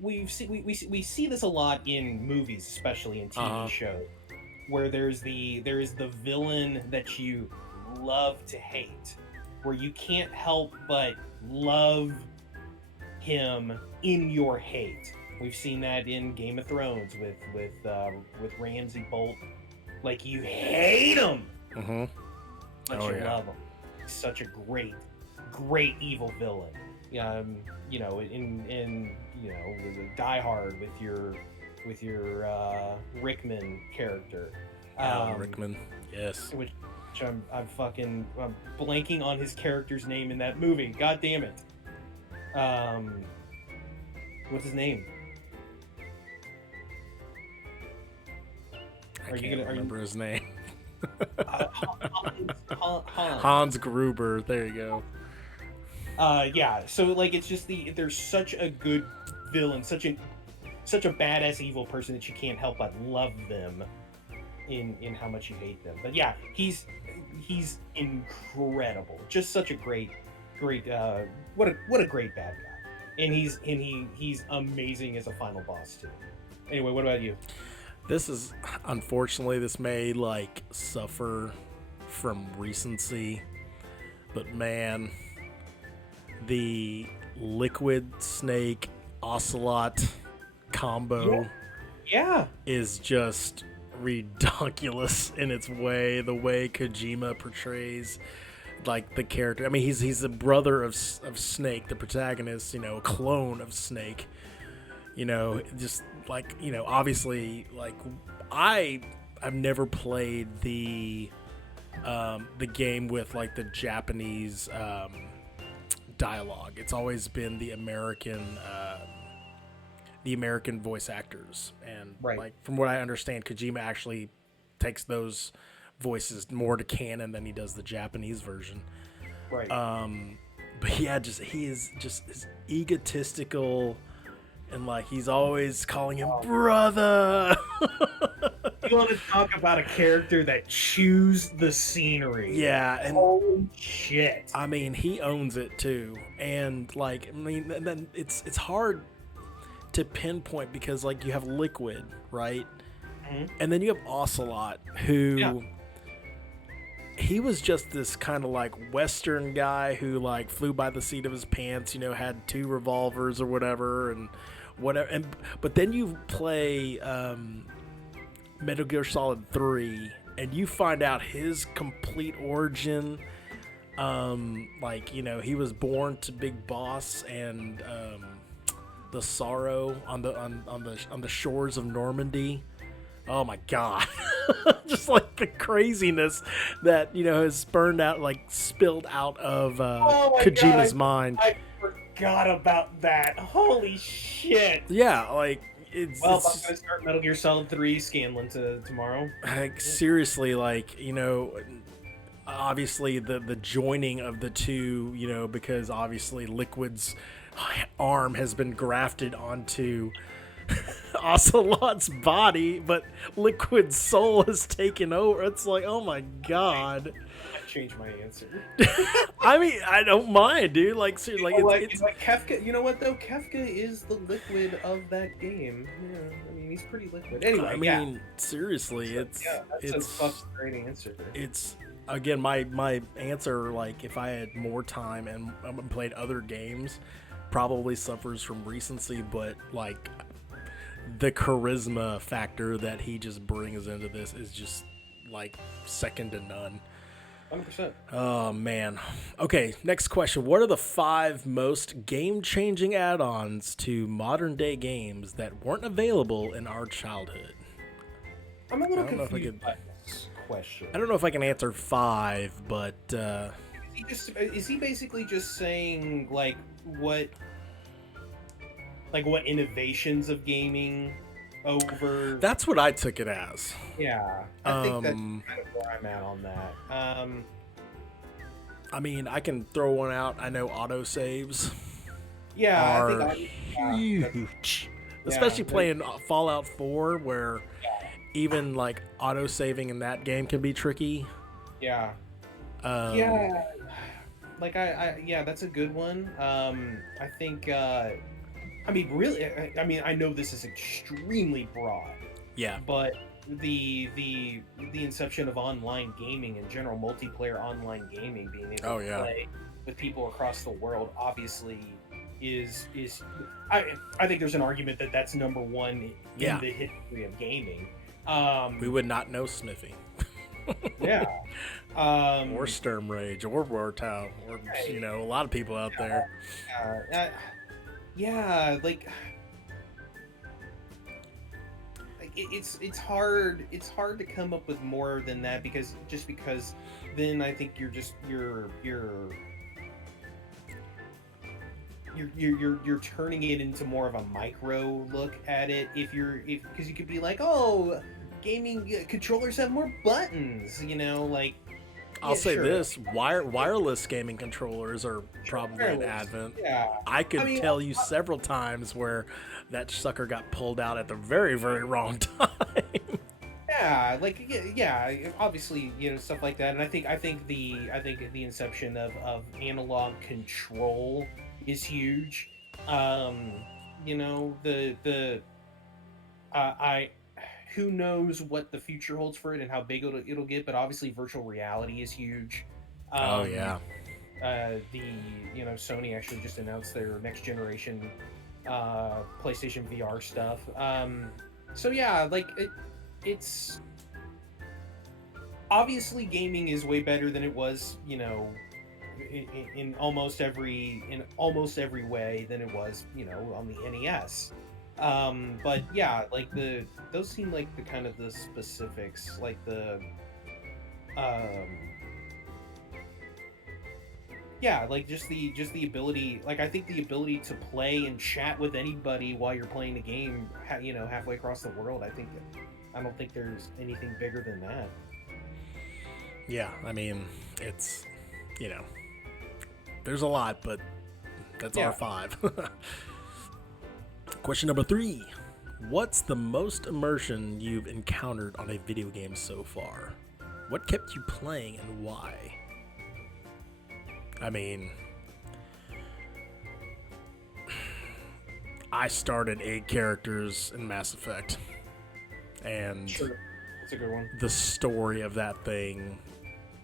we see this a lot in movies, especially in TV shows, where there is the villain that you love to hate, where you can't help but love him in your hate. We've seen that in Game of Thrones with Ramsay Bolt. Like you hate him, but you love him. He's such a great evil villain. In Die Hard with your Rickman character. Rickman, yes. Which I'm blanking on his character's name in that movie. God damn it. What's his name? Are you can't gonna? Are you? remember his name. Hans. Hans Gruber. There you go. Yeah. So like, it's just there's such a good villain, such a badass evil person that you can't help but love them in how much you hate them. But yeah, he's incredible. Just such a great what a great bad guy. And he's amazing as a final boss too. Anyway, what about you? This is unfortunately this may like suffer from recency, but man, the Liquid Snake Ocelot combo Yeah. is just ridiculous in its way. The way Kojima portrays like the character. I mean, he's the brother of Snake, the protagonist. You know, a clone of Snake. You know, just like obviously, like I've never played the game with like the Japanese dialogue. It's always been the American voice actors, and Right. like from what I understand, Kojima actually takes those voices more to canon than he does the Japanese version. Right. But yeah, he is just is egotistical, and like he's always calling him brother. You want to talk about a character that chews the scenery? Yeah, and holy shit! I mean, he owns it too, and like I mean, and then it's hard to pinpoint because like you have Liquid, right? Mm-hmm. And then you have Ocelot, who he was just this kind of like Western guy who like flew by the seat of his pants, had 2 revolvers or whatever, and whatever. And but then you play Metal Gear Solid 3, and you find out his complete origin. Like he was born to Big Boss and the sorrow on the shores of Normandy. Oh my god. Just like the craziness that has spilled out of Kojima's mind. I forgot about that. Holy shit. Yeah, like I'm gonna start Metal Gear Solid 3 Scanlan tomorrow. Like seriously, like obviously the joining of the two, because obviously Liquid's arm has been grafted onto Ocelot's body, but Liquid's soul has taken over. It's like, oh my god. I changed my answer. I mean, I don't mind, dude. Like, seriously, it's like Kefka. You know what though? Kefka is the Liquid of that game. Yeah, I mean, he's pretty liquid. Anyway, I mean, seriously, it's a frustrating answer. It's again my answer. Like, if I had more time and played other games, probably suffers from recency, but like the charisma factor that he just brings into this is just like second to none. 100%. Oh man. Okay, next question. What are the 5 most game-changing add-ons to modern-day games that weren't available in our childhood? I'm a little confused by this question. I don't know if I can answer 5, but is he basically just saying like what innovations of gaming over? That's what I took it as. Yeah, I think that's kind of where I'm at on that. I mean, I can throw one out. I know autosaves are I think huge, especially playing Fallout 4, where even like autosaving in that game can be tricky. Yeah. Like that's a good one. I think. I mean, really. I mean, I know this is extremely broad. Yeah. But the inception of online gaming in general, multiplayer online gaming, being able to play with people across the world, obviously is I think there's an argument that that's number one in the history of gaming. We would not know Smiffy. Yeah. Or Sturm Rage or Wartow or a lot of people out there. Yeah, like it's hard to come up with more than that because then I think you're turning it into more of a micro look at it because you could be like, oh, gaming controllers have more buttons. Like I'll yeah, say sure, this: wireless gaming controllers are probably an wireless. advent. Yeah, I I could mean, tell you several times where that sucker got pulled out at the very, very wrong time. yeah, like obviously, stuff like that. And I think the inception of analog control is huge. Um, the I who knows what the future holds for it and how big it'll get, but obviously virtual reality is huge. Oh Um, yeah. the Sony actually just announced their next generation PlayStation VR stuff. So yeah, like it's obviously gaming is way better than it was, in almost every way than it was, on the NES. But yeah, like those seem like the kind of the specifics, like the um yeah, like just the ability, like I think the ability to play and chat with anybody while you're playing the game, halfway across the world. I don't think there's anything bigger than that. Yeah, I mean, it's, you know, there's a lot, but that's Yeah. R5. Question number 3. What's the most immersion you've encountered on a video game so far? What kept you playing and why? I mean, I started 8 characters in Mass Effect, and Sure. That's a good one. the story of that thing,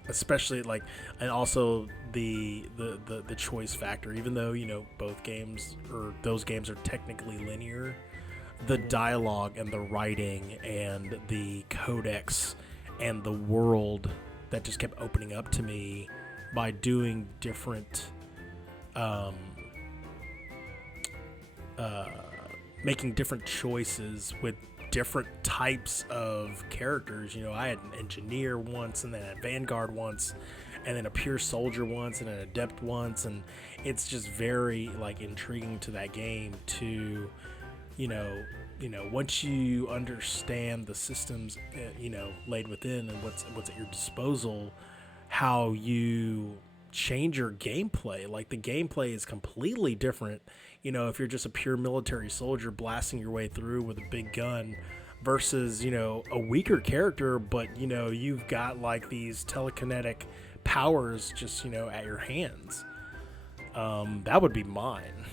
especially like, and also the choice factor, even though both games, or those games, are technically linear, the dialogue and the writing and the codex and the world that just kept opening up to me by doing different making different choices with different types of characters. I had an engineer once, and then a vanguard once, and then a pure soldier once, and an adept once, and it's just very like intriguing to that game to, once you understand the systems, laid within and what's at your disposal, how you change your gameplay. Like, the gameplay is completely different, if you're just a pure military soldier blasting your way through with a big gun versus, a weaker character, but, you've got like these telekinetic powers just, at your hands. That would be mine.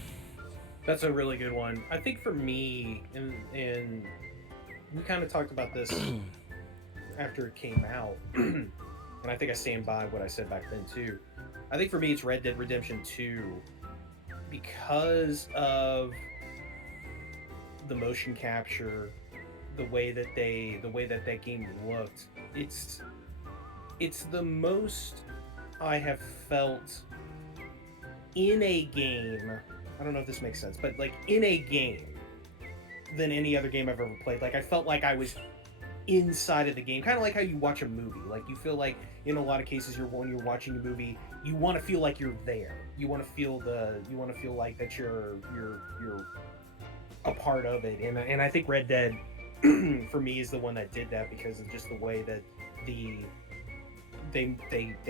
That's a really good one. I think for me, and we kind of talked about this after it came out, and I think I stand by what I said back then too. I think for me, it's Red Dead Redemption 2, because of the motion capture, the way that that game looked. It's the most I have felt in a game. I don't know if this makes sense, but like in a game than any other game I've ever played. Like, I felt like I was inside of the game, kind of like how you watch a movie. Like, you feel like in a lot of cases, when you're watching a movie, you want to feel like you're there. You want to feel like that you're a part of it. And I think Red Dead for me is the one that did that, because of just the way that they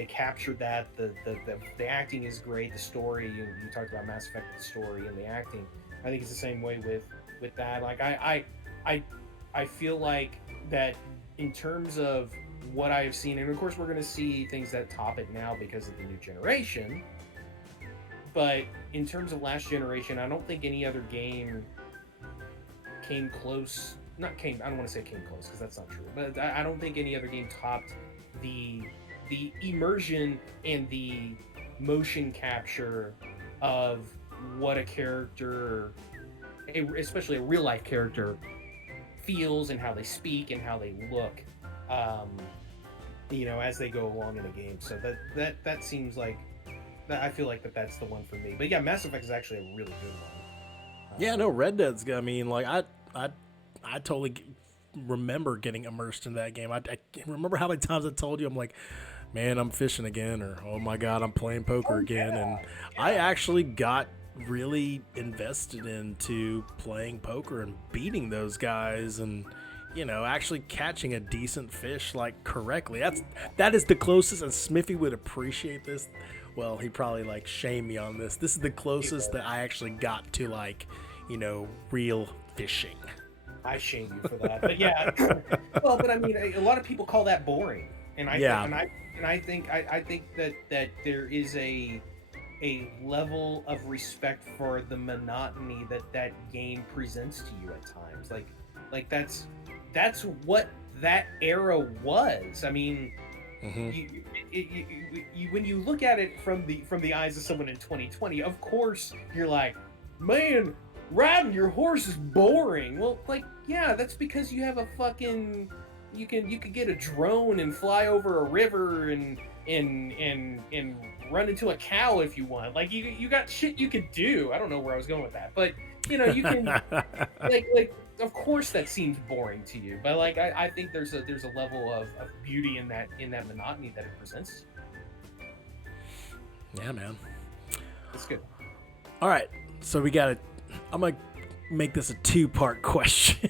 captured that. The acting is great. The story, you talked about Mass Effect, the story and the acting. I think it's the same way with that. Like, I feel like that in terms of what I have seen, and of course we're going to see things that top it now because of the new generation. But in terms of last generation, I don't think any other game came close. I don't want to say came close, because that's not true. But I don't think any other game topped the immersion and the motion capture of what a character, especially a real life character, feels, and how they speak and how they look, as they go along in a game. So that seems like, I feel like that's the one for me. But yeah, Mass Effect is actually a really good one. Yeah, no, Red Dead's good. I mean, like, I totally remember getting immersed in that game. I remember how many times I told you, I'm like, man, I'm fishing again, or oh my god, I'm playing poker again. Yeah, And yeah. I actually got really invested into playing poker and beating those guys, and actually catching a decent fish like correctly. That is the closest, and Smiffy would appreciate this. Well, he probably like shame me on this. This is the closest that I actually got to like, real fishing. I shame you for that, but yeah. Well, but I mean, a lot of people call that boring, and I think that there is a level of respect for the monotony that game presents to you at times. Like that's what that era was. I mean, when you look at it from the eyes of someone in 2020, of course you're like, man, riding your horse is boring. Well, like, yeah, that's because you have a fucking you can get a drone and fly over a river and run into a cow if you want. Like you got shit you could do. I don't know where I was going with that, but you can like of course that seems boring to you, but like I think there's a level of beauty in that monotony that it presents. Yeah, man. That's good. All right, so I'm gonna make this a 2-part question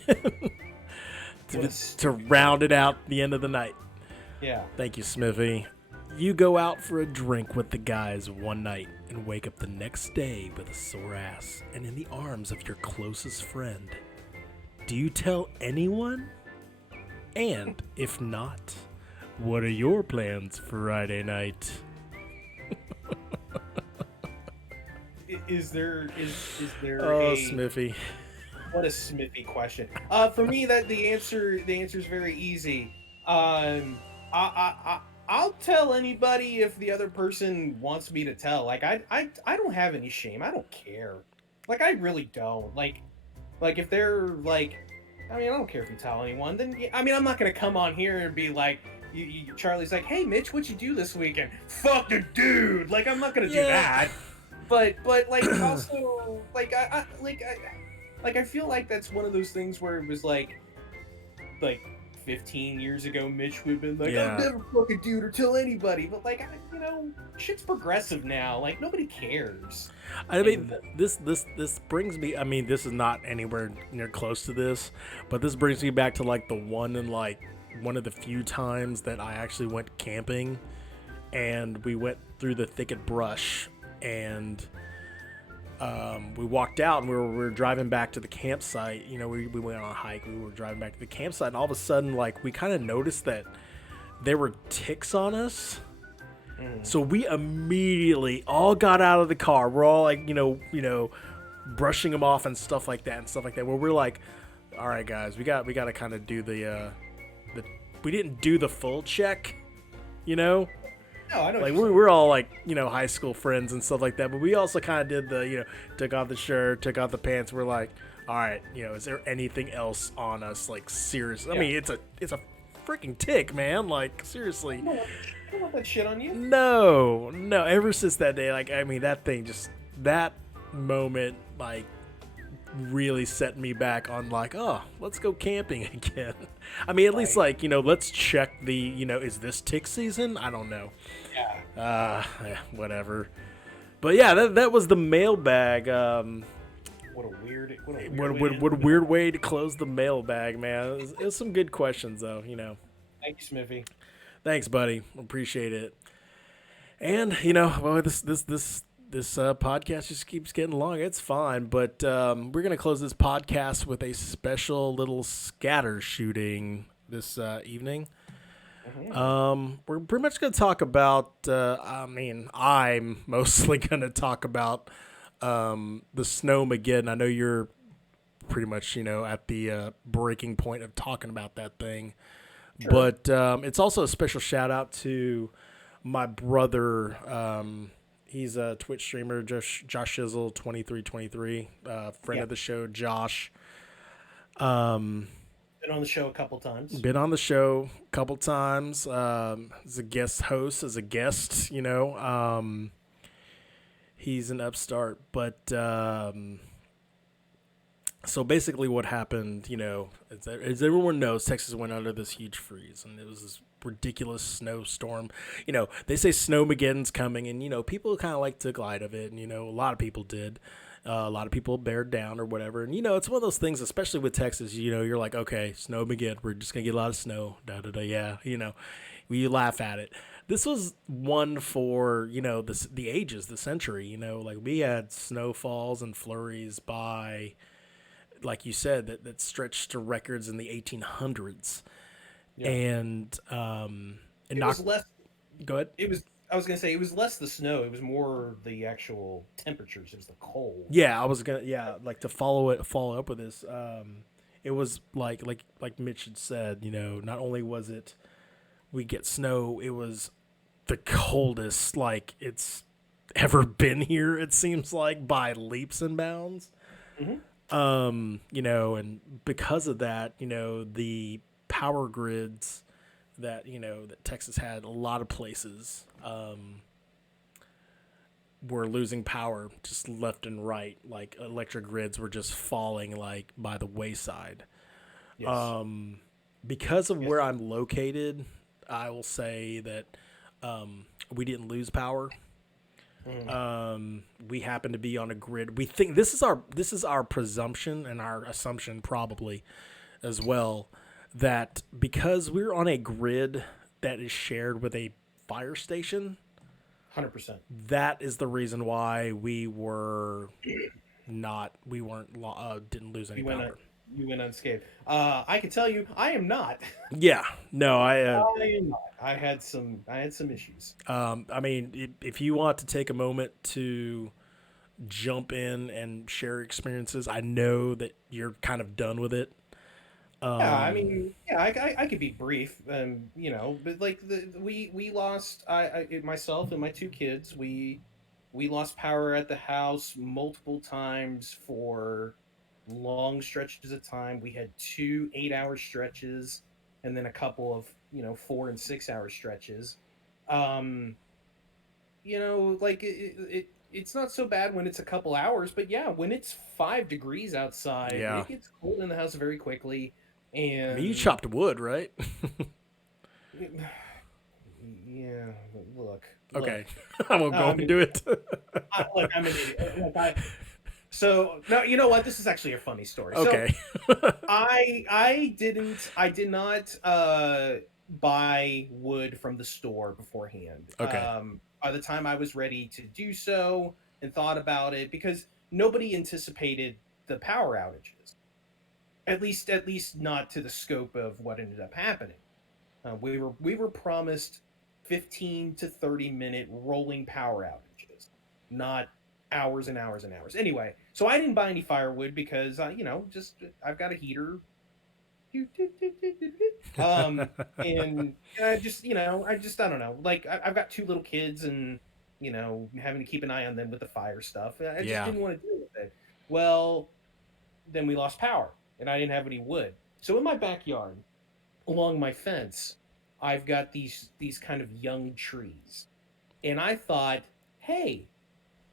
to round it out the end of the night. Yeah. Thank you, Smiffy. You go out for a drink with the guys one night and wake up the next day with a sore ass and in the arms of your closest friend. Do you tell anyone? And if not, what are your plans for Friday night? Is there Oh, Smiffy. What a Smiffy question. For me, that the answer is very easy. I'll tell anybody if the other person wants me to tell. Like I don't have any shame. I don't care. Like I really don't. Like if they're like, I mean, I don't care if you tell anyone. Then I mean, I'm not gonna come on here and be like, Charlie's like, hey Mitch, what'd you do this weekend? Fuck the dude. Like I'm not gonna do that. But like also like I feel like that's one of those things where it was like 15 years ago, Mitch would have been like, I'll never fucking dude or tell anybody. But like, shit's progressive now. Like nobody cares. I mean, this brings me. I mean, this is not anywhere near close to this, but this brings me back to like one of the few times that I actually went camping, and we went through the thicket brush, and we walked out, and we were driving back to the campsite. We went on a hike. We were driving back to the campsite, and all of a sudden, like, we kind of noticed that there were ticks on us. So we immediately all got out of the car. We're all like, brushing them off and stuff like that. Where we're like, all right, guys, we got to kind of do the we didn't do the full check, No, I know. Like we're all like, high school friends and stuff like that. But we also kind of did the, took off the shirt, took off the pants. We're like, all right, is there anything else on us? Like seriously, I mean, it's a freaking tick, man. Like seriously. I don't want that shit on you. No. Ever since that day, like, I mean, that moment, like, really set me back on like, oh, let's go camping again. I mean, at least like, let's check the, is this tick season? I don't know. Yeah. Whatever. But yeah, that was the mailbag. What a weird way to close the mailbag, man. It was some good questions though, Thank you, Smiffy. Thanks, buddy. Appreciate it. And well, this podcast just keeps getting long. It's fine, but we're gonna close this podcast with a special little scatter shooting this evening. We're pretty much gonna talk about. I'm mostly gonna talk about the Snowmageddon. I know you're pretty much at the breaking point of talking about that thing. Sure. But it's also a special shout out to my brother. He's a Twitch streamer, Josh Shizzle 2323, friend of the show, Josh. Been on the show a couple times. As a guest host, as a guest, he's an upstart, but so basically what happened, as everyone knows, Texas went under this huge freeze, and it was this ridiculous snowstorm. They say Snowmageddon's coming, and, people kind of like took light of it, and, a lot of people did. A lot of people bared down or whatever. And, it's one of those things, especially with Texas, you're like, okay, snow begin. We're just going to get a lot of snow. Da, da, da, yeah. We laugh at it. This was one for, the ages, the century, like we had snowfalls and flurries by, like you said, that stretched to records in the 1800s. Yeah. And It was not, less. go ahead. It was. I was gonna say it was less the snow. It was more the actual temperatures. It was the cold. Yeah, I was gonna. Yeah, like to follow up with this. It was like Mitch had said. Not only was it we get snow, it was the coldest like it's ever been here. It seems like by leaps and bounds. Hmm. And because of that, the power grids that Texas had, a lot of places were losing power just left and right. Like electric grids were just falling like by the wayside. Yes. Because of Yes. where I'm located, I will say that we didn't lose power. Mm. We happen to be on a grid. We think this is our presumption and our assumption probably as well, that because we're on a grid that is shared with a fire station, 100%. that is the reason why we weren't didn't lose any You went. power. You went unscathed. I can tell you, I am not. Yeah, no, I am not. I had some. I had some issues. I mean, if you want to take a moment to jump in and share experiences, I know that you're kind of done with it. Yeah, I mean, yeah, I could be brief, but like we lost myself and my two kids. We lost power at the house multiple times for long stretches of time. We had two 8-hour stretches, and then a couple of 4 and 6 hour stretches. Um, like it's not so bad when it's a couple hours, but yeah, when it's 5 degrees outside, Yeah, it gets cold in the house very quickly. I mean, you And chopped wood, right? yeah, look. Okay, I won't go I mean, into it. look, I'm an idiot. So no, you know what? This is actually a funny story. So Okay, I did not buy wood from the store beforehand. okay, By the time I was ready to do so and thought about it, because nobody anticipated the power outages. At least not to the scope of what ended up happening. We were promised 15 to 30-minute rolling power outages, not hours and hours and hours. Anyway, so I didn't buy any firewood because just I've got a heater. Um, and I don't know. Like I've got two little kids, and having to keep an eye on them with the fire stuff. I just yeah, didn't want to deal with it. Well, then we lost power, and I didn't have any wood. So in my backyard, along my fence, I've got these kind of young trees. And I thought, hey,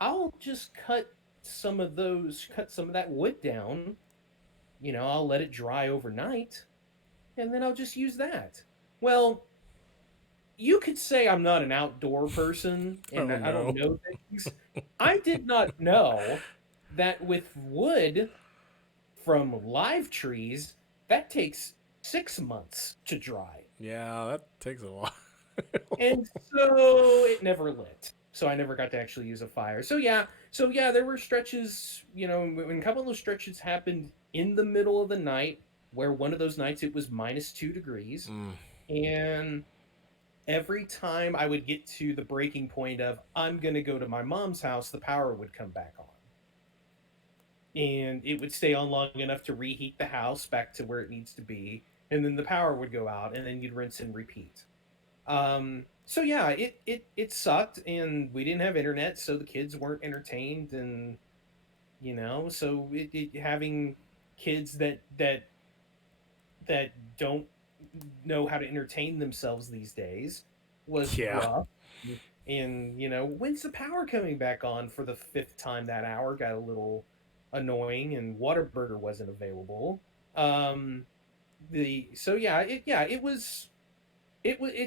I'll just cut some of that wood down. I'll let it dry overnight, and then I'll just use that. Well, you could say I'm not an outdoor person and oh that I don't no, know things. I did not know that with wood from live trees, that takes 6 months to dry. yeah, that takes a while. And so it never lit. So I never got to actually use a fire. So yeah, there were stretches, when a couple of those stretches happened in the middle of the night, where one of those nights it was -2 degrees. Mm, And every time I would get to the breaking point of I'm gonna go to my mom's house, the power would come back on. And it would stay on long enough to reheat the house back to where it needs to be, and then the power would go out, and then you'd rinse and repeat. So yeah, it sucked, and we didn't have internet, so the kids weren't entertained, and so having kids that don't know how to entertain themselves these days was yeah, rough. And when's the power coming back on for the fifth time that hour got a little annoying, and Whataburger wasn't available. The so yeah, it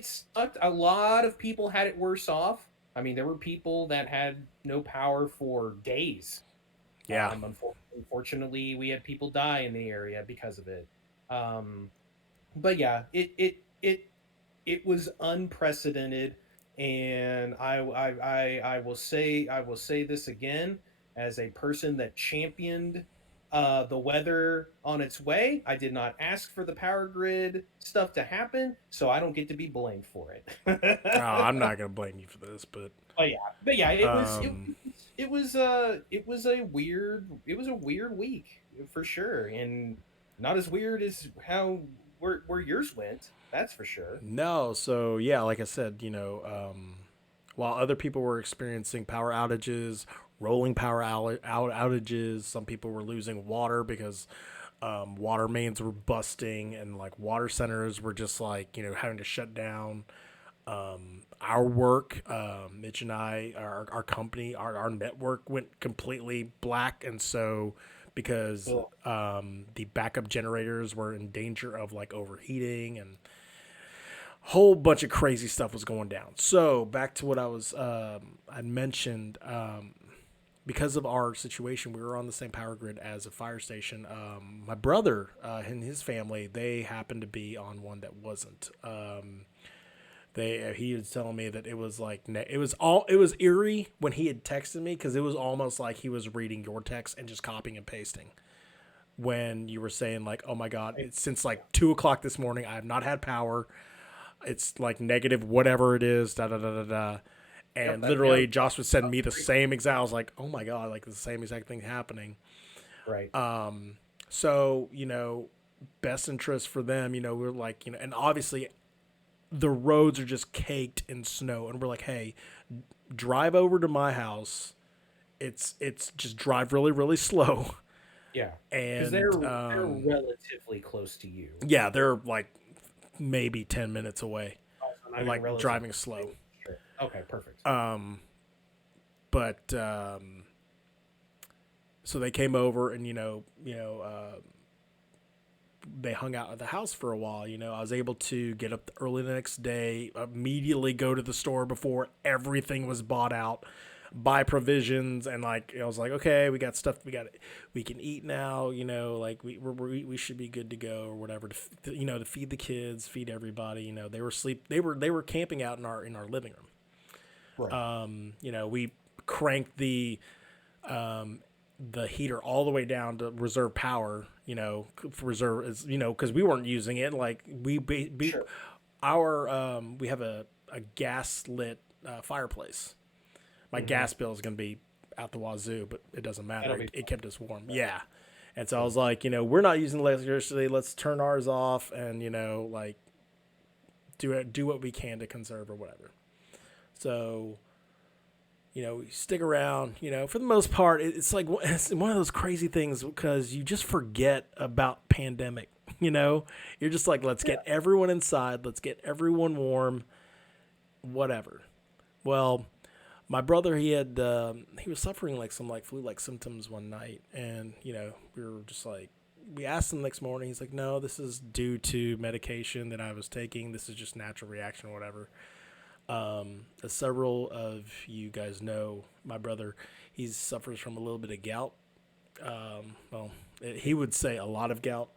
sucked. A lot of people had it worse off. I mean, there were people that had no power for days. Yeah. Unfortunately, we had people die in the area because of it. Um, but yeah, it was unprecedented, and I will say this again as a person that championed the weather on its way. I did not ask for the power grid stuff to happen, so I don't get to be blamed for Oh, it. I'm not gonna blame you for this, but But yeah, um, it was it was a weird week for sure, and not as weird as how where yours went. That's for sure. no. So yeah, like I said, while other people were experiencing power outages, rolling outages, some people were losing water because water mains were busting, and like water centers were just like having to shut down. Our work, Mitch and I, our company, our network went completely black, and so because Ugh. the backup generators were in danger of like overheating and whole bunch of crazy stuff was going down. So back to what I mentioned. Because of our situation, we were on the same power grid as a fire station. My brother and his family, they happened to be on one that wasn't. He was telling me that it was like it was eerie when he had texted me because it was almost like he was reading your text and just copying and pasting. When you were saying like, "Oh my God, it's since like 2 o'clock this morning, I have not had power. It's like negative whatever it is, da da da da da." Yep, And that yeah, literally, Josh would send me the same exact. I was like, "Oh my God, like the same exact thing happening." right. So best interest for them. We're like, and obviously the roads are just caked in snow, and we're like, "Hey, drive over to my house. It's just drive really really slow." Yeah, because And they're relatively close to you. yeah, they're like maybe 10 minutes away, Also, not even like relatively. driving slow. Sure. Okay, perfect. But so they came over, and they hung out at the house for a while. I was able to get up early the next day, immediately go to the store before everything was bought out, buy provisions, and like I was like, okay, we got stuff, we can eat now. Like we should be good to go or whatever. To feed the kids, feed everybody. They were they were camping out in our living room. Right. We cranked the heater all the way down to reserve power, for reserve is, because we weren't using it. Like Sure. we have a gas lit fireplace. My Hmm. gas bill is going to be out the wazoo, but it doesn't That'll matter. be It fun. kept us warm. Yeah. Yeah. And so I Yeah. was like, we're not using electricity. Let's turn ours off and, like do what we can to conserve or whatever. So stick around. For the most part, it's like it's one of those crazy things because you just forget about pandemic. You're just like, let's get everyone inside, let's get everyone warm, whatever. Well, my brother, he was suffering like some like flu-like symptoms one night, and we were just like, we asked him the next morning. He's like, no, this is due to medication that I was taking. This is just natural reaction or whatever. As several of you guys know, my brother, he suffers from a little bit of gout. Well, he would say a lot of gout,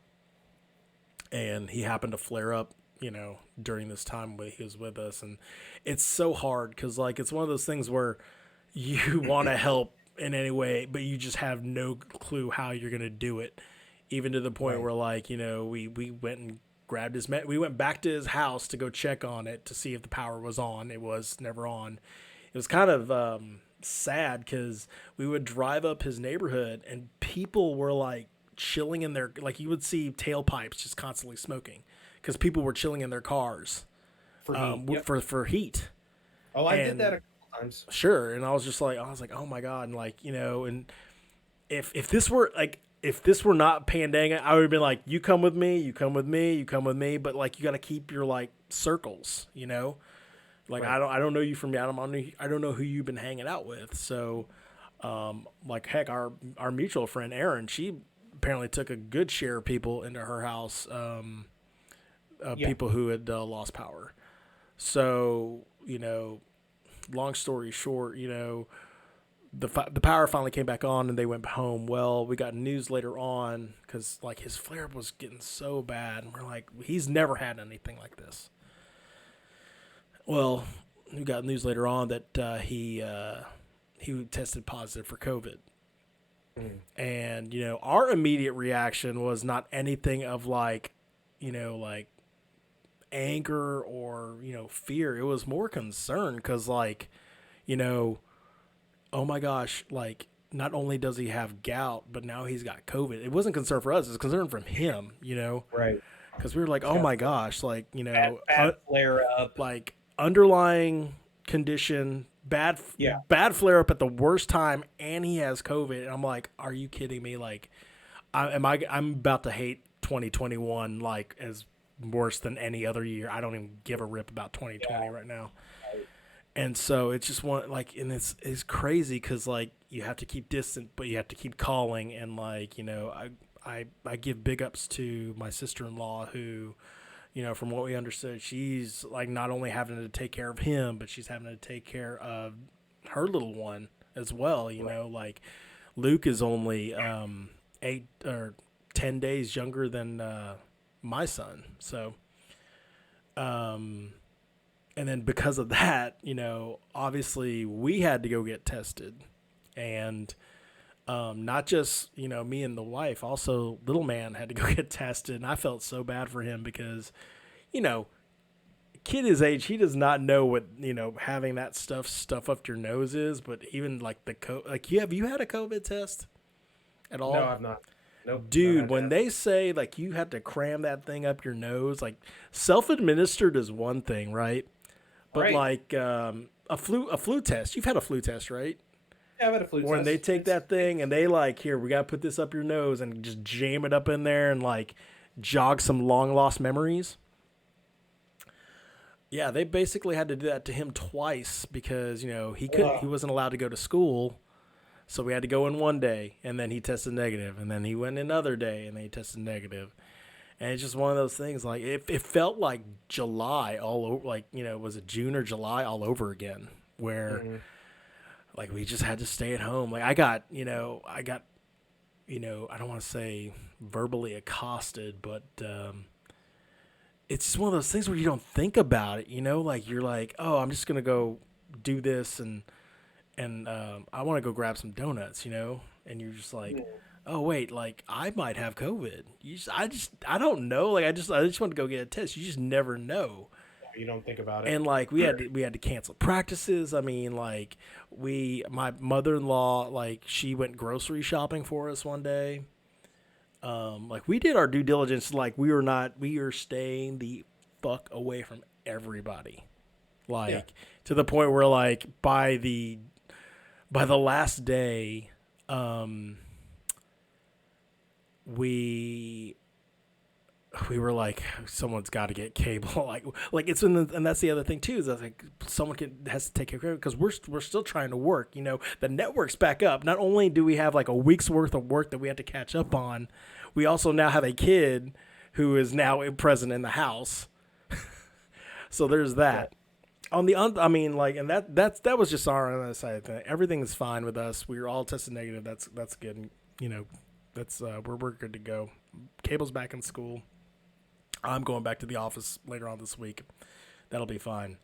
and he happened to flare up, during this time when he was with us, and it's so hard because like it's one of those things where you want to help in any way, but you just have no clue how you're gonna do it. Even to the point Right. where like we went and grabbed we went back to his house to go check on it to see if the power was on. It was never on. It was kind of sad because we would drive up his neighborhood and people were like chilling in their, like you would see tailpipes just constantly smoking because people were chilling in their cars For heat. Yep. for heat. Oh, I did that And a couple times. sure, and I was like, oh my God, and like and if this were like, if this were not pandemic, I would have been like, you come with me, you come with me, you come with me. But like, you got to keep your like circles, Like Right. I don't know you from Adam. I don't know who you've been hanging out with. So, like heck, our mutual friend Erin, she apparently took a good share of people into her house, Yeah. people who had lost power. So long story short, the power finally came back on and they went home. Well, we got news later on because like his flare up was getting so bad, and we're like, he's never had anything like this. Well, we got news later on that he tested positive for COVID. And, our immediate reaction was not anything of like, like anger or, fear. It was more concern because, like, oh my gosh, like, not only does he have gout, but now he's got COVID. It wasn't concern for us. It was concern from him, Right. Because we were like, oh my gosh, like, Bad flare up. like underlying condition, bad flare up at the worst time, and he has COVID. And I'm like, are you kidding me? Like, I'm about to hate 2021 like as worse than any other year. I don't even give a rip about 2020 right now. And so it's just one like, and it's crazy because like you have to keep distant, but you have to keep calling. And like, I give big ups to my sister-in-law who, from what we understood, she's like not only having to take care of him, but she's having to take care of her little one as well. Like Luke is only 8 or 10 days younger than my son. So, and then because of that, obviously we had to go get tested, and not just, me and the wife, also little man had to go get tested. And I felt so bad for him because, kid his age, he does not know what, having that stuff up your nose is. But even like have you had a COVID test at all? No, I've not. Nope. Dude, when they say like you have to cram that thing up your nose, like self-administered is one thing, right? But right. like a flu test, you've had a flu test, right? Yeah, I've had a flu test. When they take that thing and they like, here, we got to put this up your nose and just jam it up in there and like jog some long lost memories. Yeah, they basically had to do that to him twice because, he wasn't allowed to go to school. So we had to go in one day and then he tested negative, and then he went another day and then he tested negative. And it's just one of those things, like, it felt like July all over, like, was it June or July all over again, where, like, we just had to stay at home. Like, I got, I don't want to say verbally accosted, but it's just one of those things where you don't think about it, like, you're like, oh, I'm just going to go do this, and I want to go grab some donuts, and you're just like, oh wait, like I might have COVID. I don't know. Like I just want to go get a test. You just never know. You don't think about it. And like we had to cancel practices. I mean, like my mother-in-law, like she went grocery shopping for us one day. Like we did our due diligence. Like we are staying the fuck away from everybody. Like to the point where like by the last day, we were like, someone's got to get cable. like it's and that's the other thing too, is that like someone has to take care of it because we're still trying to work. The network's back up. Not only do we have like a week's worth of work that we have to catch up on, we also now have a kid who is now present in the house. So there's that. On the I mean, like, and that was just our other side of the thing. Everything is fine with us. We were all tested negative. That's good. That's we're good to go. Cable's back in school. I'm going back to the office later on this week. That'll be fine.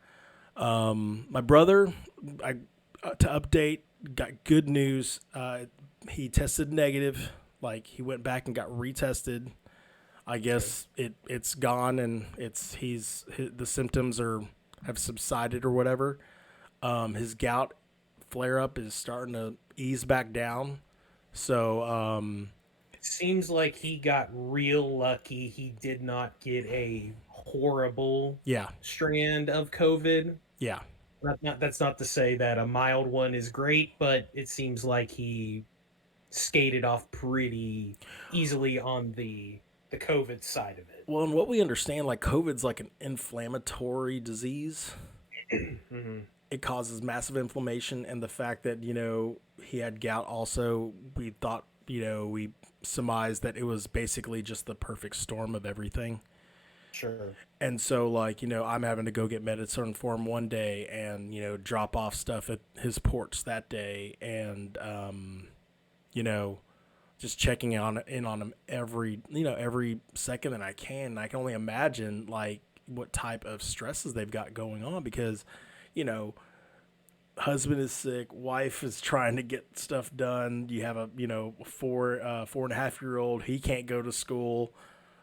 My brother, to update, got good news. He tested negative. Like he went back and got retested. I guess it's gone and the symptoms have subsided or whatever. His gout flare up is starting to ease back down. So it seems like he got real lucky. He did not get a horrible strand of COVID. Yeah. That's not to say that a mild one is great, but it seems like he skated off pretty easily on the COVID side of it. Well, and what we understand, like COVID's like an inflammatory disease. Mm-hmm. It causes massive inflammation, and the fact that he had gout also, we thought we surmised that it was basically just the perfect storm of everything. Sure. And so, like, I'm having to go get medicine for him one day and, drop off stuff at his porch that day. And, you know, just checking in on him every second that I can. And I can only imagine, like, what type of stresses they've got going on because, you know, husband is sick, wife is trying to get stuff done. You have a, 4.5-year-old, he can't go to school.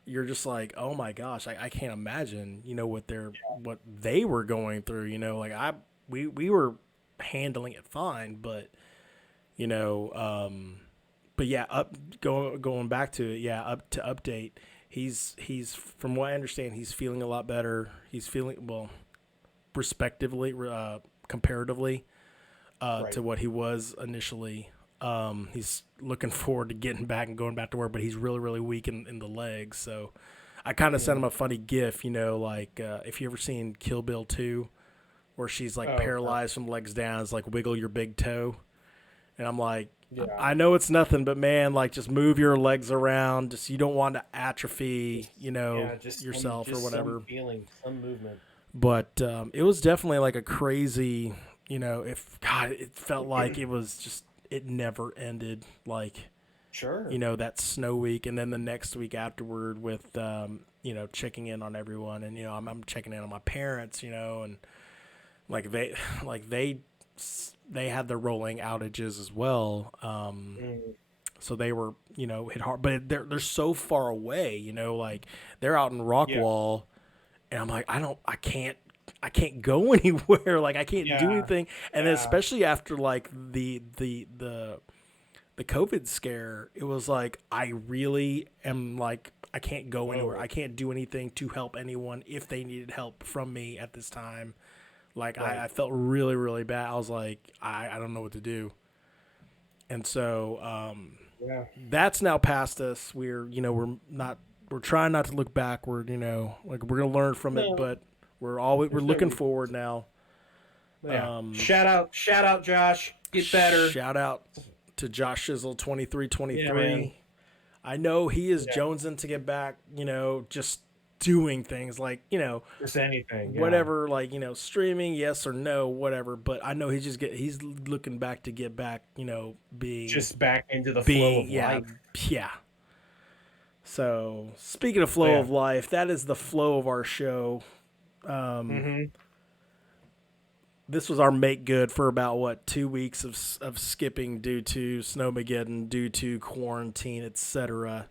You're just like, oh my gosh, I can't imagine, what they were going through, like we were handling it fine, but you know, but yeah, going back to it, yeah, up to update. He's from what I understand, he's feeling a lot better. He's feeling well, respectively, comparatively, Right. to what he was initially. He's looking forward to getting back and going back to work, but he's really, really weak in the legs. So I kind of sent him Mm. a funny GIF, like if you ever seen Kill Bill 2, where she's like Oh, paralyzed from legs down, it's like wiggle your big toe. And I'm like, yeah. I know it's nothing, but man, like just move your legs around. Just you don't want to atrophy, Just yeah, yourself or just some whatever. feeling, some movement. But it was definitely like a crazy, if God, it felt like it was just it never ended. Like Sure. that snow week, and then the next week afterward with checking in on everyone, and I'm checking in on my parents, and like they like they had their rolling outages as well. Mm. So they were hit hard, but they're so far away, like they're out in Yeah. Rockwall, and I'm like I can't go anywhere, like I can't do Yeah. anything, and then Yeah. especially after like the COVID scare, it was like I really am like I can't go anywhere. Whoa. I can't do anything to help anyone if they needed help from me at this time. Like I Right. felt really, really bad. I was like, I don't know what to do. And so Yeah. that's now past us. We're trying not to look backward, like we're gonna learn from it, No, but we're there's no looking reason forward now. Yeah. Shout out, Josh. Get better. Shout out to Josh Shizzle Yeah, man. 2323. I know he is Yeah. jonesing to get back, just doing things like, Just anything. Yeah. whatever, like, streaming, yes or no, whatever. But I know he's looking back to get back, Just back into the flow being, of yeah, life. yeah. So speaking of So flow yeah. of life, that is the flow of our show. Um, Mm-hmm. this was our make good for about what 2 weeks of skipping due to snowmageddon, due to quarantine, etc.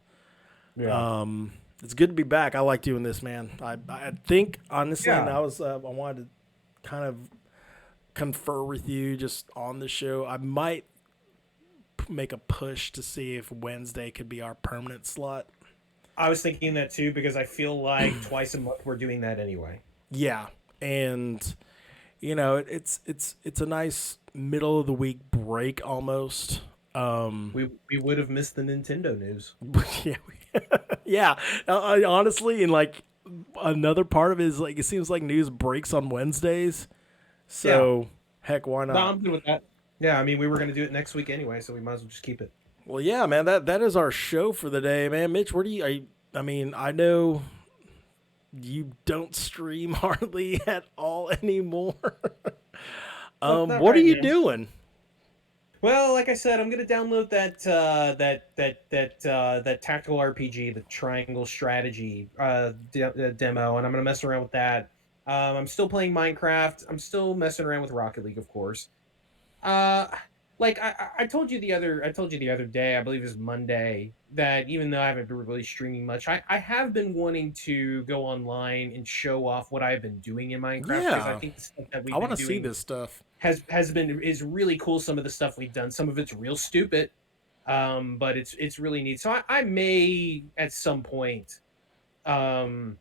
Yeah. It's good to be back. I like doing this, man. I think honestly, and Yeah. I wanted to kind of confer with you just on the show. I might make a push to see if Wednesday could be our permanent slot. I was thinking that too because I feel like twice a month we're doing that anyway. Yeah, and it's a nice middle of the week break almost. We would have missed the Nintendo news. Yeah, yeah. Honestly, and like another part of it is like it seems like news breaks on Wednesdays. Yeah. So heck, why No, not? I'm good with that. Yeah, I mean we were gonna do it next week anyway, so we might as well just keep it. Well, yeah, man. That is our show for the day, man. Mitch, where do you? I mean, I know you don't stream hardly at all anymore. Not What are right you now. doing? Well, like I said, I'm gonna download that tactical RPG, the Triangle Strategy demo, and I'm gonna mess around with that. I'm still playing Minecraft. I'm still messing around with Rocket League, of course. Uh, like I told you the other day, I believe it was Monday, that even though I haven't been really streaming much, I have been wanting to go online and show off what I've been doing in Minecraft because I Yeah, think the stuff that I we've want been to see doing this stuff. is really cool. Some of the stuff we've done, some of it's real stupid, but it's really neat. So I may at some point um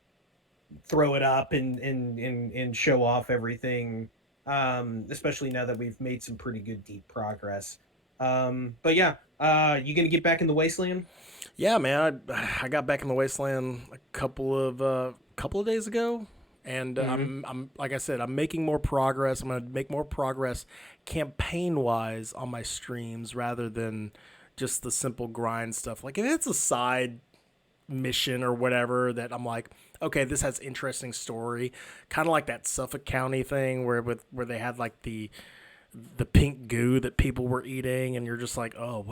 throw it up and show off everything, especially now that we've made some pretty good deep progress. But yeah, you gonna get back in the wasteland? Yeah, man. I got back in the wasteland a couple of days ago, and Mm-hmm. I'm like I said, I'm making more progress. I'm gonna make more progress campaign wise on my streams rather than just the simple grind stuff. Like if it's a side mission or whatever that I'm like, okay, this has interesting story. Kind of like that Suffolk County thing where they had like the pink goo that people were eating, and you're just like, oh,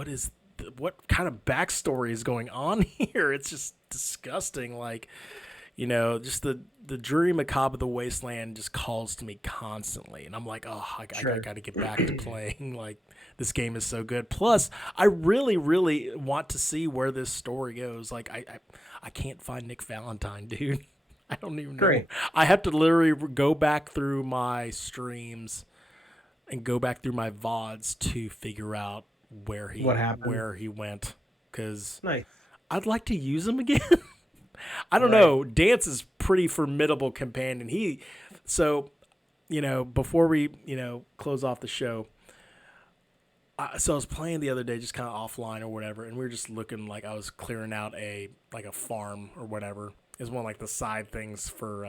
what kind of backstory is going on here? It's just disgusting. Like, just the dreary macabre of the wasteland just calls to me constantly, and I'm like, oh, I got to get back to playing. Like, this game is so good. Plus, I really, really want to see where this story goes. Like, I can't find Nick Valentine, dude. I don't even know. Great. I have to literally go back through my streams and go back through my VODs to figure out where he went. Because nice. I'd like to use him again. I don't know. Dance is pretty formidable companion. Before we, close off the show, so I was playing the other day, just kind of offline or whatever, and we were just looking like I was clearing out a farm or whatever. It's one of like the side things for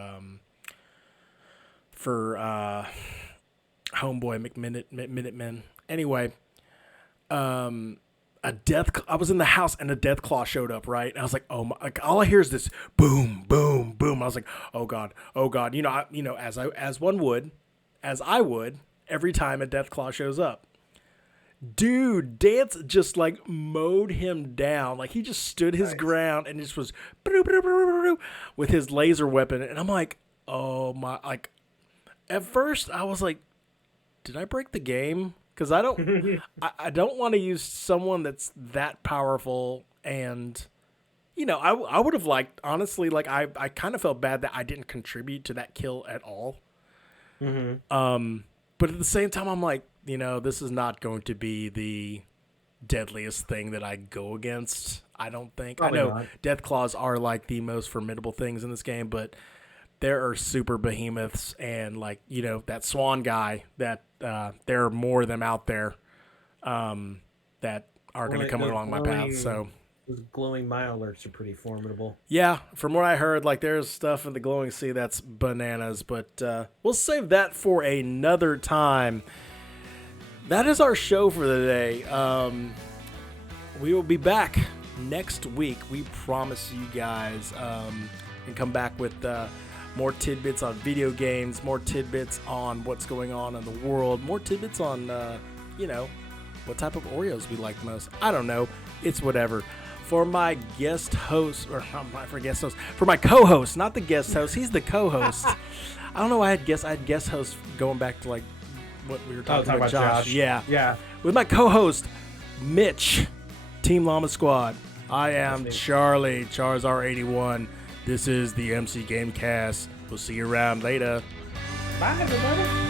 Homeboy Minutemen. Anyway, I was in the house and a death claw showed up, right? And I was like, oh my, like all I hear is this boom, boom, boom. I was like, oh God. As I would every time a death claw shows up. Dude, Dance just like mowed him down. Like he just stood his ground and just was with his laser weapon. And I'm like, oh my, like at first I was like, did I break the game? Because I don't want to use someone that's that powerful. And, I would have liked, honestly, like I kind of felt bad that I didn't contribute to that kill at all. Mm-hmm. But at the same time, I'm like, this is not going to be the deadliest thing that I go against. I don't think. Probably I know not. Death Claws are like the most formidable things in this game, but there are super behemoths and like, that Swan guy that there are more of them out there that are going to come along my path. So those glowing Mileurks are pretty formidable. Yeah, from what I heard, like there's stuff in the glowing sea that's bananas, but we'll save that for another time. That is our show for the day. We will be back next week. We promise you guys, and come back with more tidbits on video games, more tidbits on what's going on in the world, more tidbits on, what type of Oreos we like most. I don't know. It's whatever. For my guest host, or not for guest host, for my co-host, not the guest host. He's the co-host. I don't know. I had guest host going back to like what we were talking about Josh. Yeah. With my co-host, Mitch, Team Llama Squad. I am Charlie, Charizard81. This is the MC Gamecast. We'll see you around later. Bye, everybody.